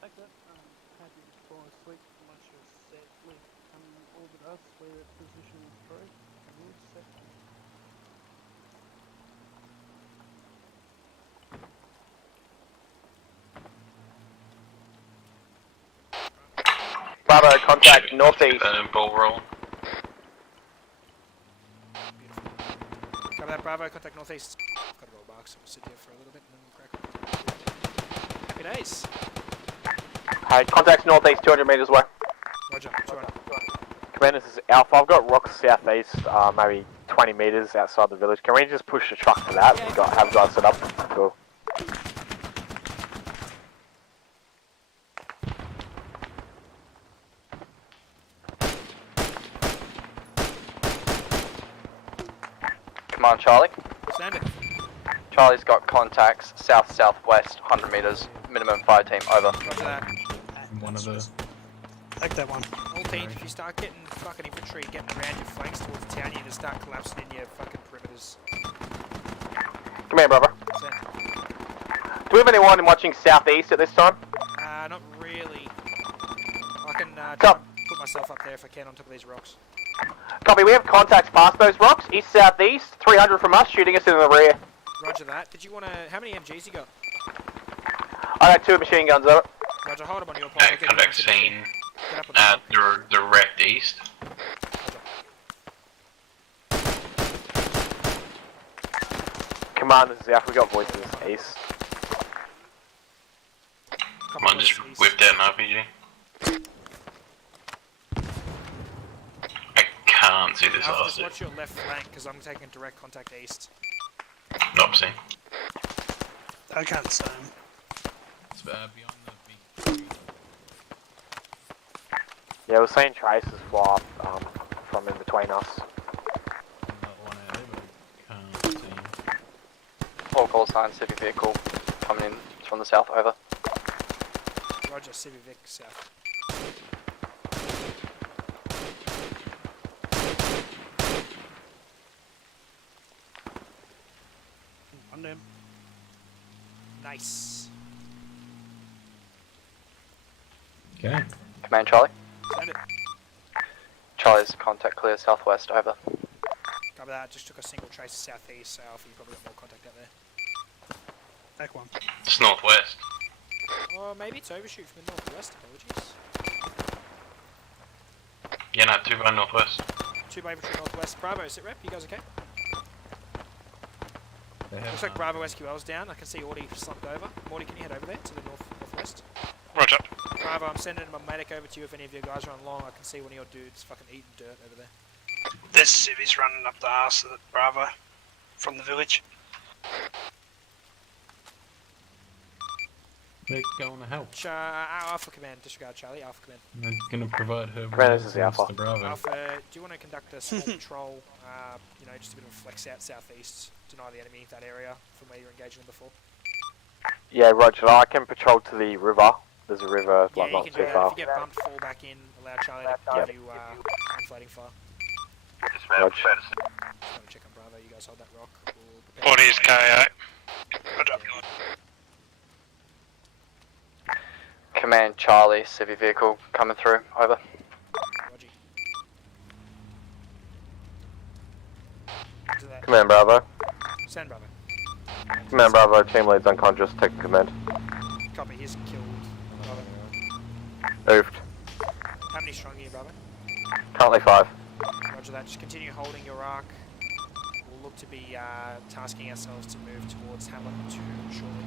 Take that. Happy to fall asleep once you're safely come orbit us. We're at position 3. Can you set? Bravo, contact northeast. Ball roll. Cover that, Bravo, contact northeast. I've got to roll marks, so we'll sit here for a little bit and then we'll crack on. Happy days. Hey, contacts northeast, 200 meters away. Roger, 200. Commander, this is Alpha. I've got rocks southeast, maybe 20 meters outside the village. Can we just push the truck to that and have guys set up? Cool. Come on, Charlie. Stand it. Charlie's got contacts south-southwest, 100 meters, minimum fire team, over. Roger that. One of the... Take that one. All teams, if you start getting fucking infantry getting around your flanks towards the town, you just start collapsing in your fucking perimeters. Come here, brother. Send. Do we have anyone watching southeast at this time? Not really. I can try and put myself up there if I can on top of these rocks. Copy, we have contacts past those rocks, east-southeast, 300 from us, shooting us in the rear. Roger that. Did you want to... How many MGs you got? I got 2 machine guns over. Roger, hold them on your part. Contact scene. They're wrecked east. Command, this is Alpha. We got voices east. Come on, just whipped out an RPG. I can't see this Alpha, last just watch your left flank, because I'm taking direct contact east. Not seen. I can't see him. It's beyond the big... Yeah, we're seeing traces fly up from in between us. All call signs, heavy vehicle coming in from the south, over. Roger, Civic south. On them. Nice. Okay. Command Charlie. Send it. Charlie's contact clear southwest, over. Cover that, just took a single trace southeast, so Alpha, you probably got more contact out there. Take one. It's northwest. Or maybe it's overshoot from the northwest, apologies. Yeah, no, 2 by northwest. 2 by infantry northwest. Bravo, sit rep, you guys okay? Looks like Bravo. Bravo SQL's down. I can see Audie slumped over. Morty, can you head over there to the northwest? Roger. Bravo, I'm sending my medic over to you if any of you guys are on long. I can see one of your dudes fucking eating dirt over there. There's civvies running up the arse of the Bravo from the village. They're going to help. Alpha Command, disregard Charlie, Alpha Command. I'm going to provide her Commander, this is with Alpha. the Bravo. Alpha, do you want to conduct a small patrol, you know, just a bit of a flex out southeast, deny the enemy that area from where you're engaging them before? Yeah, Roger. I can patrol to the river. There's a river Yeah, like you not can too do that. far. If you get bumped, fall back in, allow Charlie to give you inflating fire. Roger. Just want to check on Bravo, you guys hold that rock. We'll Body is KO. Roger. Command Charlie, civic vehicle coming through, over. Roger. Command Bravo. Send Bravo. Command Bravo, team lead's unconscious, take command. Copy, he's killed. Bravo. Moved. How many strong are you, Bravo? Currently 5. Roger that, just continue holding your arc. We'll look to be tasking ourselves to move towards Hamlet 2 shortly.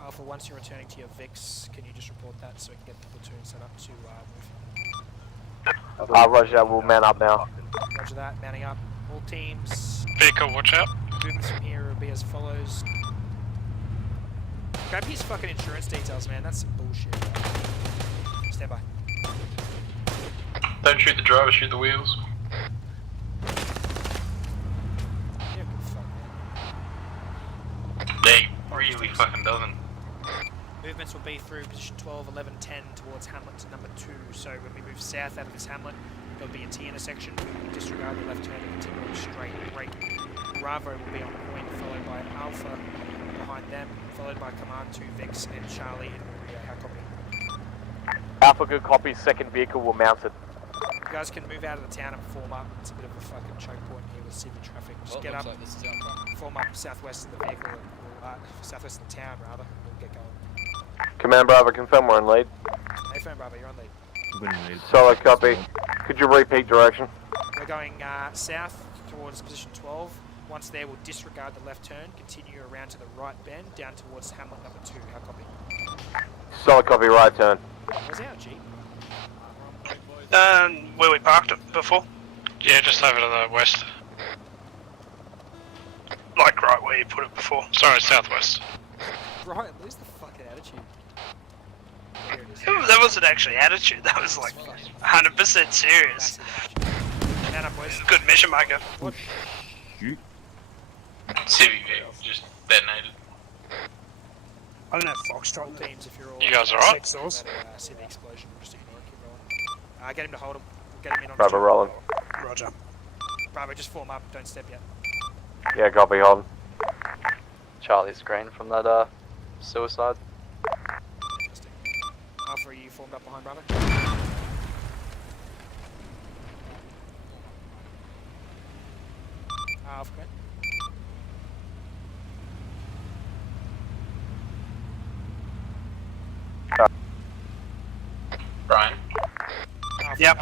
Alpha, once you're returning to your VIX, can you just report that so we can get the platoon set up to move? Roger, we'll man up now. Roger that, mounting up. All teams. Vehicle, watch out. Movements from here will be as follows. Grab his fucking insurance details, man. That's some bullshit. Stand by. Don't shoot the driver, shoot the wheels. Yeah, good fuck, man. They really fucking doesn't. Movements will be through position 12, 11, 10 towards hamlet to number 2. So when we move south out of this hamlet, there'll be a T intersection. Disregard the left turn and continue straight. Break. Bravo will be on point, followed by Alpha behind them, followed by Command 2, Vix, and Charlie in rear. How copy? Alpha, good copy. Second vehicle will mount it. You guys can move out of the town and form up. It's a bit of a fucking choke point here with civil traffic. Just get up, form up southwest of the vehicle, and southwest of the town rather. We'll get going. Command Bravo, confirm we're in lead. Hey, Phone Bravo, you're on lead. Solid copy. Could you repeat direction? We're going south towards position 12. Once there, we'll disregard the left turn, continue around to the right bend, down towards hamlet number 2. How copy? Solid copy, right turn. Where's our Jeep? Where we parked it before. Yeah, just over to the west. Like right where you put it before. Sorry, southwest. Right, lose the fucking attitude. There it is. That wasn't actually attitude, that was like 100% serious. Man up, boys. Good mission maker. What? Civi just detonated. I'm gonna have Foxtrot teams if you're all. You guys alright? Six doors. City explosion, just ignore it, keep rolling. Get him to hold him. Get him in on Bravo, rolling. Roger. Bravo, just form up, don't step yet. Yeah, copy, hold. Charlie's green from that suicide. Alpha, are you formed up behind Bravo? Alpha, great. Brian? Yep.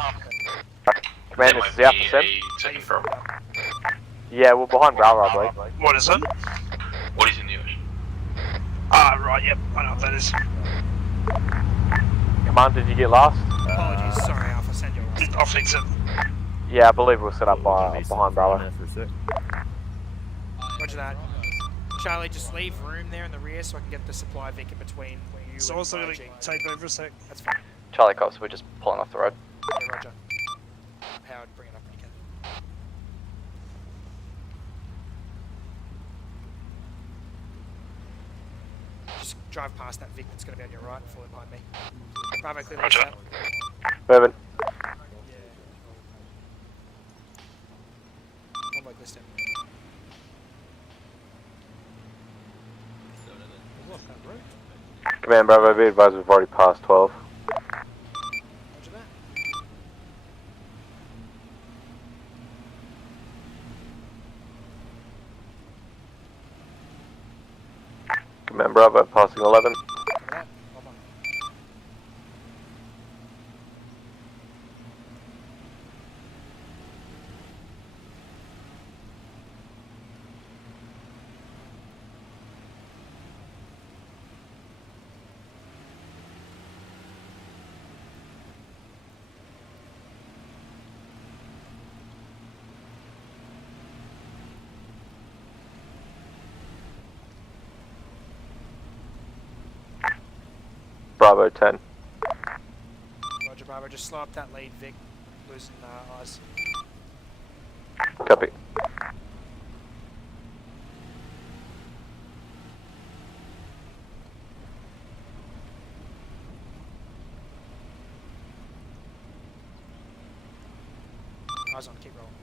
Command, this is the Alpha Sim. Yeah, we're behind Bravo, I believe. What is it? What is in the ocean? Ah, right, yep, I know what that is. Command, did you get last? Apologies, sorry Alpha, send your I'll fix it. Yeah, I believe we're set up behind Bravo. Roger that. Charlie, just leave room there in the rear so I can get the supply Vic in between you It's and also gonna Jeep. take over a sec. That's fine. Charlie cops, we're just pulling off the road. Yeah, Roger. Howard, bring it up when you can. Just drive past that Vic that's going to be on your right and fall in behind me. Bravo, clear the Roger. out. Moving. One way, clear step. Command Bravo, be advised we've already passed 12. Roger that. Command Bravo, passing 11. Roger that. Well done. Bravo 10. Roger, Bravo, just slow up that lead, Vic. Losing eyes. Copy. Eyes on, keep rolling.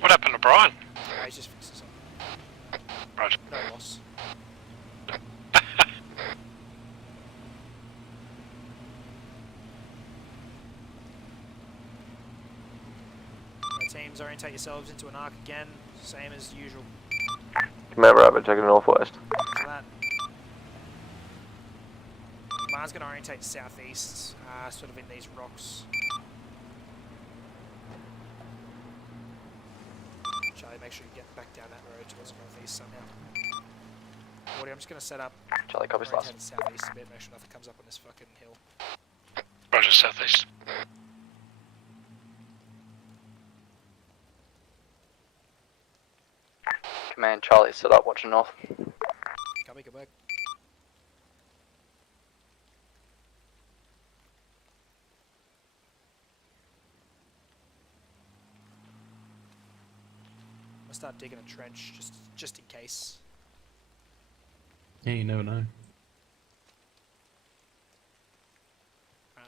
What happened to Brian? Yeah, he's just fixed this up. Roger. No loss. Teams, orientate yourselves into an arc again, same as usual. Command Bravo, checking northwest. For that. Command's going to orientate southeast, sort of in these rocks. Charlie, make sure you get back down that road towards the northeast somehow. Audio, I'm just going to set up. Charlie, copies right last. hand southeast a bit, make sure nothing comes up on this fucking hill. Roger, southeast. Command Charlie, set up, watching north. Copy, good work. I'll start digging a trench just in case. Yeah, you never know.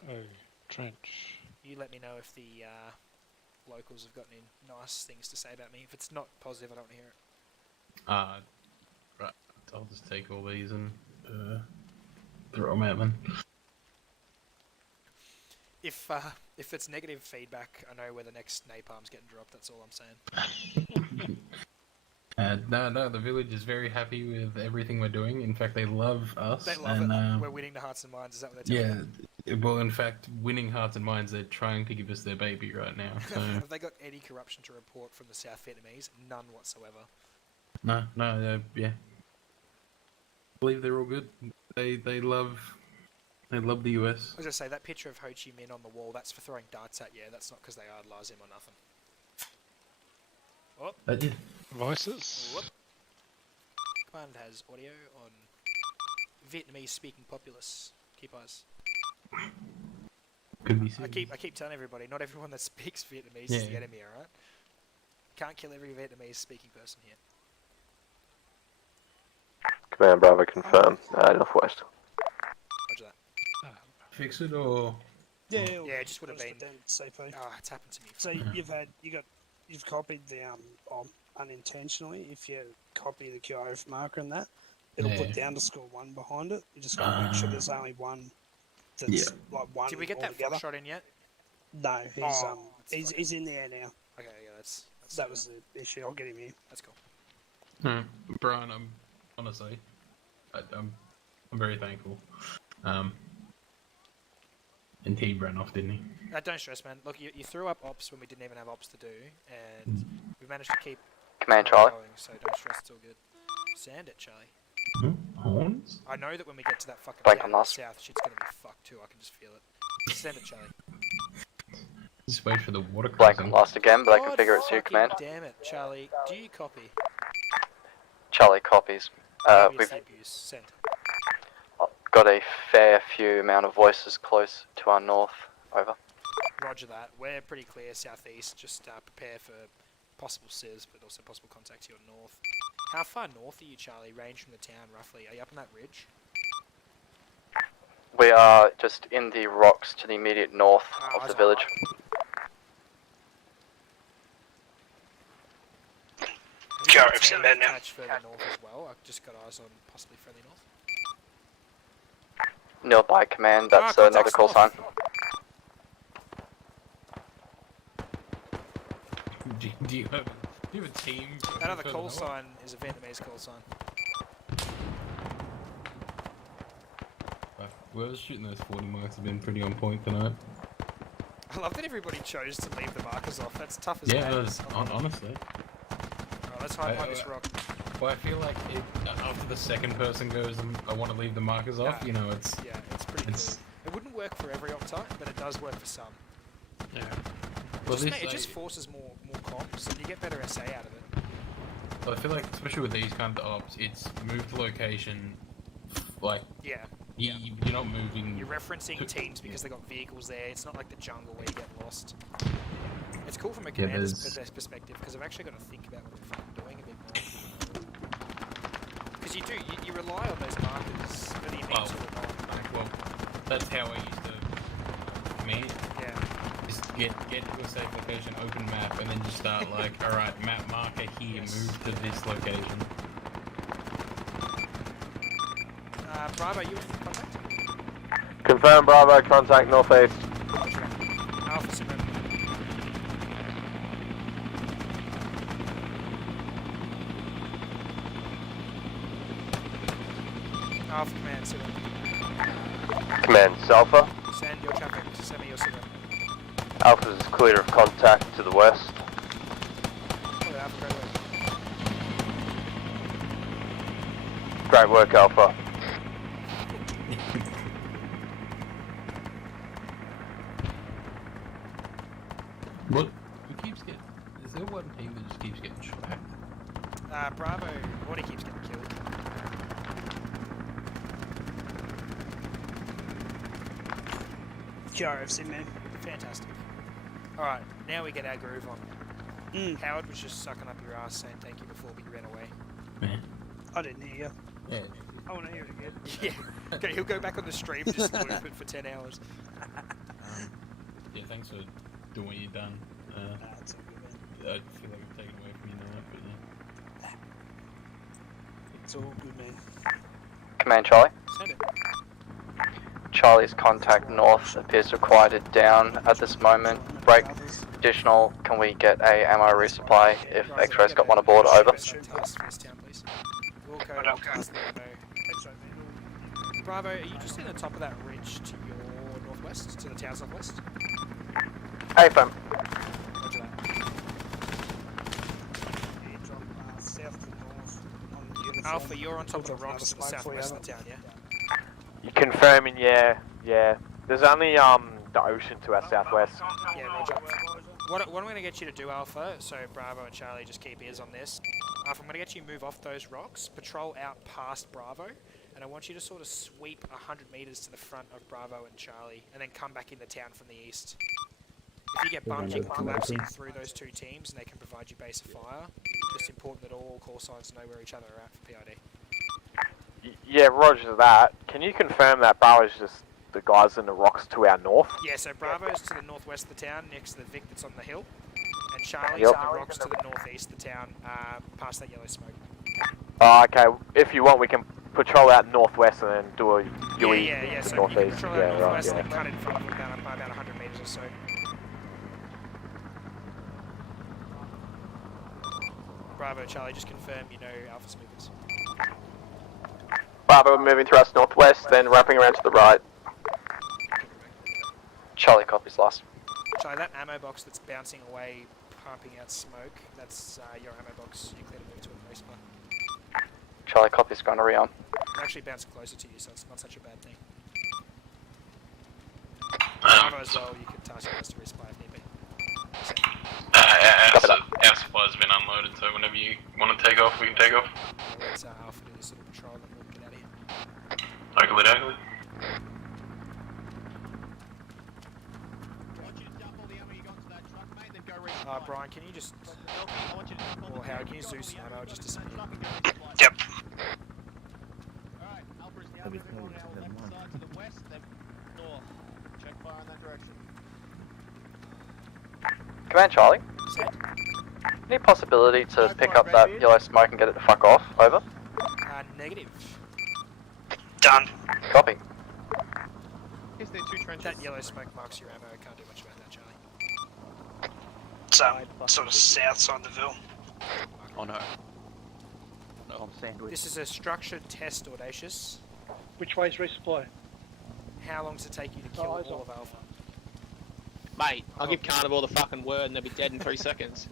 Oh, trench. You let me know if the locals have got any nice things to say about me. If it's not positive, I don't want to hear it. Right. I'll just take all these and throw them at them. If it's negative feedback, I know where the next napalm's getting dropped. That's all I'm saying. No, the village is very happy with everything we're doing. In fact, they love us. They love it. We're winning the hearts and minds. Is that what they're telling you? Yeah. Well, in fact, winning hearts and minds, they're trying to give us their baby right now. So. Have they got any corruption to report from the South Vietnamese? None whatsoever. No, yeah. I believe they're all good. They love the US. I was gonna say that picture of Ho Chi Minh on the wall. That's for throwing darts at you. That's not because they idolise him or nothing. Oh. Yeah. Voices. Whoop. Command has audio on Vietnamese-speaking populace. Keep eyes. Could be I keep telling everybody, not everyone that speaks Vietnamese Yeah. is the enemy, alright? Can't kill every Vietnamese-speaking person here. Command Bravo, confirm. Northwest. Roger that. Fix it or? Yeah, it just would have been. CP. Oh, it's happened to me. So you've copied the unintentionally. If you copy the QRF marker in that, it'll put the _1 behind it. You just gotta make sure there's only one. That's like one. Did we get that altogether. shot in yet? No, he's in there now. Okay, yeah, that was the issue. I'll get him here. That's cool. Brian, honestly, I'm very thankful. And he ran off, didn't he? Don't stress, man. Look, you threw up ops when we didn't even have ops to do, and we managed to keep Command Charlie. going, so don't stress, it's all good. Sand it, Charlie. Horns? I know that when we get to that fucking Blank town on in the last. south, shit's gonna be fucked too. I can just feel it. Send it, Charlie. Just wait for the water Blank crossing. on last again, but I can God figure it's you, fucking Command. Damn it, Charlie. Do you copy? Charlie copies. We've Send. got a fair few amount of voices close to our north. Over. Roger that. We're pretty clear southeast. Just prepare for possible SIS, but also possible contact to your north. How far north are you, Charlie? Range from the town, roughly. Are you up on that ridge? We are just in the rocks to the immediate north of the village. QRF's in bed now. Further north as well. I've just got eyes on possibly further north. Nearby, Command. That's another call sign. Do you have a team? That other call sign is a Vietnamese call sign. Whoever's shooting those 40 marks have been pretty on point tonight. I love that everybody chose to leave the markers off. That's tough as Yeah, nails. honestly. Alright, let's hide behind this rock. Well, I feel like after the second person goes, I want to leave the markers off. You know, it's yeah, it's pretty cool. It wouldn't work for every op type, but it does work for some. Yeah. It just forces more comps, and you get better SA out of it. Well, I feel like, especially with these kind of ops, it's move to location. Like you're not moving. You're referencing teams because they got vehicles there. It's not like the jungle where you get lost. It's cool from a commander's perspective because I've actually got to think about what we're fucking doing a bit more. Because you rely on those markers whether you need to or not. Well, that's how I used to command. Yeah. Just get to a safe location, open map, and then just start like, alright, map marker here, move to this location. Bravo, you in contact? Confirm Bravo, contact northeast. Alpha Simon. Alpha Command, Simon. Command Alpha. Send your traffic, send me your Simon. Alpha is clear of contact to the west. Great work, Alpha. What? Who keeps getting? Is there one team that just keeps getting shot at? Bravo, Audi keeps getting killed. QRF's in, man. Fantastic. Alright, now we get our groove on. Howard was just sucking up your ass saying thank you before we ran away. I didn't hear you. Yeah. I want to hear it again. Yeah. Okay, he'll go back on the stream, just loop it for 10 hours. Yeah, thanks for doing what you've done. That's all good, man. I feel like I'm taking away from you now, but yeah. It's all good, man. Command Charlie. Send it. Charlie's contact north appears to have quieted down at this moment. Break. Additional, can we get a ammo resupply if X-Ray's got one aboard? Over. Bravo, are you just in the top of that ridge to your northwest, to the town southwest? Hey, fam. Roger that. South to north on the other Alpha, side. you're on top of the We'll rocks to the have another southwest smoke of the for town, yeah? You confirming, yeah. There's only the ocean to our southwest. Yeah, roger. What I'm going to get you to do, Alpha, so Bravo and Charlie, just keep ears on this. Alpha, I'm going to get you to move off those rocks, patrol out past Bravo, and I want you to sort of sweep 100 meters to the front of Bravo and Charlie, and then come back into town from the east. If you get bumped, you can collapse in through those two teams, and they can provide you base of fire. Just important that all call signs know where each other are at for PID. Yeah, roger that. Can you confirm that Bravo's just the guys in the rocks to our north? Yeah, so Bravo's to the northwest of the town, next to the Vic that's on the hill. And Charlie's Yep. at the rocks to the northeast of the town, past that yellow smoke. Okay, if you want, we can patrol out northwest and then do a UE Yeah, to so northeast. you can patrol out Yeah, right, northwest and yeah. then cut in front of them down by about 100 meters or so. Bravo, Charlie, just confirm you know Alpha's movements. Bravo, moving thrust northwest, then wrapping around to the right. Charlie copies last. Charlie, that ammo box that's bouncing away, pumping out smoke, that's your ammo box. You clear to move to a respawn. Charlie copies, going to rearm. It actually bounced closer to you, so it's not such a bad thing. Bravo as well, you can task us to resupply if need be. Our supply's been unloaded, so whenever you want to take off, we can take off. Let's Alpha do this little patrol and we'll get out of here. Ugly. Brian, can you just... Or Howard, can you Zeus some ammo just to see? Yep. Alright, Alpha is now moving along our left side to the west, then north. Check fire in that direction. Command Charlie. Any possibility to pick up that yellow smoke and get it to fuck off? Over. Negative. Done. Copy. Is there two trenches? That yellow smoke marks your ammo, I can't do much about that, Charlie. So, sort of south side of the Ville. Oh no. No, I'm sandwiched. This is a structured test, Audacious. Which way's resupply? How long does it take you to kill all of Alpha? Mate, I'll give Carnival the fucking word and they'll be dead in 3 seconds.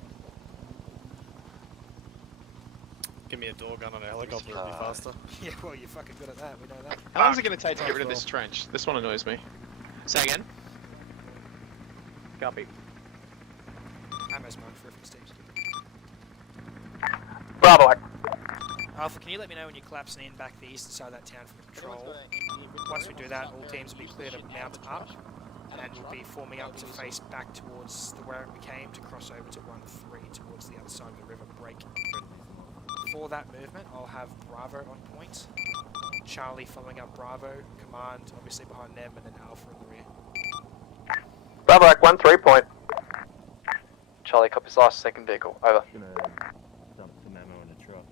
Give me a door gun on a helicopter, it'll be faster. Yeah, well, you're fucking good at that, we know that. How long is it going to take to get rid of this trench? This one annoys me. Say again? Copy. Ammo's marked for reference teams. Bravo. Alpha, can you let me know when you're collapsing in back the eastern side of that town for patrol? Once we do that, all teams will be clear to mount up, and we'll be forming up to face back towards the where we came to cross over to 1-3 towards the other side of the river break. For that movement, I'll have Bravo on point, Charlie following up Bravo, Command obviously behind them, and then Alpha in the rear. Bravo, 1-3 point. Charlie copies last, second vehicle. Over. Dump some ammo in a truck.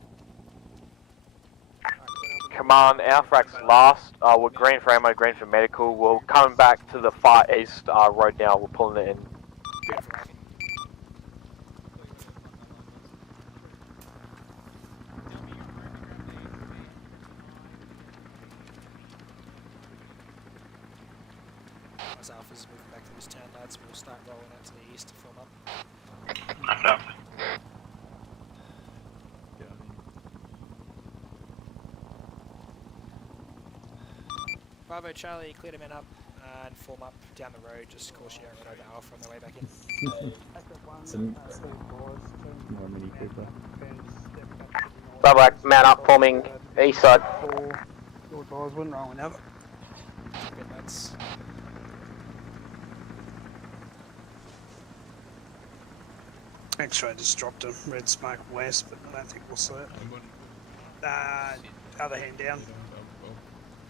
Command, our frack's last. We're green for ammo, green for medical. We're coming back to the far east road now. We're pulling it in. Beautiful, Alfie. As Alpha's moving back to this town, lads, we'll start rolling out to the east to form up. Bravo Charlie, clear the men up and form up down the road. Just caution you don't run over Alpha on their way back in. Some more Mini Cooper. Bravo, man up, forming east side. Good boys, wouldn't roll another. Good lads. X-ray just dropped a red smoke west, but I don't think we'll see it. Other hand down.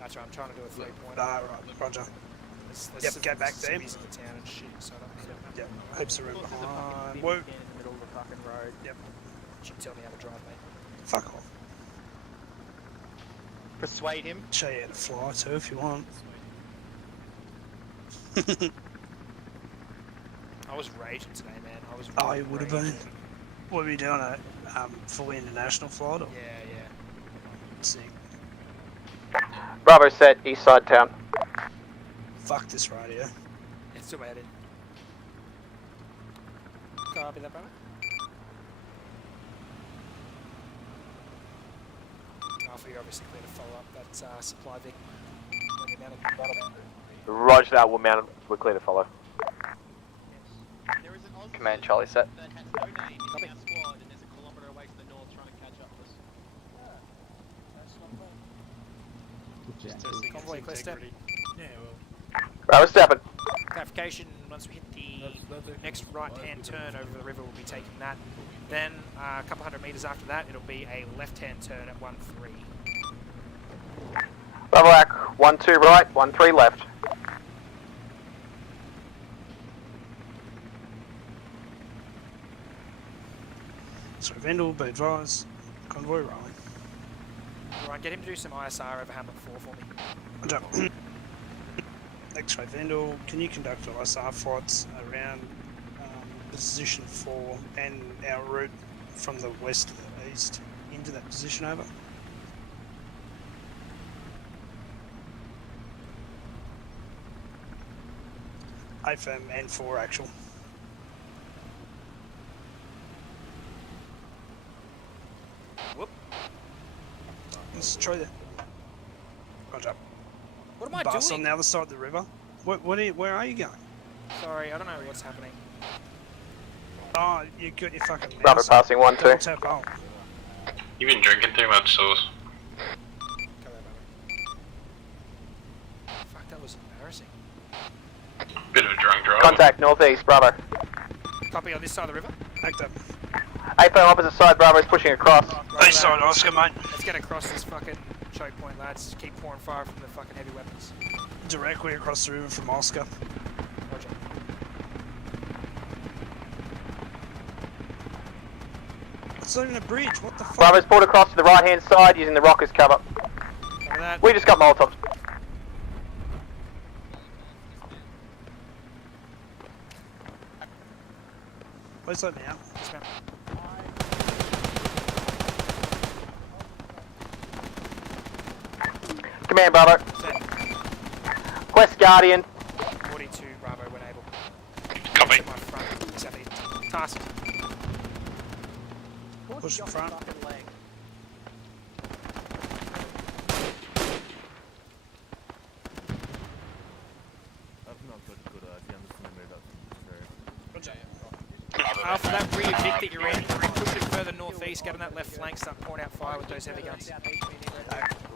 That's right, I'm trying to do a 3-point. Right, roger. Yep, go back there. In the town and shit, so I don't need it. Yep, heaps of room behind. Woo. Woo. In the middle of the fucking road. Yep. You should tell me how to drive, mate. Fuck off. Persuade him. Show you how to fly too if you want. I was raging today, man. I was. Oh, you would have been. What were you doing? A fully international flight? Or? Yeah. Sick. Bravo set, east side town. Fuck this radio. It's still bad in. Copy that, brother. Alpha, you're obviously clear to follow up that supply Vic. When you're mounted. Roger that, we're mounted. We're clear to follow. Command Charlie set. Convoy, clear step. Bravo stepping. Clarification, once we hit the next right-hand turn over the river, we'll be taking that. Then a couple hundred metres after that, it'll be a left-hand turn at 1-3. Bravo Ac, 1-2 right, 1-3 left. So Vendel, be advised. Convoy rolling. Right, get him to do some ISR over Hamlet 4 for me. I don't. X-ray Vendel, can you conduct ISR flights around position 4 and our route from the west to the east into that position over? AFM and 4 actual. Whoop. Let's try that. Roger. What am I Bus doing? on the other side of the river. Where are you going? Sorry, I don't know what's happening. Oh, you got your fucking mouse. Bravo passing 1-2. Tap out. You've been drinking too much sauce. Fuck, that was embarrassing. Bit of a drunk drive. Contact northeast, Bravo. Copy on this side of the river. Act up. AFM opposite side, Bravo is pushing across. East side, Oscar, mate. Let's get across this fucking choke point, lads. Keep pouring fire from the fucking heavy weapons. Directly across the river from Oscar. Roger. It's not even a bridge, what the fuck? Bravo's pulled across to the right hand side using the rock as cover. Cover that. We just got Molotovs. Where's that now? Yes, ma'am. Command Bravo. Quest Guardian. 42 Bravo when able. Copy. My front, southeast. Task. Push the front. Alpha, that rear Vic that you're in, push it further northeast, get on that left flank, start pouring out fire with those heavy guns.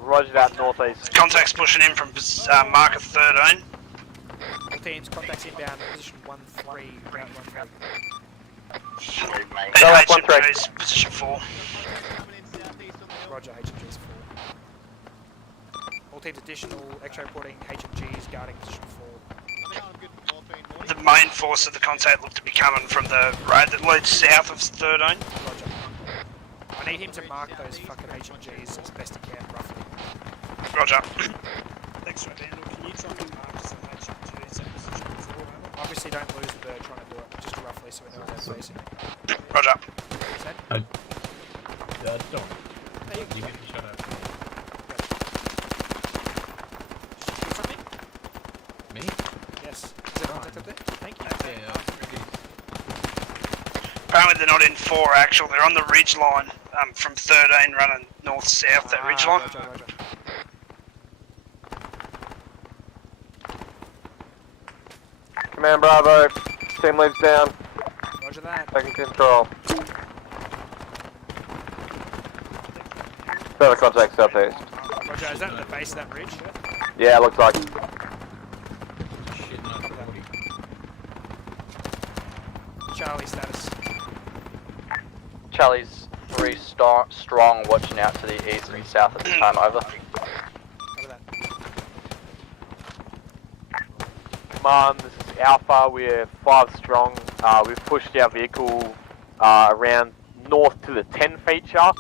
Roger that, northeast. Contacts pushing in from marker 13. All teams, contacts inbound, position 1-3, route 1-3. Go up 1-3. HMG's position 4. Roger, HMG's 4. All teams additional, X-ray reporting, HMG's guarding position 4. The main force of the contact looked to be coming from the road that leads south of 13. Roger. I need him to mark those fucking HMGs as best he can, roughly. Roger. X-ray Vandal, can you try and mark some HMGs at position 4? Obviously don't lose the bird trying to do it, just roughly so we know where they're facing. Roger. Send? Don't. Hey, You can shut up. Shoot something? Me? Yes. Is that contact up there? Thank you. Apparently they're not in 4 actual, they're on the ridge line from 13 running north-south, that ridge line. Roger, roger. Command Bravo, team leads down. Roger that. Taking control. Further contact southeast. Roger, is that at the base of that ridge? Yeah, looks like. Charlie status. Charlie's 3 strong, watching out to the east and south at this time, over. Cover that. Command, this is Alpha, we're 5 strong. We've pushed our vehicle around north to the 10 feature.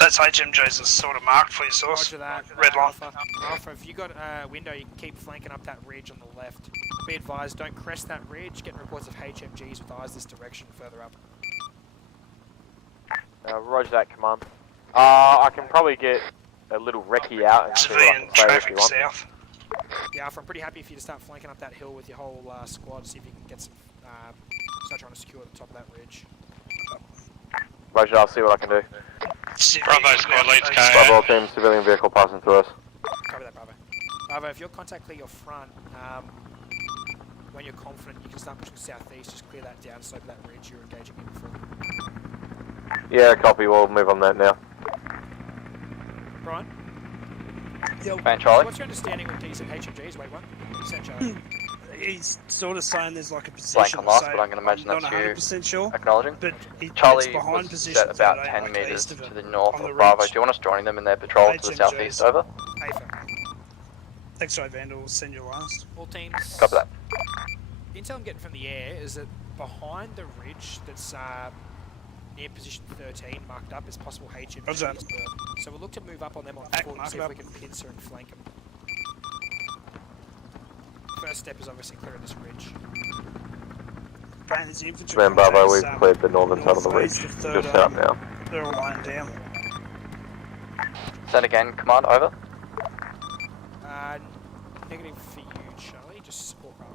That's HMGs are sort of marked for your source. Roger that. Red line. Alpha, if you got a window, you can keep flanking up that ridge on the left. Be advised, don't crest that ridge. Getting reports of HMGs with eyes this direction further up. Roger that, Command. I can probably get a little recce out and see what I Civilian can say if traffic you want. south. Yeah, Alpha, I'm pretty happy for you to start flanking up that hill with your whole squad. See if you can get some. Start trying to secure the top of that ridge. Roger, I'll see what I can do. Bravo squad leads KO. Bravo team, civilian vehicle passing through us. Copy that, Bravo. Bravo, if you're contact clear your front, when you're confident, you can start pushing southeast. Just clear that down, slope that ridge you're engaging in before. Yeah, copy, we'll move on that now. Brian? Man, Charlie. What's your understanding with decent HMGs? Wait, what? Send Charlie. He's sort of saying there's like a position. Blank on last, so but I'm going to imagine I'm that's not you 100% sure. acknowledging. But it's Charlie behind was positions set about that 10 like metres east of to it, the north on of the Bravo. ridge. Do you want us joining them in their patrol to the HMGs. southeast? Over. X-ray Vandal will send you last. All teams. Copy that. The intel I'm getting from the air is that behind the ridge that's near position 13 marked up is possible HMGs. So we'll look to move up on them on foot and see if we can pincer and flank them. First step is obviously clearing this ridge. There's infantry Command Bravo, contacts, we've cleared the northern side of the ridge. northwest of Just third, set up now. They're all lying down. Send again, command, over. Negative for you, Charlie. Just support Bravo.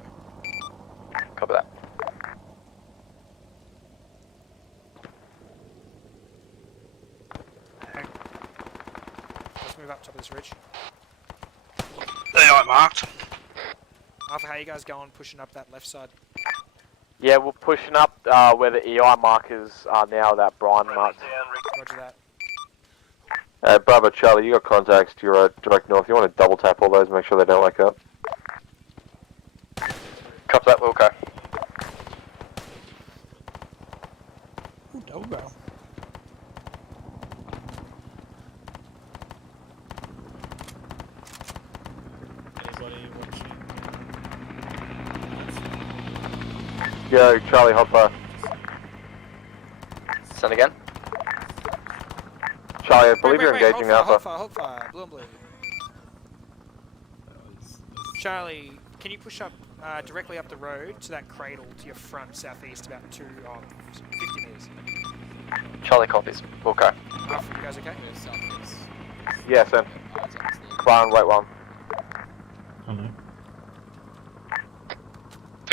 Copy that. Let's move up top of this ridge. They are marked. Alpha, how you guys going pushing up that left side? Yeah, we're pushing up where the EI markers are now, that Brian marked. Roger that. Bravo Charlie, you got contacts to your direct north. You want to double tap all those, make sure they don't wake up. Copy that, Wilco. Ooh, double barrel. Yo, Charlie Hopper. Send again. Charlie, I believe you're engaging Alpha. Hold fire, blue and blue. Charlie, can you push up directly up the road to that cradle to your front southeast about 50 metres? Charlie copies. Wilco. Alpha, you guys okay? Yeah, sent. Clown, wait one.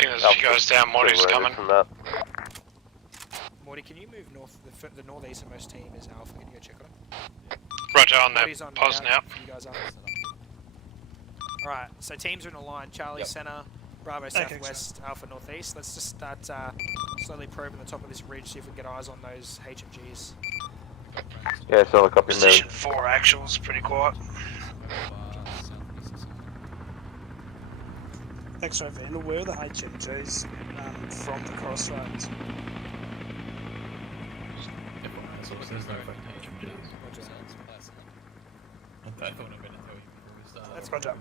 I think there's a few guys down. Morty's coming. Morty, can you move north? The northeasternmost team is Alpha. Can you go check on him? Roger, on there. Morty's on Pause now. You guys are. Alright, so teams are in a line. Charlie center, Bravo southwest, Alpha northeast. Let's just start slowly probing the top of this ridge, see if we can get eyes on those HMGs. Yeah, so a copy Position 4 actuals, pretty quiet. X-ray Vandal, where are the HMGs from the crossroads? That's Roger.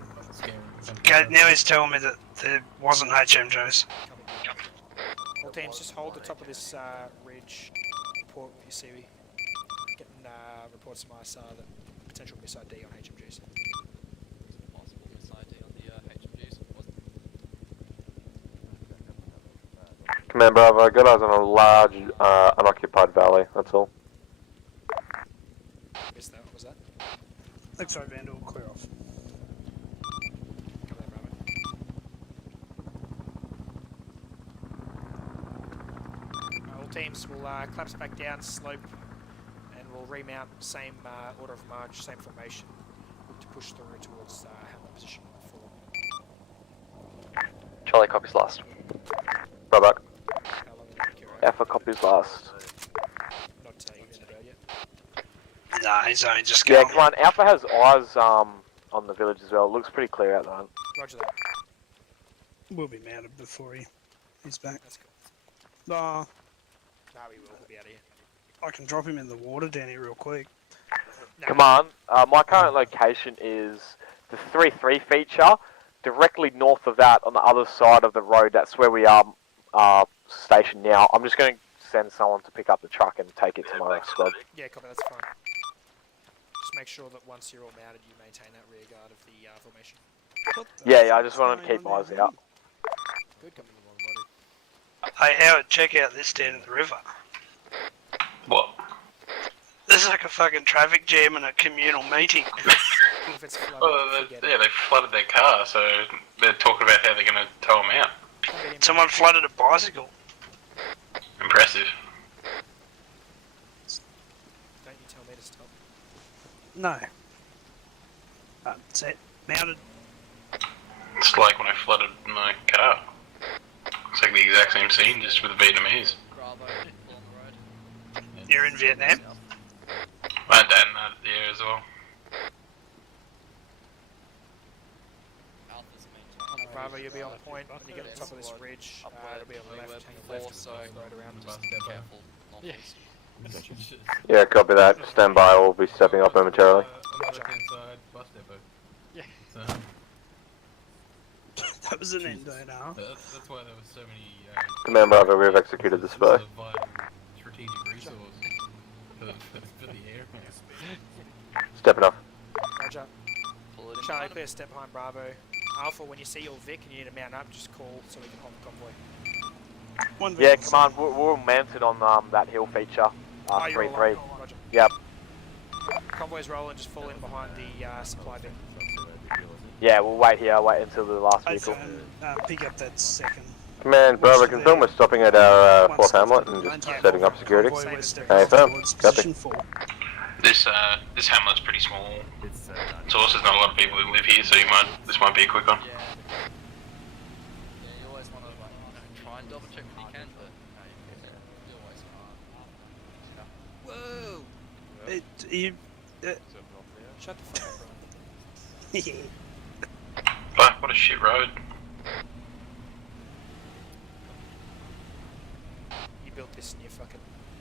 Okay, now he's telling me that there wasn't HMGs. All teams, just hold the top of this ridge. Report what you see. Getting reports from ISOR that potential miss ID on HMGs. Command Bravo, got eyes on a large unoccupied valley, that's all. Missed that, what was that? X-ray Vandal, clear off. Cover that, Bravo. All teams will collapse back down, slope, and we'll remount, same order of march, same formation. Look to push through towards hamlet position 4. Charlie copies last. Right back. How long are you Alpha copies last. Not even in the bird yet. Nah, he's only just Yeah, going. come on. Alpha has eyes on the village as well. It looks pretty clear out there. Roger that. We'll be mounted before he's back. That's cool. Nah, No, we will. We'll be out of here. I can drop him in the water down here real quick. No. Come on. My current location is the 3-3 feature. Directly north of that, on the other side of the road, that's where we are stationed now. I'm just going to send someone to pick up the truck and take it to my squad. Yeah, copy. That's fine. Just make sure that once you're all mounted, you maintain that rear guard of the formation. Yeah, I just wanted to keep eyes out. Good copy. Hey Howard, check out this down in the river. What? There's like a fucking traffic jam and a communal meeting. If it's flooded, Well, forget they flooded their car, so they're talking about how they're going to tow them out. Someone flooded a bicycle. Impressive. Don't you tell me to stop. No. Set. Mounted. It's like when I flooded my car. It's like the exact same scene, just with the Vietnamese. Bravo, on the road. You're in Vietnam? My dad and that there as well. Alpha's On Bravo, you'll be on point. When you get to the top of this ridge, there'll be a left, hang left, so road around. just be careful. Yeah. Yeah, copy that. Stand by. We'll be stepping up momentarily. On the left-hand side, bus depot. Yeah. So, That was an endo now. that's why there was so many. Command Bravo, we have executed the spy. Strategic resource for the air. Stepping up. Roger. Charlie, clear step behind Bravo. Alpha, when you see your Vic and you need to mount up, just call so we can hold the convoy. Yeah, come on. We're all mounted on that hill feature. 3-3. Roger. Yep. Convoy's rolling, just fall in behind the supply bin. Yeah, we'll wait here. Wait until the last Hey, vehicle. pick up that second. Command Bravo, confirm we're stopping at our 4th hamlet and just setting up security. Hey, firm. Copy. This hamlet's pretty small. So also there's not a lot of people who live here, so this might be a quick one. Yeah, you always want to try and double check when you can, but you always Whoa! Shut the fuck up, bro. Fuck, what a shit road. You built this in your fucking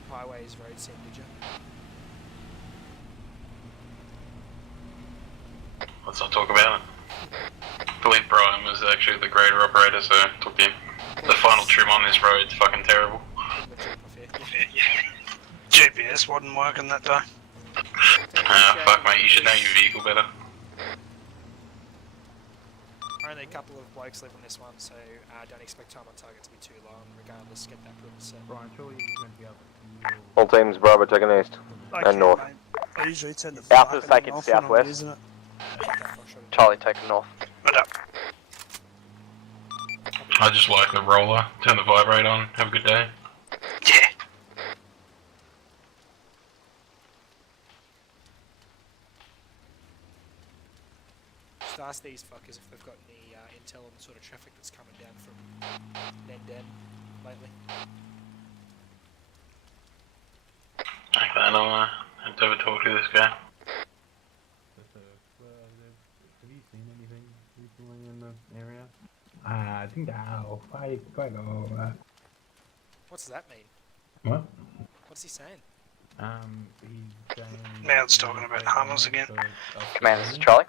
highways road sim, did you? Let's not talk about it. I believe Brian was actually the greater operator, so took him. The final trim on this road's fucking terrible. GPS wasn't working that day. Fuck mate, you should know your vehicle better. Only a couple of blokes live on this one, so don't expect time on target to be too long. Regardless, get that proof set. Brian, surely you're meant to be able to... All teams Bravo taking east and north. I usually tend to Alpha's taking southwest. Charlie taking north. I just like the roller. Turn the vibrate on. Have a good day. Yeah. Just ask these fuckers if they've got any intel on the sort of traffic that's coming down from Nenden lately. Like that, I'll ever talk to this guy. Have you seen anything recently in the area? I think I'll fight quite over. What does that mean? What? What's he saying? He's saying... Now it's talking about Hummers again. Command, this is Charlie.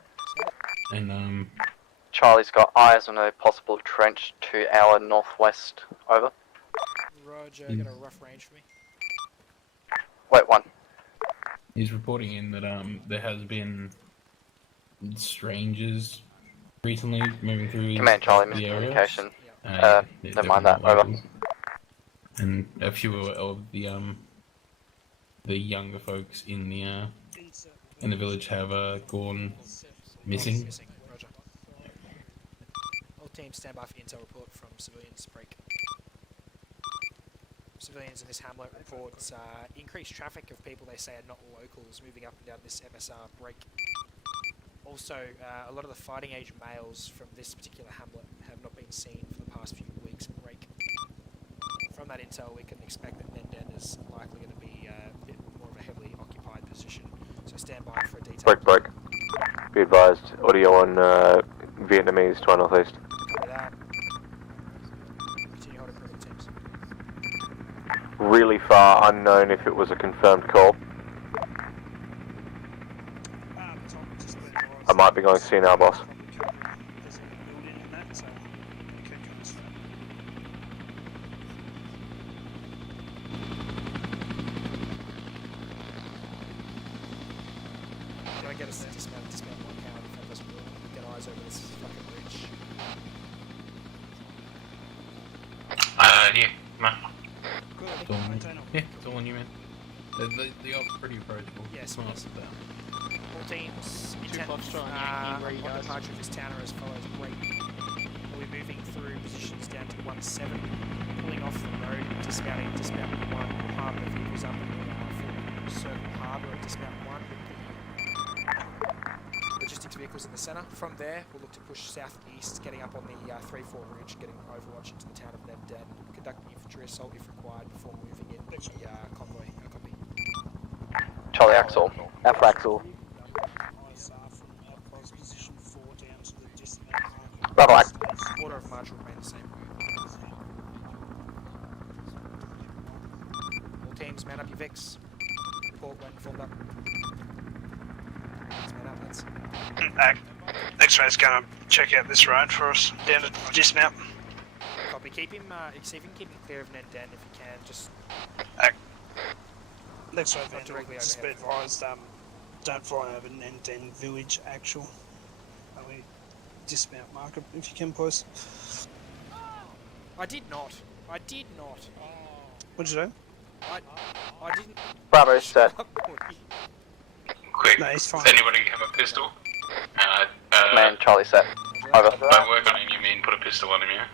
And, Charlie's got eyes on a possible trench to our northwest. Over. Roger, got a rough range for me. Wait, one. he's reporting in that, there has been strangers recently moving through Command Charlie, the area. miscommunication. Yeah, Never mind that, over. And a few of the younger folks in the village have gone missing. Roger. All teams stand by for intel report from civilians. Break. Civilians in this hamlet reports increased traffic of people they say are not locals moving up and down this MSR break. Also, a lot of the fighting age males from this particular hamlet have not been seen for the past few weeks. Break. From that intel, we can expect that Nenden is likely going to be a bit more of a heavily occupied position. So stand by for a detail. Break. Be advised, audio on Vietnamese to our northeast. Copy that. Continue holding perimeter teams. Really far unknown if it was a confirmed call. I might be going to see now, boss. Can I get us to dismount one pound if that doesn't work? Get eyes over this fucking bridge. Yeah, man. Good. Yeah, it's all on you, man. They are pretty approachable. Yes, Smart yes. stuff. All teams, Two intent Foxtrot on Yankee, where you guys? departure of this town are as follows. Break. We'll be moving through positions down to 1-7, pulling off the road, dismounting 1, harbour the vehicles up in Circle Harbour at dismount 1 with the logistics vehicles in the centre. From there, we'll look to push southeast, getting up on the 3-4 ridge, getting overwatch into the town of Nebden, conducting infantry assault if required before moving in the convoy. Copy. Charlie Axel. F Axel. Bravo Ax. Order of march will remain the same. All teams, man up your VIX. Report when formed up. Let's man up, lads. X-Ray's gonna check out this road for us, down to dismount. Copy. Keep him, see if you can keep him clear of Nenden if you can. Just X-Ray not Vandal, directly just be overhead. advised, don't fly over Nenden Village actual. We dismount marker if you can, please. I did not. What'd you do? I didn't. Bravo set. Quick, No, he's fine. does anybody have a pistol? Man, Charlie set. Over. Don't work on him, you mean put a pistol on him, yeah?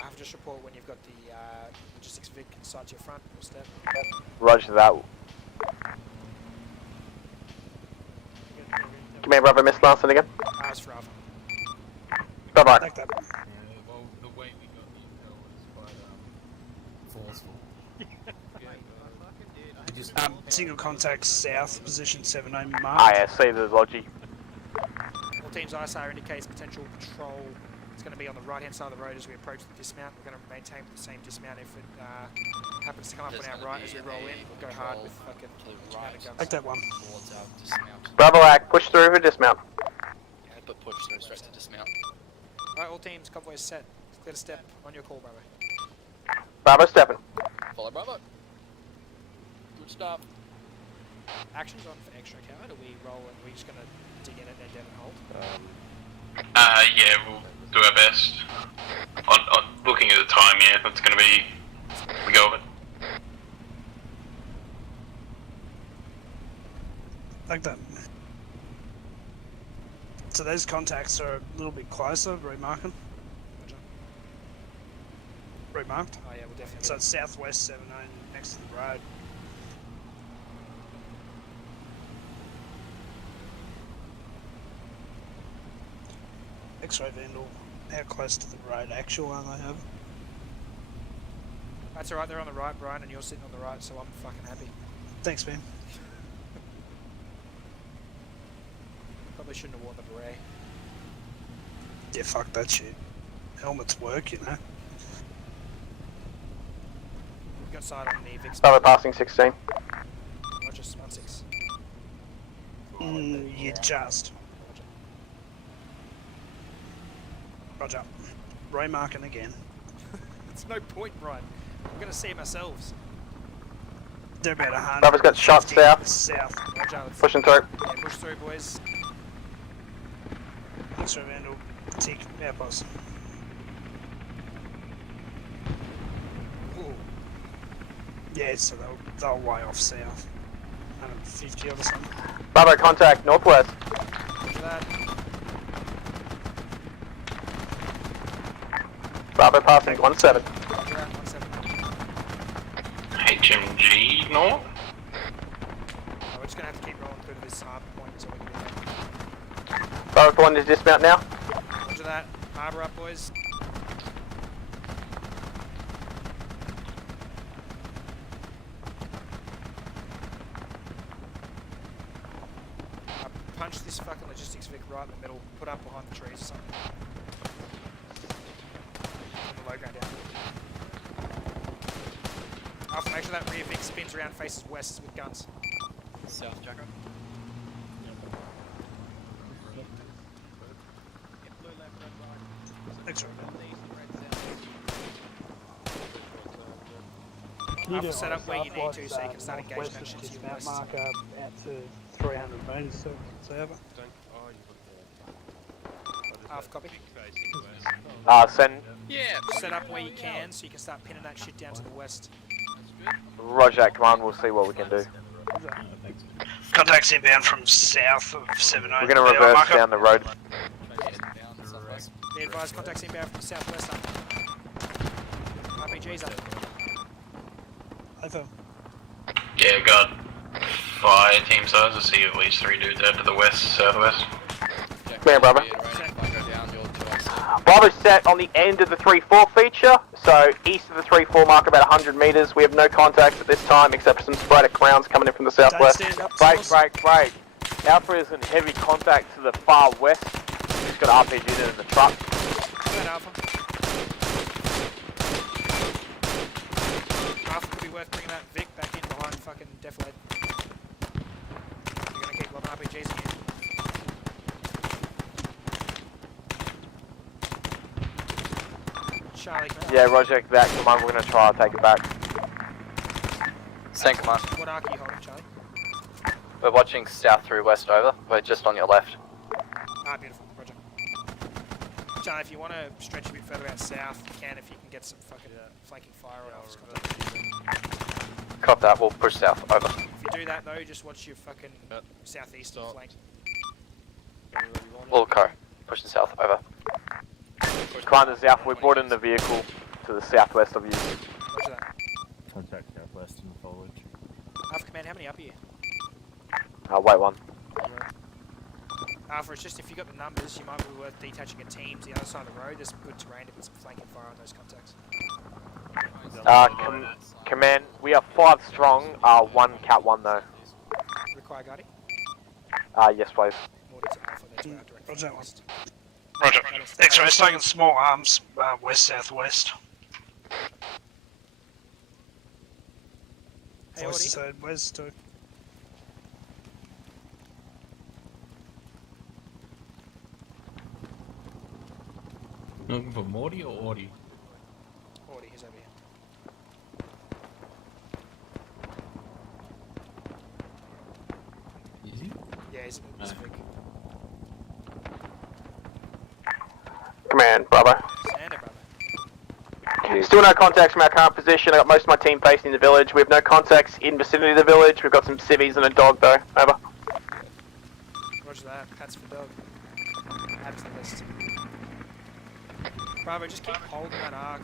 I have just report when you've got the logistics VIC inside to your front. Or step. Roger that. Command Bravo, Miss Larson again. As for Alpha. Bye-bye. Like that. Well, the way we got the intel was quite forceful. Single contact south, position 7-9 mark. I see the logi. All teams ISR indicates potential patrol. It's going to be on the right-hand side of the road as we approach the dismount. We're going to maintain the same dismount if it happens to come up on our right as we roll in. We'll go hard with fucking mounted guns. Like that one. Bravo Act, push through for dismount. Yeah, but push through straight to dismount. Alright, all teams, convoy is set. Clear to step on your call, Bravo. Bravo stepping. Follow Bravo. Good stuff. Actions on for extra card. Are we roll and we're just going to dig in it and down and hold? Yeah, we'll do our best. On looking at the time, yeah, that's going to be the go of it. Like that. So those contacts are a little bit closer, remarking. Remarked. Oh yeah, we'll definitely. So it's southwest 7-9 next to the road. X-ray Vandal, how close to the road actual are they over? That's alright, they're on the right, Brian, and you're sitting on the right, so I'm fucking happy. Thanks, man. Probably shouldn't have worn the beret. Yeah, fuck that shit. Helmets work, you know. We've got sight on the VIX. Bravo passing 16. Roger, 1-6. You just. Roger. Remarking again. There's no point, Brian. We're going to see them ourselves. They're about 100. Bravo's got shot south. South. Roger, let's Pushing through. yeah, push through, boys. X-ray Vandal, tick, outpost. Ooh. Yeah, so they'll way off south. 150 or something. Bravo contact northwest. Roger that. Bravo passing 17. Roger that, 1-7. HMG north? We're just going to have to keep rolling through to this hard point until we can get Bravo 1 is dismount now. Roger that. Harbour up, boys. Punch this fucking logistics Vic right in the middle. Put up behind the trees or something. On the low ground down. Alpha, make sure that rear Vic spins around, faces west with guns. South, Jacko. Extra. Alpha, set up where you need to so you can start engaging action to your west. Marker out to 300 metres, so over. Alpha, copy. Send. Yeah, set up where you can so you can start pinning that shit down to the west. Roger that, command. We'll see what we can do. Contacts inbound from south of 70. We're going to reverse down the road. Be advised, contacts inbound from the southwest up. RPG's up. Over. Yeah, got 5 team size. I see at least 3 dudes out to the west, southwest. Man, Bravo. Bravo set on the end of the 3-4 feature, so east of the 3-4 mark about 100 metres. We have no contacts at this time except for some sporadic rounds coming in from the southwest. Break. Alpha is in heavy contact to the far west. He's got RPG in the truck. Alpha. Alpha could be worth bringing that Vic back in behind fucking Deflate. You're gonna keep lobbing RPGs again. Charlie. Yeah, Roger that, command. We're going to try to take it back. Send command. What arc are you holding, Charlie? We're watching south through west over. We're just on your left. Ah, beautiful. Roger. Charlie, if you want to stretch a bit further out south, you can if you can get some fucking flanking fire on Alpha's contact. Cop that, we'll push south, over. If you do that though, just watch your fucking southeast flank. Wilco, pushing south, over. Commander Alpha, we brought in the vehicle to the southwest of you. Roger that. Contact southwest in the foliage. Alpha Command, how many up are you? Wait one. Alpha, it's just if you got the numbers, you might be worth detaching a team to the other side of the road. There's good terrain to put some flanking fire on those contacts. Command, we are 5 strong, 1 Cat 1 though. Require guarding? Yes please. Order to Alpha, that's where our direct Roger that one. west. Roger. X-ray's taking small arms west-southwest. Hey, West Audie. side, west too. Looking for Morty or Audie? Audie, he's over here. Is he? Yeah, he's big. Command, Bravo. Sander, brother. Still no contacts from our current position. I got most of my team facing the village. We have no contacts in vicinity of the village. We've got some civvies and a dog though. Over. Roger that. Pats for dog. Add to the list. Bravo, just keep holding that arc.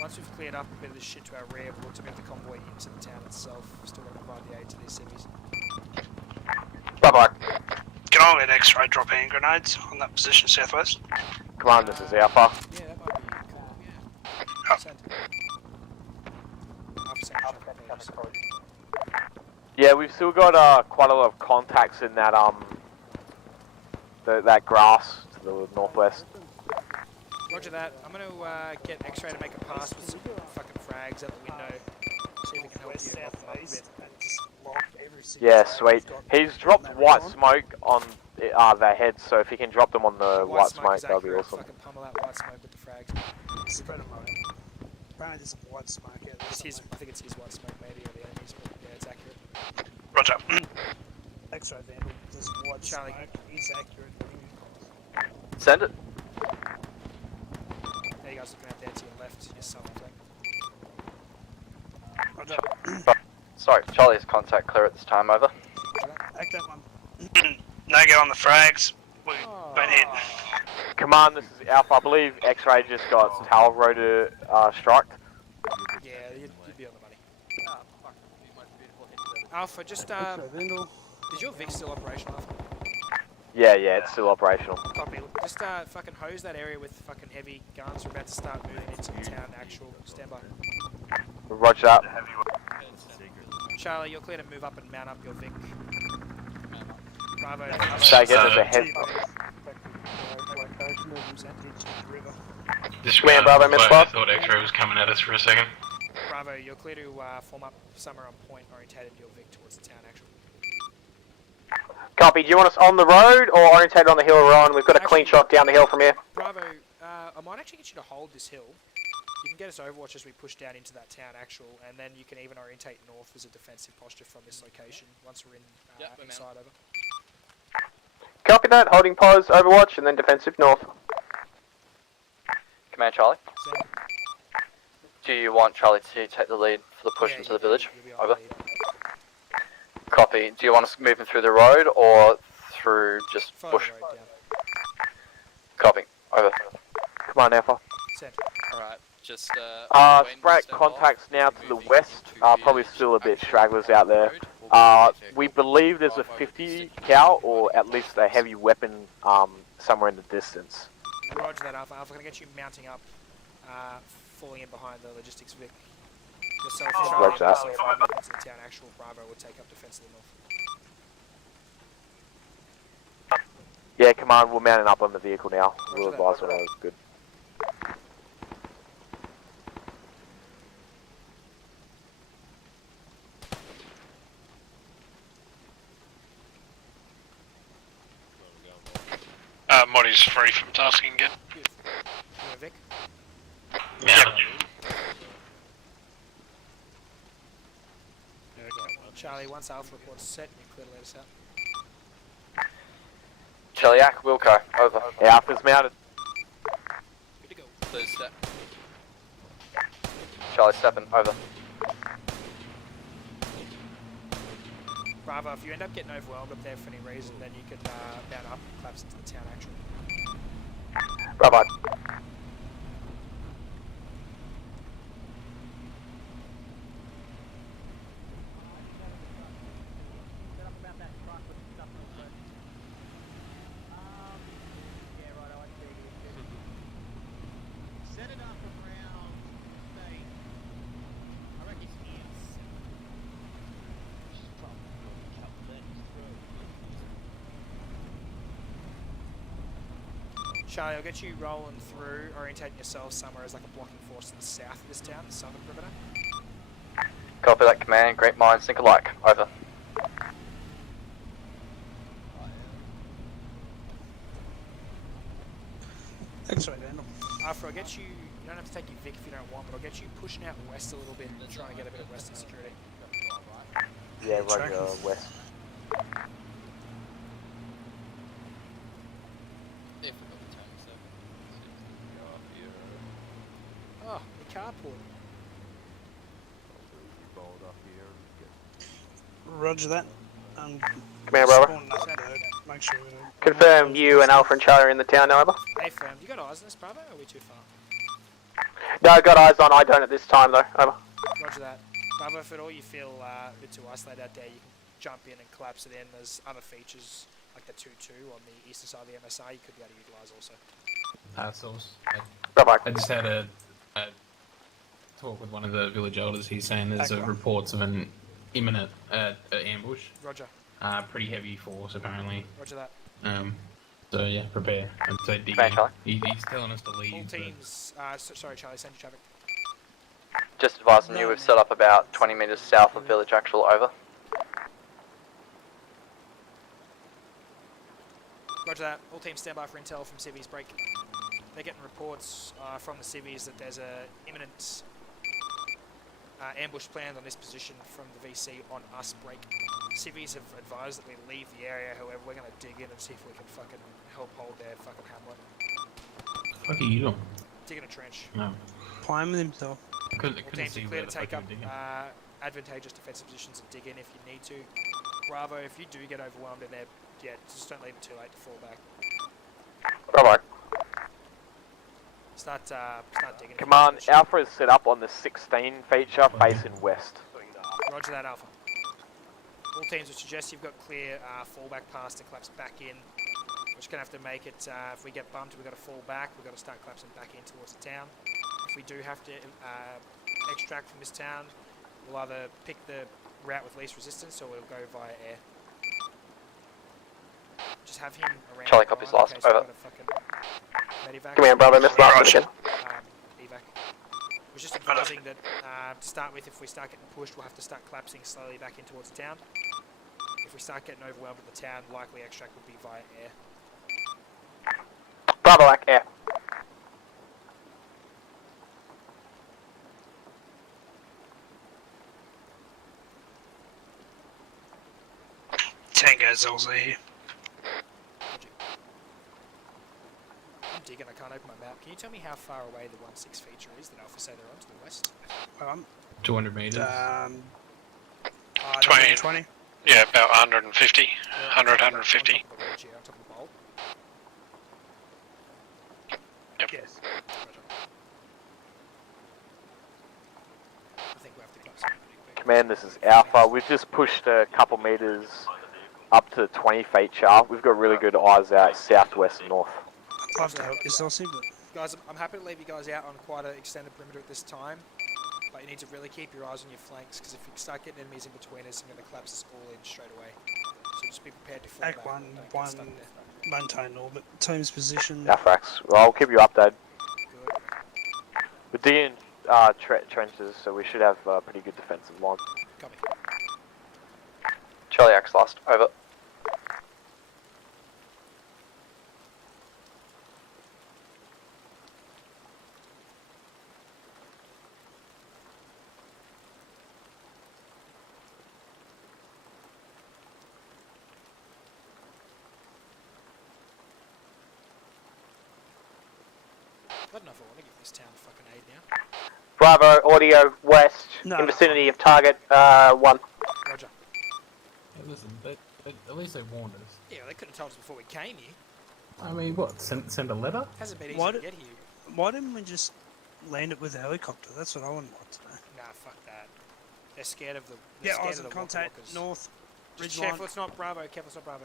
Once we've cleared up a bit of the shit to our rear, we'll look to move the convoy into the town itself. Still going to provide the aid to these civvies. Bye-bye. Can I let X-ray drop hand grenades on that position southwest? Command, this is Alpha. Yeah, that might be cool. Yeah. Send. Alpha send. Yeah, we've still got quite a lot of contacts in that that grass to the northwest. Roger that. I'm going to get X-ray to make a pass with some fucking frags out the window. See if we can help you help them up a bit. Yeah, sweet. He's dropped white smoke on their heads, so if he can drop them on the white smoke, that'll be awesome. Fucking pummel that white smoke with the frags. Spread them out. Apparently there's some white smoke out there. It's his, I think it's his white smoke maybe, or the enemy's, but yeah, it's accurate. Roger. X-ray Vandal, there's white Charlie. smoke. He's accurate. Send it. There you guys looking out there to your left, your southern flank. Roger. Sorry, Charlie's contact clear at this time, over. Act that one. No go on the frags. We've been hit. Command, this is Alpha. I believe X-Ray just got tail rotor struck. Yeah, you'd be on the money. Alpha, just, is your Vic still operational, Alpha? Yeah, it's still operational. Copy. Just fucking hose that area with fucking heavy guns. We're about to start moving into the town. Actual standby. Roger that. Charlie, you're clear to move up and mount up your Vic. Bravo. Say again, there's a head. This Command Bravo, I Mid-Spot. thought X-ray was coming at us for a second. Bravo, you're clear to form up somewhere on point, orientated your Vic towards the town. Actual. Copy. Do you want us on the road or orientated on the hill we're on? We've got a clean shot down the hill from here. Bravo, I might actually get you to hold this hill. You can get us overwatch as we push down into that town, actual, and then you can even orientate north as a defensive posture from this location once we're in inside over. Copy that. Holding pause, overwatch, and then defensive north. Command Charlie. Do you want Charlie to take the lead for the push into the village? Over. Copy. Do you want us moving through the road or through just bush? Copy. Over. Come on, Alpha. Alright, just Sprat contacts now to the west. Probably still a bit stragglers out there. We believe there's a 50 cal or at least a heavy weapon somewhere in the distance. Roger that, Alpha. Alpha, gonna get you mounting up, falling in behind the logistics Vic. Yourself, Charlie, Roger that. into the town. Actual Bravo will take up defense of the north. Yeah, command, we're mounting up on the vehicle now. We'll advise when it's good. Moddy's free from tasking again. Vic? Yeah. Charlie, once Alpha reports set, you clear to let us out. Cheliak, Wilco, over. Alpha's mounted. Good to go. Third step. Charlie stepping, over. Bravo, if you end up getting overwhelmed up there for any reason, then you can mount up and collapse into the town actually. Bravo. Set it up around, say, I reckon here. Charlie, I'll get you rolling through, orientating yourself somewhere as like a blocking force to the south of this town, the southern perimeter. Copy that command, great minds think alike, over. X-ray, Vandal. After I'll get you, you don't have to take your Vic if you don't want, but I'll get you pushing out west a little bit and trying to get a bit of western security. Yeah, Roger, west. Oh, the carport. Roger that. Command, Bravo. Spawn that road. Make sure we Confirm you and Alpha and Charlie are in the town now, over. Hey, firm, you got eyes on this, Bravo, or are we too far? No, got eyes on. I don't at this time, though. Over. Roger that. Bravo, if at all you feel a bit too isolated out there, you can jump in and collapse it in. There's other features like the 2-2 on the eastern side of the MSR you could be able to utilise also. I just had a talk with one of the village elders. He's saying there's reports of an imminent ambush. Roger. Pretty heavy force apparently. Roger that. So yeah, prepare. And so dig Command, in. Charlie. He's telling us to leave. All teams, sorry Charlie, send you traffic. Just advising you, we've set up about 20 metres south of village actual, over. Roger that. All teams stand by for intel from civvies break. They're getting reports from the civvies that there's a imminent ambush planned on this position from the VC on us break. Civvies have advised that we leave the area, however we're going to dig in and see if we can fucking help hold their fucking hamlet. What are you doing? Digging a trench. No. Playing with himself. Couldn't Teams see are clear where to the take fuck up you were digging. advantageous defensive positions and dig in if you need to. Bravo, if you do get overwhelmed in there, yeah, just don't leave it too late to fall back. Bravo. Start digging. Command, Alpha is set up on the 16 feature facing west. Roger that, Alpha. All teams would suggest you've got clear fallback pass to collapse back in just going to have to make it, if we get bumped, we've got to fall back, we've got to start collapsing back in towards the town. If we do have to extract from this town, we'll either pick the route with least resistance or we'll go via air. Just have him around. Charlie copies last, over. Command Bravo, miss last one again. Evac. We're just advising that to start with, if we start getting pushed, we'll have to start collapsing slowly back in towards the town. If we start getting overwhelmed with the town, likely extract will be via air. Bravo, Lac, air. Tango's LZ here. I'm digging, I can't open my map. Can you tell me how far away the 1-6 feature is that Alpha say they're on to the west? 200 meters. 20. Yeah, about 150. 150. On top of the bowl. Yep. Yes. I think we have to collapse pretty quick. Command, this is Alpha. We've just pushed a couple meters up to 20 feature. We've got really good eyes out southwest and north. I'd love to help you, Saucy, but... Guys, I'm happy to leave you guys out on quite an extended perimeter at this time. But you need to really keep your eyes on your flanks, because if you start getting enemies in between us, I'm going to collapse us all in straight away. So just be prepared to fall back. Act 1, maintain orbit. Team's position. Alphax, well, I'll keep you updated. We're digging trenches, so we should have a pretty good defensive line. Copy. Charlie X last, over. I don't know if I want to give this town fucking aid now. Bravo, audio, west, No, in no. vicinity of target, 1. Roger. Hey, listen, at least they warned us. Yeah, they could have told us before we came here. I mean, what? Send a letter? Hasn't been easy Why to did- get here. Why didn't we just land it with a helicopter? That's what I want to know. Nah, fuck that. They're scared of the. Yeah, Scared eyes of in the contact, walkers. north, Just ridge careful, line. it's not Bravo. Careful, it's not Bravo.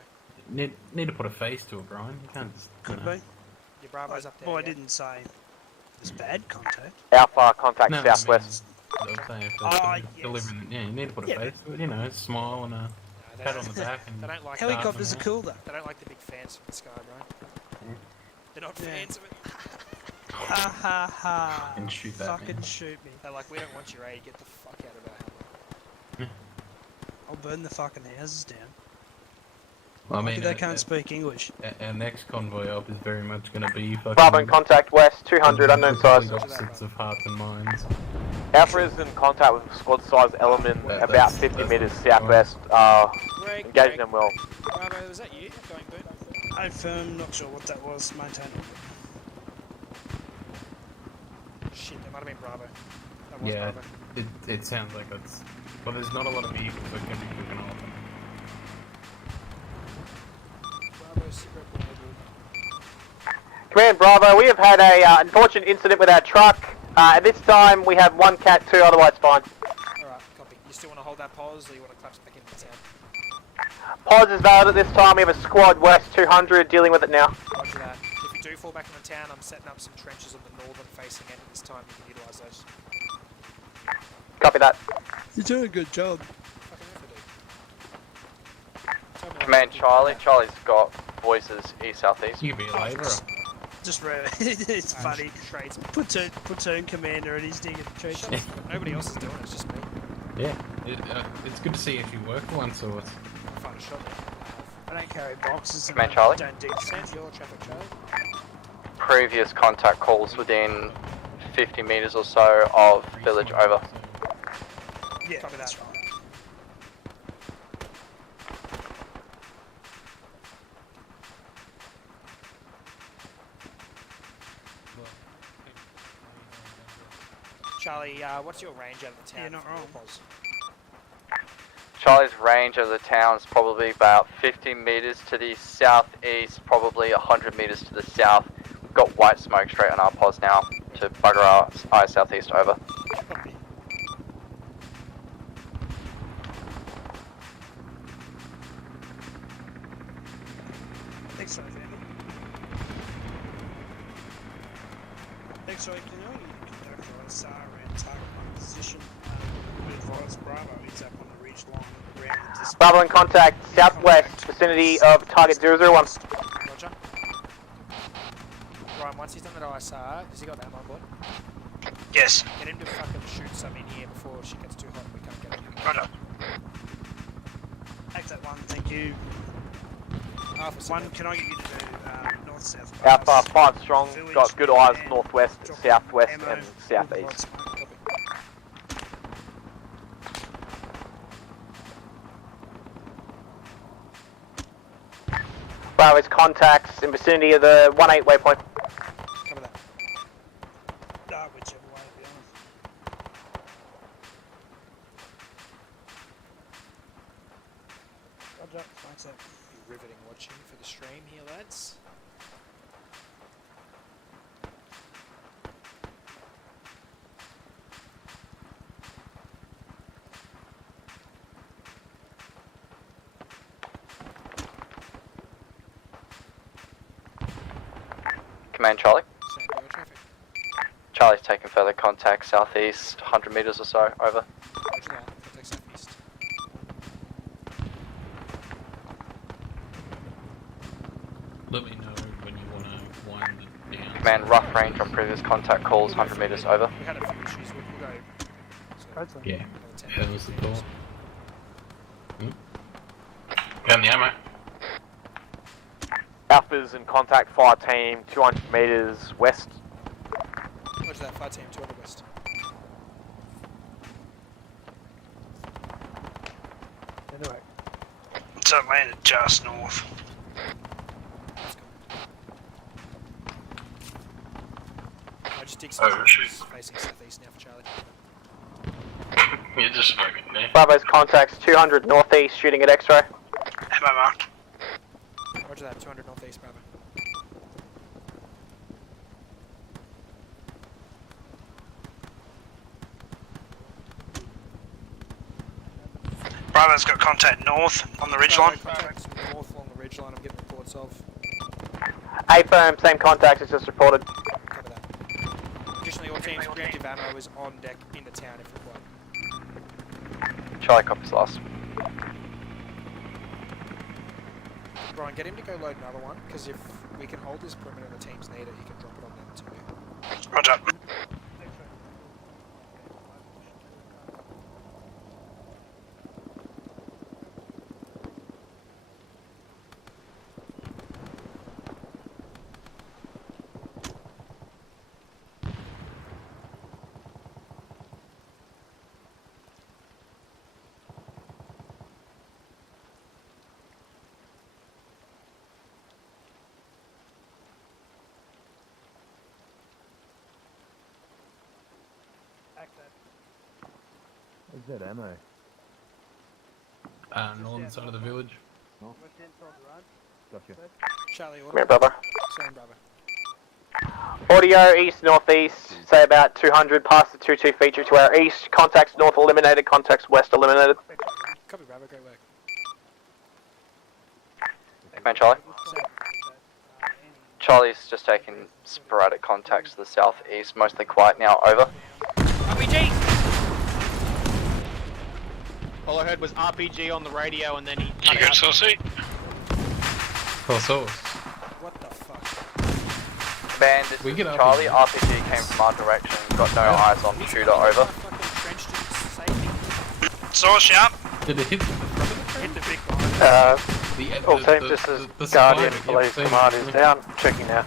Need to put a face to it, Brian. You can't just. Could you know. be. Your Bravo's up there. Well, I yeah? didn't say there's bad contact. Alpha, contact No, southwest. I mean, they'll say if Oh, they're yes. delivering. Yeah, you need to put a Yeah, face to it. You know, smile and a No, they pat don't- on the back. And They don't like Helicopters are that. cool though. They don't like the big fans from the sky, right? They're not Yeah. fans of it. Ha ha ha. And shoot that Fucking man. shoot me. They're like, we don't want your aid. Get the fuck out of our helmet. I'll burn the fucking houses down. Well, I Lucky mean, they can't speak English. our next convoy up is very much going to be fucking. Bravo in contact, west, 200, unknown size. Opposites of hearts and minds. Alpha is in contact with a squad size element about That's- 50 that's meters fine. southwest. Greg, Engaging them well. Bravo, was that you? Going boom? I firm, not sure what that was. Maintain. Shit, that might have been Bravo. That was Yeah, Bravo. it sounds like it's. Well, there's not a lot of vehicles that can be moving off. Bravo, cigarette enabled. Command Bravo, we have had a unfortunate incident with our truck. At this time, we have 1 Cat 2, otherwise fine. Alright, copy. You still want to hold that pause, or you want to collapse back into the town? Pause is valid at this time. We have a squad west 200 dealing with it now. Roger that. If you do fall back in the town, I'm setting up some trenches on the northern facing end at this time. You can utilise those. Copy that. You're doing a good job. Fucking if I do. Tell me Command what- Charlie. Charlie's got voices east-southeast. You can be a labourer. Just it's funny. Trades. Platoon commander and he's digging trenches. Nobody else is doing it, it's just me. Yeah, it's good to see if you work for one sort. I'll find a shot. I don't carry boxes. Command and Charlie. Don't dig Send your traffic, Charlie. Previous contact calls within 50 meters or so of village, over. Yeah, Copy that's that. right. Charlie, what's your range out of the town? Yeah, not from wrong. your pos? Charlie's range of the town is probably about 50 meters to the southeast, probably 100 meters to the south. We've got white smoke straight on our pos now to bugger our eye southeast, over. Copy. Excellent, Andy. X-ray, can you conduct ASOR around target one position? We advise Bravo is up on the ridge line around the distance. Bravo in contact, southwest vicinity of target 001. Roger. Ryan, once he's done that ISR, has he got ammo on board? Yes. Get him to fucking shoot some in here before she gets too hot and we can't get him. Roger. Take that one, thank you. Alpha, One, can I get you to do north-south? Alpha 5 strong, got good eyes northwest, southwest, and southeast. Bravo's contacts in vicinity of the 18 waypoint. Cover that. Whichever way, to be honest. Roger, thanks, sir. Be riveting watching for the stream here, lads. Command Charlie. San Diego traffic. Charlie's taking further contact southeast, 100 metres or so, over. Roger that. Contact southeast. Let me know when you want to wind it down. Command rough range on previous contact calls, 100 metres over. We had a few issues, we'll go. So, Yeah, that was the call. Got the ammo. Alpha's in contact, fire team, 200 metres west. Roger that, fire team, 200 west. Anyway. So landed just north. I just dig some bushes facing southeast now for Charlie. You're just smoking there. Bravo's contacts 200 northeast, shooting at X-ray. Ammo marked. Roger that, 200 northeast, Bravo. Bravo's got contact north on the ridgeline. Contact north along the ridgeline, I'm getting reports of. A firm, same contact as just reported. Cover that. Additionally, all teams, preemptive ammo is on deck in the town if required. Charlie copies last. Brian, get him to go load another one, because if we can hold this perimeter and the teams need it, he can drop it on them too. Roger. Where's that ammo? Northern side of the village. Gotcha. Charlie, Come order. here, brother. Same, Bravo. Audio east northeast, say about 200 past the 2-2 feature to our east. Contacts north eliminated, contacts west eliminated. Copy, Bravo, great work. Command Charlie. Same. Charlie's just taking sporadic contacts to the southeast, mostly quiet now, over. RPG! All I heard was RPG on the radio and then he cut You got out. saucy? Full source. What the fuck? Command, this We is get Charlie. RPG. RPG came from our direction. Got no eyes on shooter, over. Fucking trenched and Saw sharp. Did it hit the hit the big one. All teams, this is Guardian Police Command is down. Checking now.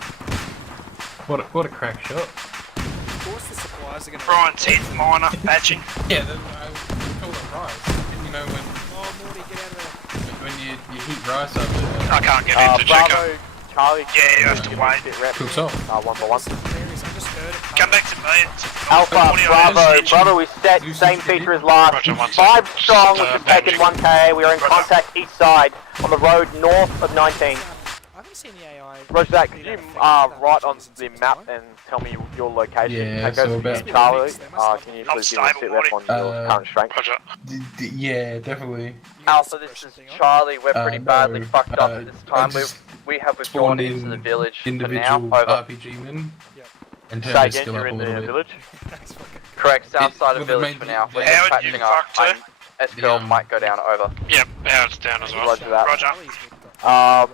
What a crack shot. Of course the supplies are going to... Brian's hit, minor, patching. Yeah, then we call it rice. And you know when Oh, Morty, get out of when you heat rice up there. I can't get in to check Bravo, up. Charlie. Yeah, you have to wait. Bit rep. Cool salt. 1-1. there. I just heard it. Come back to me. Alpha, Audio Bravo, is Bravo is set, same feature as last. Roger, 1 5 sec. strong, Just, which has taken bandaging. 1k. We are in contact east side on the road north of 19. I haven't seen the AI... Roger that, could you write on the map and tell me your location? Yeah, That goes so to about- Charlie. Can you Not please give me a stable, sit rep on your current strength? Roger. Yeah, definitely. Alpha, this is Charlie. We're pretty badly no, fucked up at this I time. just We have withdrawn spawned into the in village for individual now. Over. RPG men. Yep. Intel Say is again, still you're up a in the little bit. village? Correct, south side of well, village for now. We're Howard, patching you up. fucked SPL might go down, over. Yep, Howard's down as well. Roger that. Roger.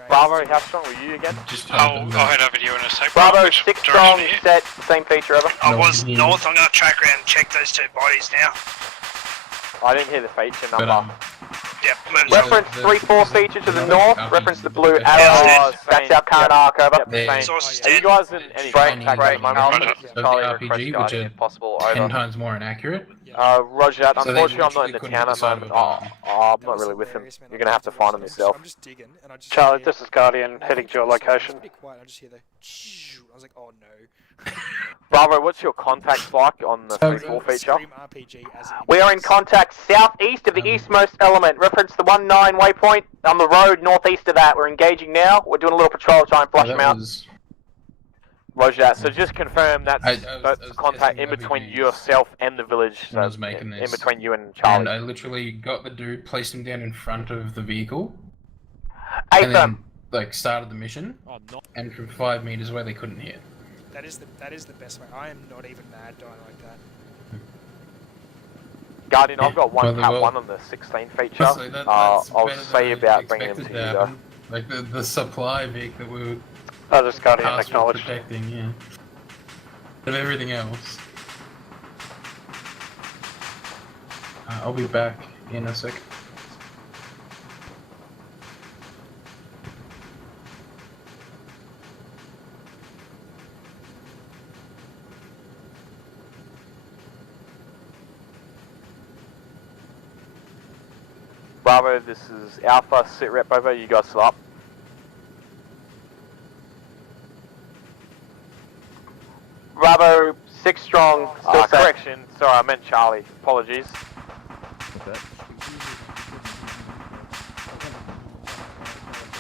Bravo, how strong were you again? Just I'll head over to you in a sec. Bravo, Which 6 direction strong, are you? set, same feature, over. I was north. I'm going to track around and check those 2 bodies now. I didn't hear the feature number. Yep. Reference 3-4 feature to the north, reference the blue Yeah, arrow. That's our current arc, over. Sources Are you guys in any contact at the moment? Of the RPG, which are 10 times more inaccurate. Roger that. So they Unfortunately, I'm not in the literally town at the couldn't moment. decide I'm not really with him. You're going to have to find him yourself. I'm just digging, and I just Charlie, hear- this is Guardian, heading to your location. Just be quiet. I just hear the. I was like, oh no. Bravo, what's your contact like on the 3-4 feature? Scream RPG as it We are in contact southeast of the eastmost element. Reference the 19 waypoint on the road northeast of that. We're engaging now. We're doing a little patrol to try and flush them out. Roger that. So just confirm that's contact in between yourself and the village. So I was making this. in between you and Charlie. And I literally got the dude, placed him down in front of the vehicle, Hey, and then like started the mission. And from 5 meters away, they couldn't hit. That is the best way. I am not even mad dying like that. Guardian, I've got one Well, cat 1 on the 16 feature. Honestly, that's I'll better say than about I bringing him to expected you to though. happen. Like the supply Vic that we were This Guardian, tasked with acknowledged. protecting, yeah. Of everything else. I'll be back in a sec. Bravo, this is Alpha, sit rep over, you guys still up? Bravo, 6 strong, still set. Correction, sorry, I meant Charlie, apologies.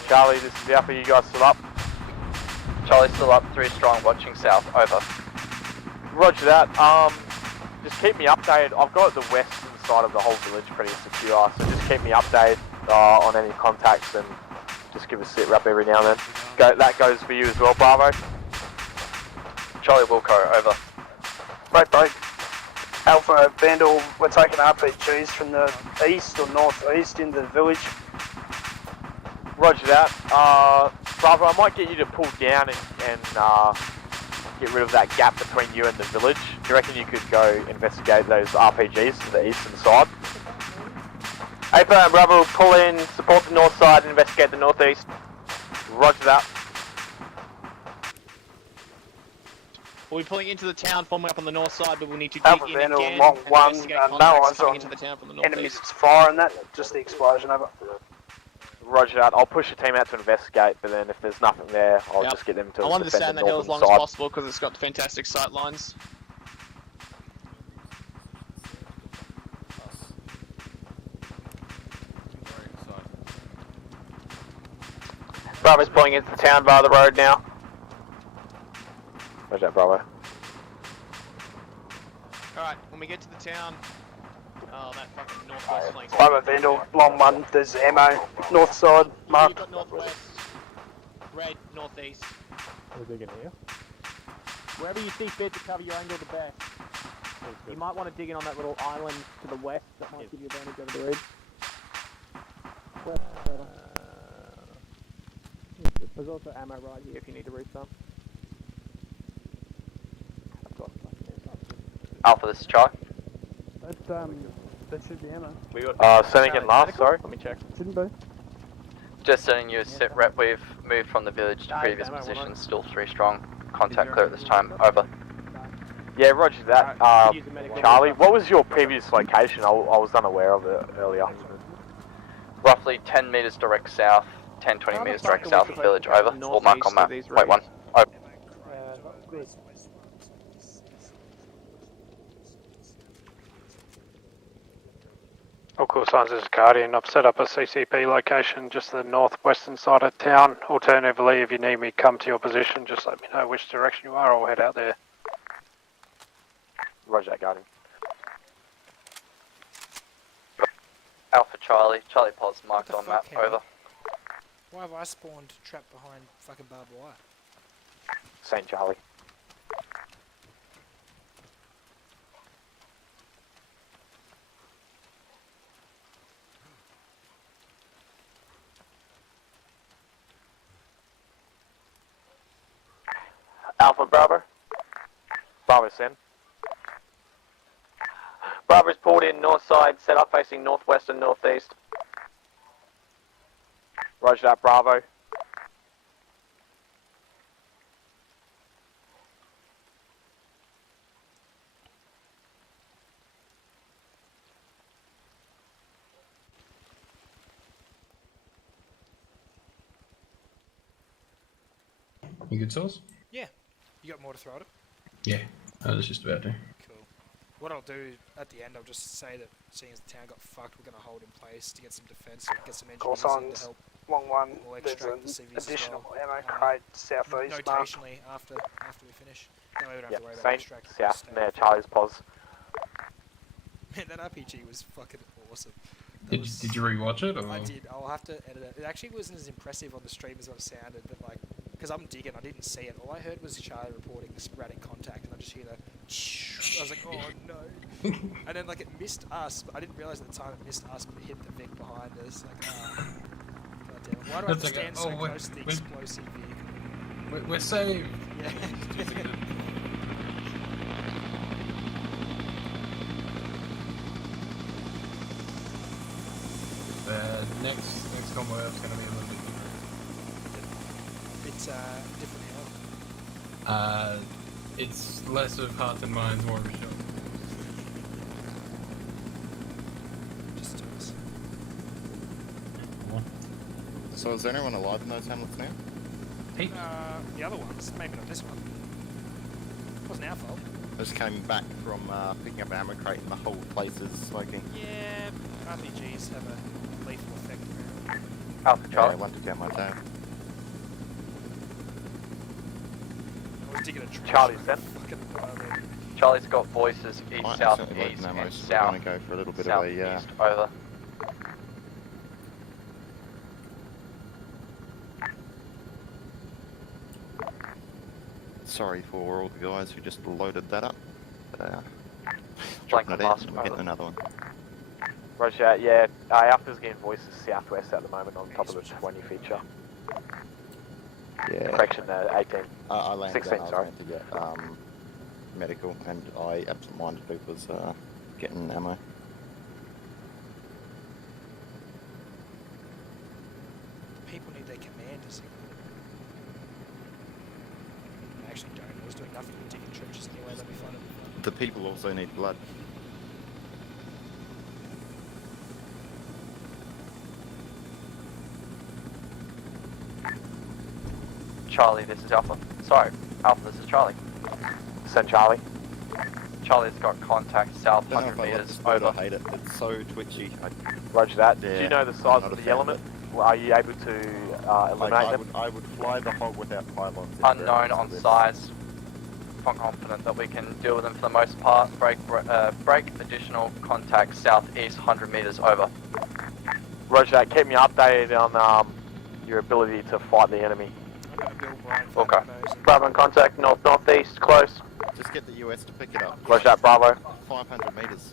Charlie, this is Alpha, you guys still up? Charlie's still up, 3 strong, watching south, over. Roger that, just keep me updated. I've got the western side of the whole village pretty secure, so just keep me updated on any contacts and just give a sit rep every now and then. That goes for you as well, Bravo. Charlie Wilco, over. Break. Alpha, Vandal, we're taking RPGs from the east or northeast into the village. Roger that. Bravo, I might get you to pull down and get rid of that gap between you and the village. Do you reckon you could go investigate those RPGs to the eastern side? Alpha, Bravo, pull in, support the north side, and investigate the northeast. Roger that. We'll be pulling into the town, forming up on the north side, but we'll need to dig Alpha, in Vandal, again long and 1, investigate no contacts eyes coming on into the town from the enemies northeast. firing that, just the explosion, over. Roger that. I'll push a team out to investigate, but then if there's nothing there, I'll just get them to I wanted to defend stand the that hill as long northern as side. possible because it's got fantastic sight lines. Bravo's pulling into the town via the road now. Roger that, Bravo. Alright, when we get to the town... Oh, that fucking northwest flank. Bravo, Vandal, long 1, there's ammo, north side, marked. You've got northwest, red, northeast. We're digging here. Wherever you see fit to cover your angle the best. You might want to dig in on that little island to the west. That might give you advantage over the ridge. West, there's also ammo right here if you need to reach some. I've got Alpha, this is Charlie. that should be ammo. Sending in last, sorry. Let me check. Shouldn't be. Just sending you a sit rep. We've moved from the village to previous positions, still 3 strong. Contact clear at this time, over. Yeah, roger that. Charlie, what was your previous location? I was unaware of it earlier. Roughly 10 meters direct south, 10-20 meters direct south of the village, over. We'll mark on map. Wait 1. Over. All call signs, this is Guardian. I've set up a CCP location just the northwestern side of town. Alternatively, if you need me to come to your position, just let me know which direction you are, I'll head out there. Roger that, Guardian. Alpha Charlie, Charlie Pod's marked on map, Henry? over. Why have I spawned trapped behind fucking barbed wire? St. Charlie. Alpha, Bravo. Bravo, send. Bravo's pulled in north side, set up facing northwest and northeast. Roger that, Bravo. You good, Sauce? Yeah. You got more to throw at it? Yeah, I was just about to. Cool. What I'll do at the end, I'll just say that seeing as the town got fucked, we're going to hold in place to get some defence, so we can get some Call engineers in to signs. help. 1-1. We'll There's extract an the CVs additional as well. ammo crate southeast. Mark. Notationally after we finish. That way we don't have to worry about Same. extracting. South from there, Charlie's pos. Man, that RPG was fucking awesome. Did you rewatch it? Or? I did. I'll have to edit it. It actually wasn't as impressive on the stream as what it sounded, but like, because I'm digging, I didn't see it. All I heard was Charlie reporting this rat in contact, and I just hear the. I was like, oh no. And then like it missed us, but I didn't realize at the time it missed us, but it hit the Vic behind us. Like, god damn it. Why do I have to stand so close to the explosive vehicle? We're saved. Yeah. Next combo up's gonna be a little bit different. It's different how? It's less of hearts and minds, more of a show. Just to us. So is anyone alive in those hamlets now? Hey. The other ones, maybe not this one. It wasn't our fault. I just came back from picking up ammo crate and the whole place is smoking. Yeah, RPGs have a lethal effect around. Alpha, Charlie. Yeah, one took out my tail. I was digging a trench. Charlie's then. Fucking wildly. Charlie's got voices east, Might south, accidentally east, load ammo, and so south. we're gonna go for a little bit of a Southeast, over. Sorry for all the guys who just loaded that up. But, Like dropping it last in, we're getting another one. Roger that, yeah. Alpha's getting voices southwest at the moment on top of the 20 feature. Yeah. Correction, 18. I landed 16, and I was sorry. going to get medical, and I absent-mindedly was getting ammo. People need their commanders. I actually don't. I was doing nothing but digging trenches anyway. That'd be fun. The people also need blood. Charlie, this is Alpha. Sorry, Alpha, this is Charlie. Send Charlie. Charlie's got contact south I don't know 100 if I love meters this bird, over. I hate it. It's so twitchy. Roger that. Yeah, Do you know the I'm size not of a the fan element? it. Well, are you able to eliminate them? I would fly the hog without pylons. Unknown on size. I'm confident that we can deal with them for the most part. Break additional contact southeast 100 meters over. Roger that. Keep me updated on your ability to fight the enemy. Okay. Bravo in contact, northeast, close. Just get the US to pick it up. Roger that, Bravo. 500 meters.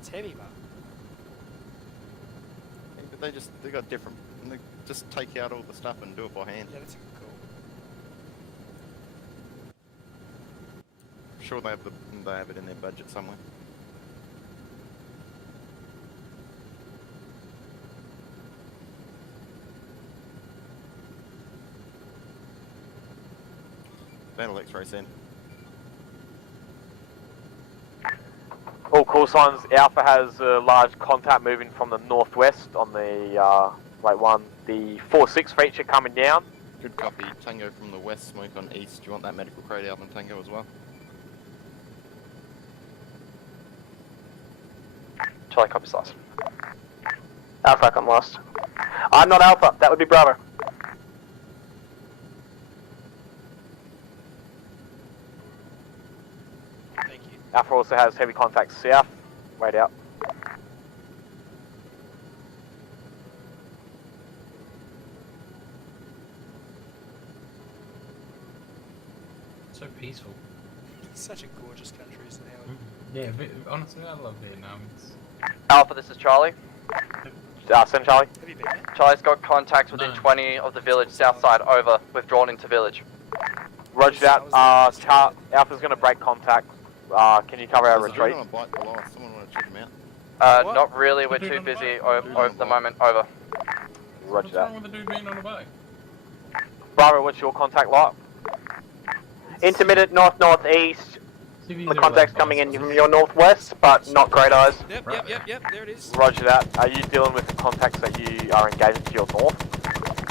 It's heavy, man. Yeah, but they got different. They just take out all the stuff and do it by hand. Yeah, that's a good call. I'm sure they have it in their budget somewhere. Battle X-rays in. All call signs. Alpha has a large contact moving from the northwest on the right one. The 4-6 feature coming down. Good copy. Tango from the west, smoke on east. Do you want that medical crate out on Tango as well? Charlie copies last. Alpha, I'm lost. I'm not Alpha. That would be Bravo. Thank you. Alpha also has heavy contact south. Wait out. So peaceful. It's such a gorgeous country, isn't it? Yeah, honestly, I love Vietnam. It's... Alpha, this is Charlie. Send Charlie. Have you been there? Charlie's got contacts within 20 of the village south side. Over. Withdrawn into village. Roger that. Alpha's going to break contact. Can you cover our retreat? Someone want to check him out? Not really, we're too busy over the moment, over. Roger What's that. wrong with the dude being on a bike? Bravo, what's your contact like? Intermittent north-northeast. The contact's coming in from your northwest, but not great eyes. Yep, there it is. Roger that. Are you dealing with the contacts that you are engaging to your north?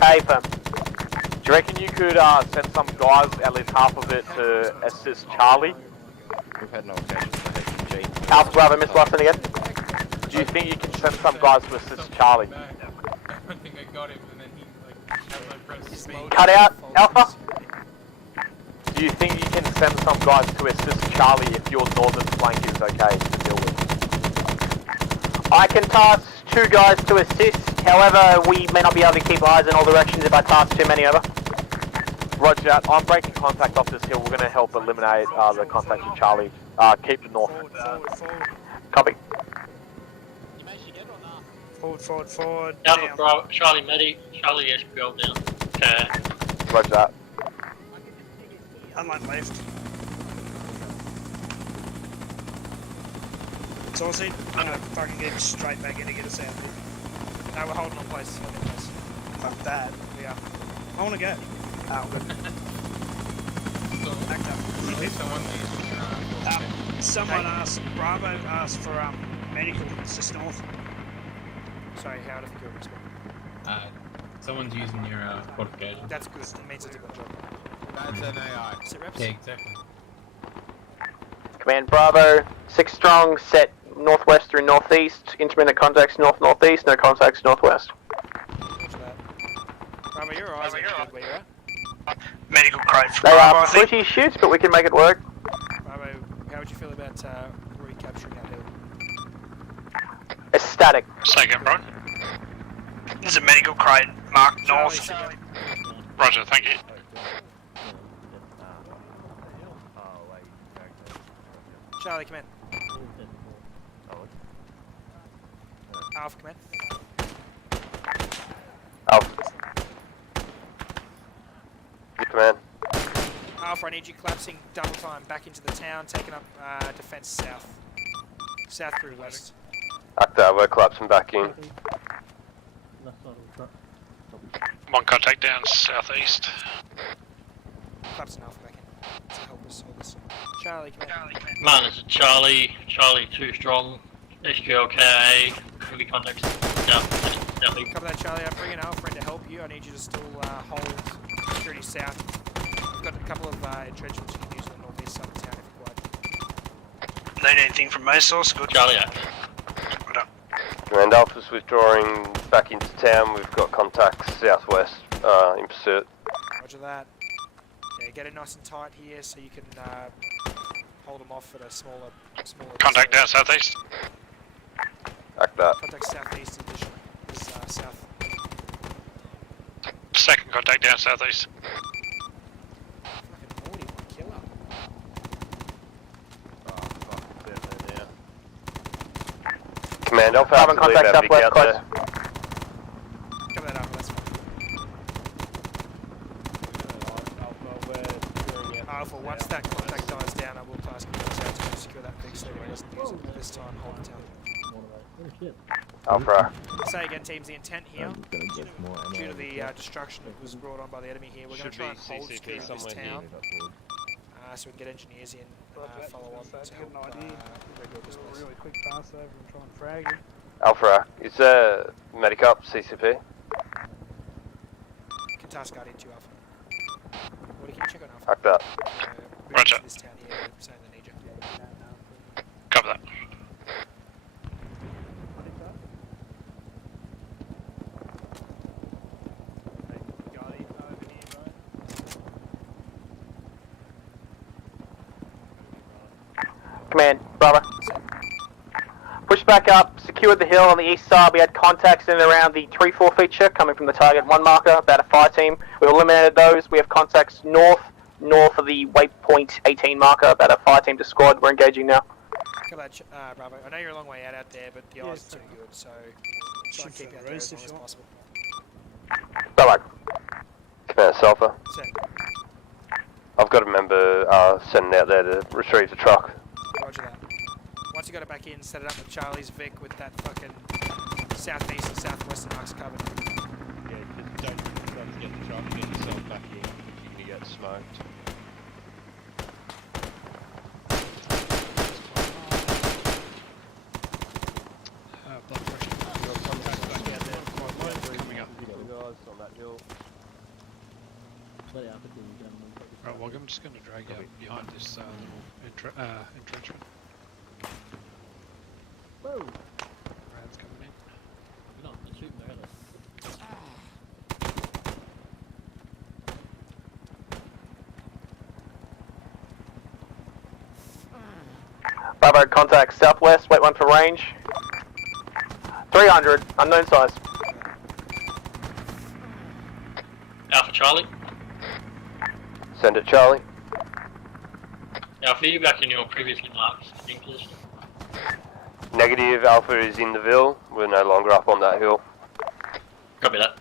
Hey, firm. Do you reckon you could send some guys, at least half of it, to assist Charlie? We've had no occasion for HG. Alpha Bravo, Miss Larson again. Do you think you can send some guys to assist Charlie? I think I got him, and then he had my press speed. Cut out, Alpha? Do you think you can send some guys to assist Charlie if your northern flank is okay to deal with? I can task 2 guys to assist, however we may not be able to keep eyes in all directions if I task too many over. Roger that. I'm breaking contact off this hill. We're going to help eliminate the contact with Charlie. Keep the north. Copy. Forward. Alpha Bravo, Charlie Medi, Charlie SPL down. Okay. Roger that. Unline left. Saucy, I'm gonna fucking get straight back in to get us out of here. No, we're holding on place. Fuck that. We are. I wanna go. Someone asked, Bravo asked for medical assist north. Sorry, how did you respond? Someone's using your qualification. That's good. It means it's a good job. That's an AI. Sit reps? Yeah, exactly. Command Bravo, 6 strong, set northwest through northeast, intermittent contacts north-northeast, no contacts northwest. Bravo, your eyes are good where you're at. Medical crate for They Bravo, I are think. pretty shoots, but we can make it work. Bravo, how would you feel about recapturing that hill? Ecstatic. Say again, Brian. There's a medical crate marked north. Roger, thank you. Charlie, come in. Alpha, come in. Alpha. Command. Alpha, I need you collapsing double time back into the town, taking up defense south. South through west. Actor, we're collapsing back in. One contact down southeast. Collapsing Alpha back in to help us hold this. Charlie, come in. Man, this is Charlie, Charlie 2 strong, SGLKA, heavy contacts down. Cover that, Charlie. I'm bringing Alpha in to help you. I need you to still hold security south. We've got a couple of entrenchments you can use on the northeast side of town if required. Need anything from my source? Good. Charlie, Command Alpha's withdrawing back into town. We've got contacts southwest in pursuit. Roger that. Yeah, get it nice and tight here so you can hold them off at a smaller Contact down southeast. Act that. Contact southeast addition is south. Second contact down southeast. Fucking Morty, my killer. Command Alpha, Carbon contact southwest, close. Cover that up, that's fine. Alpha, once that contact dies down, I will task you guys out to secure that big so he doesn't use it this time, hold the town. Alpha. Say again, teams, the intent here, due to the destruction that was brought on by the enemy here, we're going to try and hold security of this town, so we can get engineers in, follow on to help rebuild this place. Really quick pass over and try and frag him. Alpha, is there medic up, CCP? Can task Guardian 2 Alpha. What can you check on Alpha? Act that. Roger. This town here, saying they need you. Cover that. Command, Bravo. Push back up, secured the hill on the east side. We had contacts in and around the 3-4 feature coming from the target 1 marker, about a fire team. We eliminated those. We have contacts north of the waypoint 18 marker, about a fire team to squad. We're engaging now. Cover that, Bravo. I know you're a long way out there, but the odds are too good, so try and keep you out there as long as possible. Bye-bye. Command Alpha. Set. I've got a member sending out there to retrieve the truck. Roger that. Once you got it back in, set it up with Charlie's Vic with that fucking southeast and southwestern arcs covered. Yeah, don't forget the truck, get yourself back in, you're gonna get smoked. Blood pressure. Contact back out there. Coming up. On that hill. Right, well, I'm just going to drag out behind this little entrenchment. Whoa! Rad's coming in. You're not shooting there, Bravo, contact southwest, wait one for range. 300, unknown size. Alpha Charlie. Send it, Charlie. Alpha, you back in your previously marked sitting position? Negative, Alpha is in the Ville. We're no longer up on that hill. Copy that.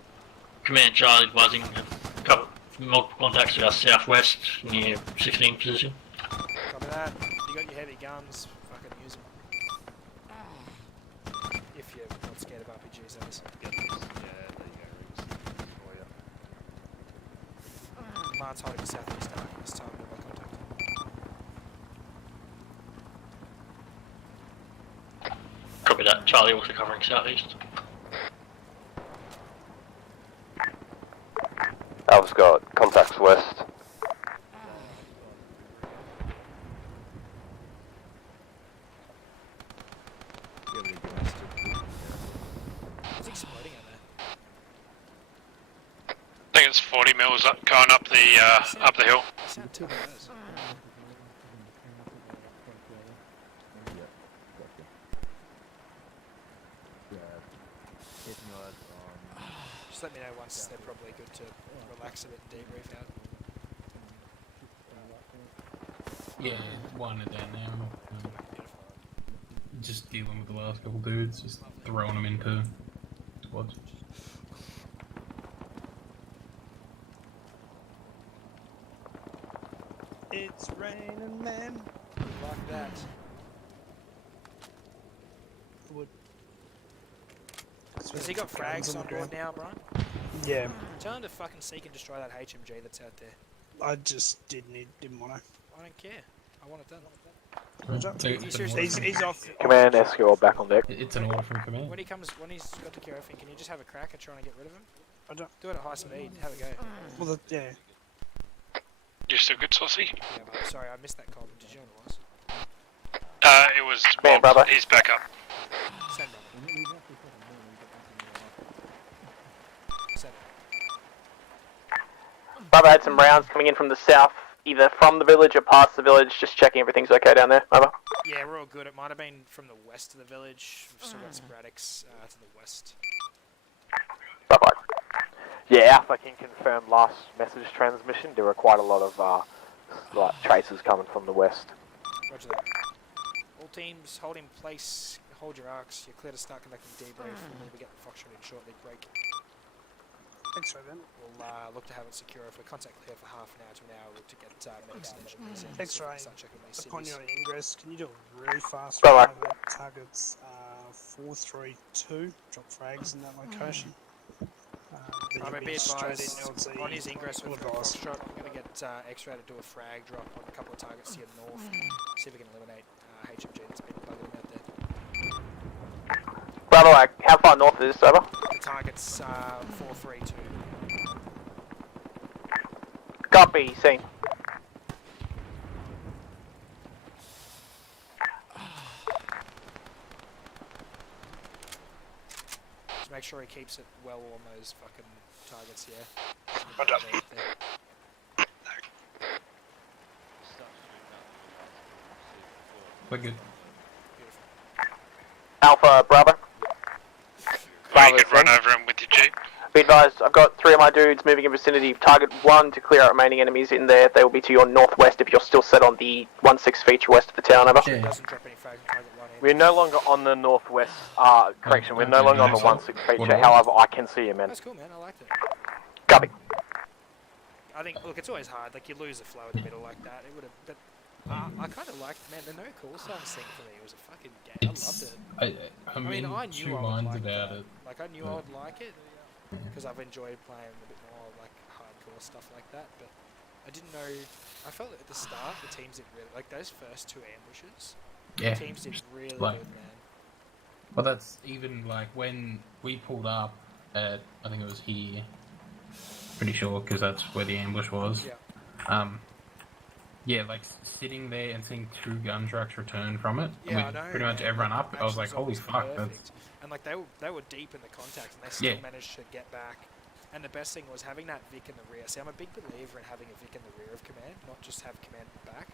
Command Charlie advising a couple multiple contacts to our southwest near 16 position. Copy that. You got your heavy guns, fucking use them. If you're not scared of RPGs, that is. Yeah, there you go, Riggs. For you. Mart's holding the southeast arc this time, no contact. Copy that. Charlie also covering southeast. Alpha's got contacts west. It's exploding out there. I think it's 40 mils going up the hill. Sound too bad. Just let me know once they're probably good to relax a bit and debrief out. Yeah, one down now. Just dealing with the last couple dudes, just throwing them into squads. It's raining men. Like that. Would. Has he got frags on board now, Brian? Yeah. Tell him to fucking seek and destroy that HMG that's out there. I just didn't want to. I don't care. I want it done. He's off. Command SQL back on deck. It's an order from command. When he's got to Kerofin, can you just have a crack at trying to get rid of him? I don't. Do it at high speed. Have a go. Well, yeah. You're still good, Saucy? Yeah, but sorry, I missed that call. Did you know what it was? It was. Man, brother. He's back up. Send brother. Send it. Bravo had some rounds coming in from the south, either from the village or past the village, just checking everything's okay down there. Over. Yeah, we're all good. It might have been from the west of the village. We've still got sporadics to the west. Bye-bye. Yeah, Alpha can confirm last message transmission. There were quite a lot of like traces coming from the west. Roger that. All teams, hold in place, hold your arcs. You're clear to start conducting debrief. We'll be getting Foxtrot in shortly. Break. Thanks, Raven. We'll look to have it secure. If we're contact clear for half an hour to an hour, we'll look to get medics and engineers in. Thanks, Ryan. Start checking these Upon cities. your ingress, can you do a really fast Bye-bye. run over targets 432? Drop frags in that location. Then I'm you'll a bit straight advised in LT. on his ingress with Advice. Foxtrot. I'm going to get X-Ray to do a frag drop on a couple of targets to your north. See if we can eliminate HMG that's been bugging out there. Bravo, how far north is this, over? The target's 432. Copy, seen. Just make sure he keeps it well on those fucking targets, yeah. We're good. Alpha, Bravo. Or you could run over him with your jeep. Be advised, I've got 3 of my dudes moving in vicinity. Target 1 to clear out remaining enemies in there. They will be to your northwest if you're still set on the 1-6 feature west of the town, over. Doesn't drop any frag on target 1 in. We're no longer on the northwest, correction, we're no longer on the 1-6 feature, however, I can see you, man. That's cool, man. I liked it. Copy. I think, look, it's always hard. Like, you lose the flow in the middle like that. It would have, but I kind of liked, man, the No Cool Songs thing for me was a fucking game. I loved it. I mean, I knew two I would lines like about that. it. Like, I knew I would like it because I've enjoyed playing a bit more like hardcore stuff like that. But I didn't know. I felt at the start the teams did really like those first 2 ambushes. Yeah, The teams did really like, good, man. Well, that's even like when we pulled up at, I think it was here. Pretty sure because that's where the ambush was. Yeah. Yeah, like sitting there and seeing 2 gun trucks return from it, Yeah, I with know, pretty much man. everyone Like, up. I was like, holy action's fuck, perfect. that's And like they were deep in the contact, and they still Yeah. managed to get back. And the best thing was having that Vic in the rear. See, I'm a big believer in having a Vic in the rear of command, not just have command at the back.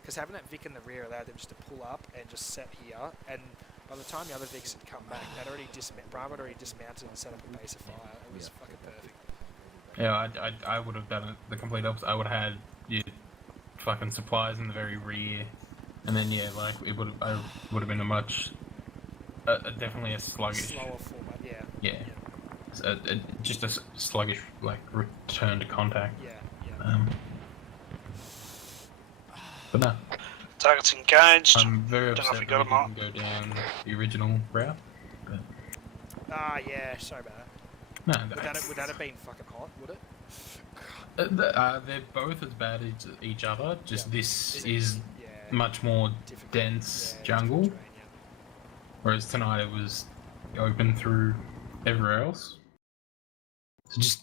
Because having that Vic in the rear allowed them just to pull up and just set here. And by the time the other Vics had come back, Bravo had already dismounted and set up a base of fire. It was fucking perfect. Yeah, I would have done it the complete opposite. I would have had your fucking supplies in the very rear, and then yeah, like it would have been a much, definitely a sluggish. Slower format, yeah. Yeah. Just a sluggish like return to contact. Yeah. But no. Targets engaged. I'm very Don't know upset if we that we got 'em didn't go down the original route. But Yeah, sorry about that. no, Would that have been fucking hot, would it? they're both as bad as each other. Just this is much more dense jungle, whereas tonight it was open through everywhere else. So just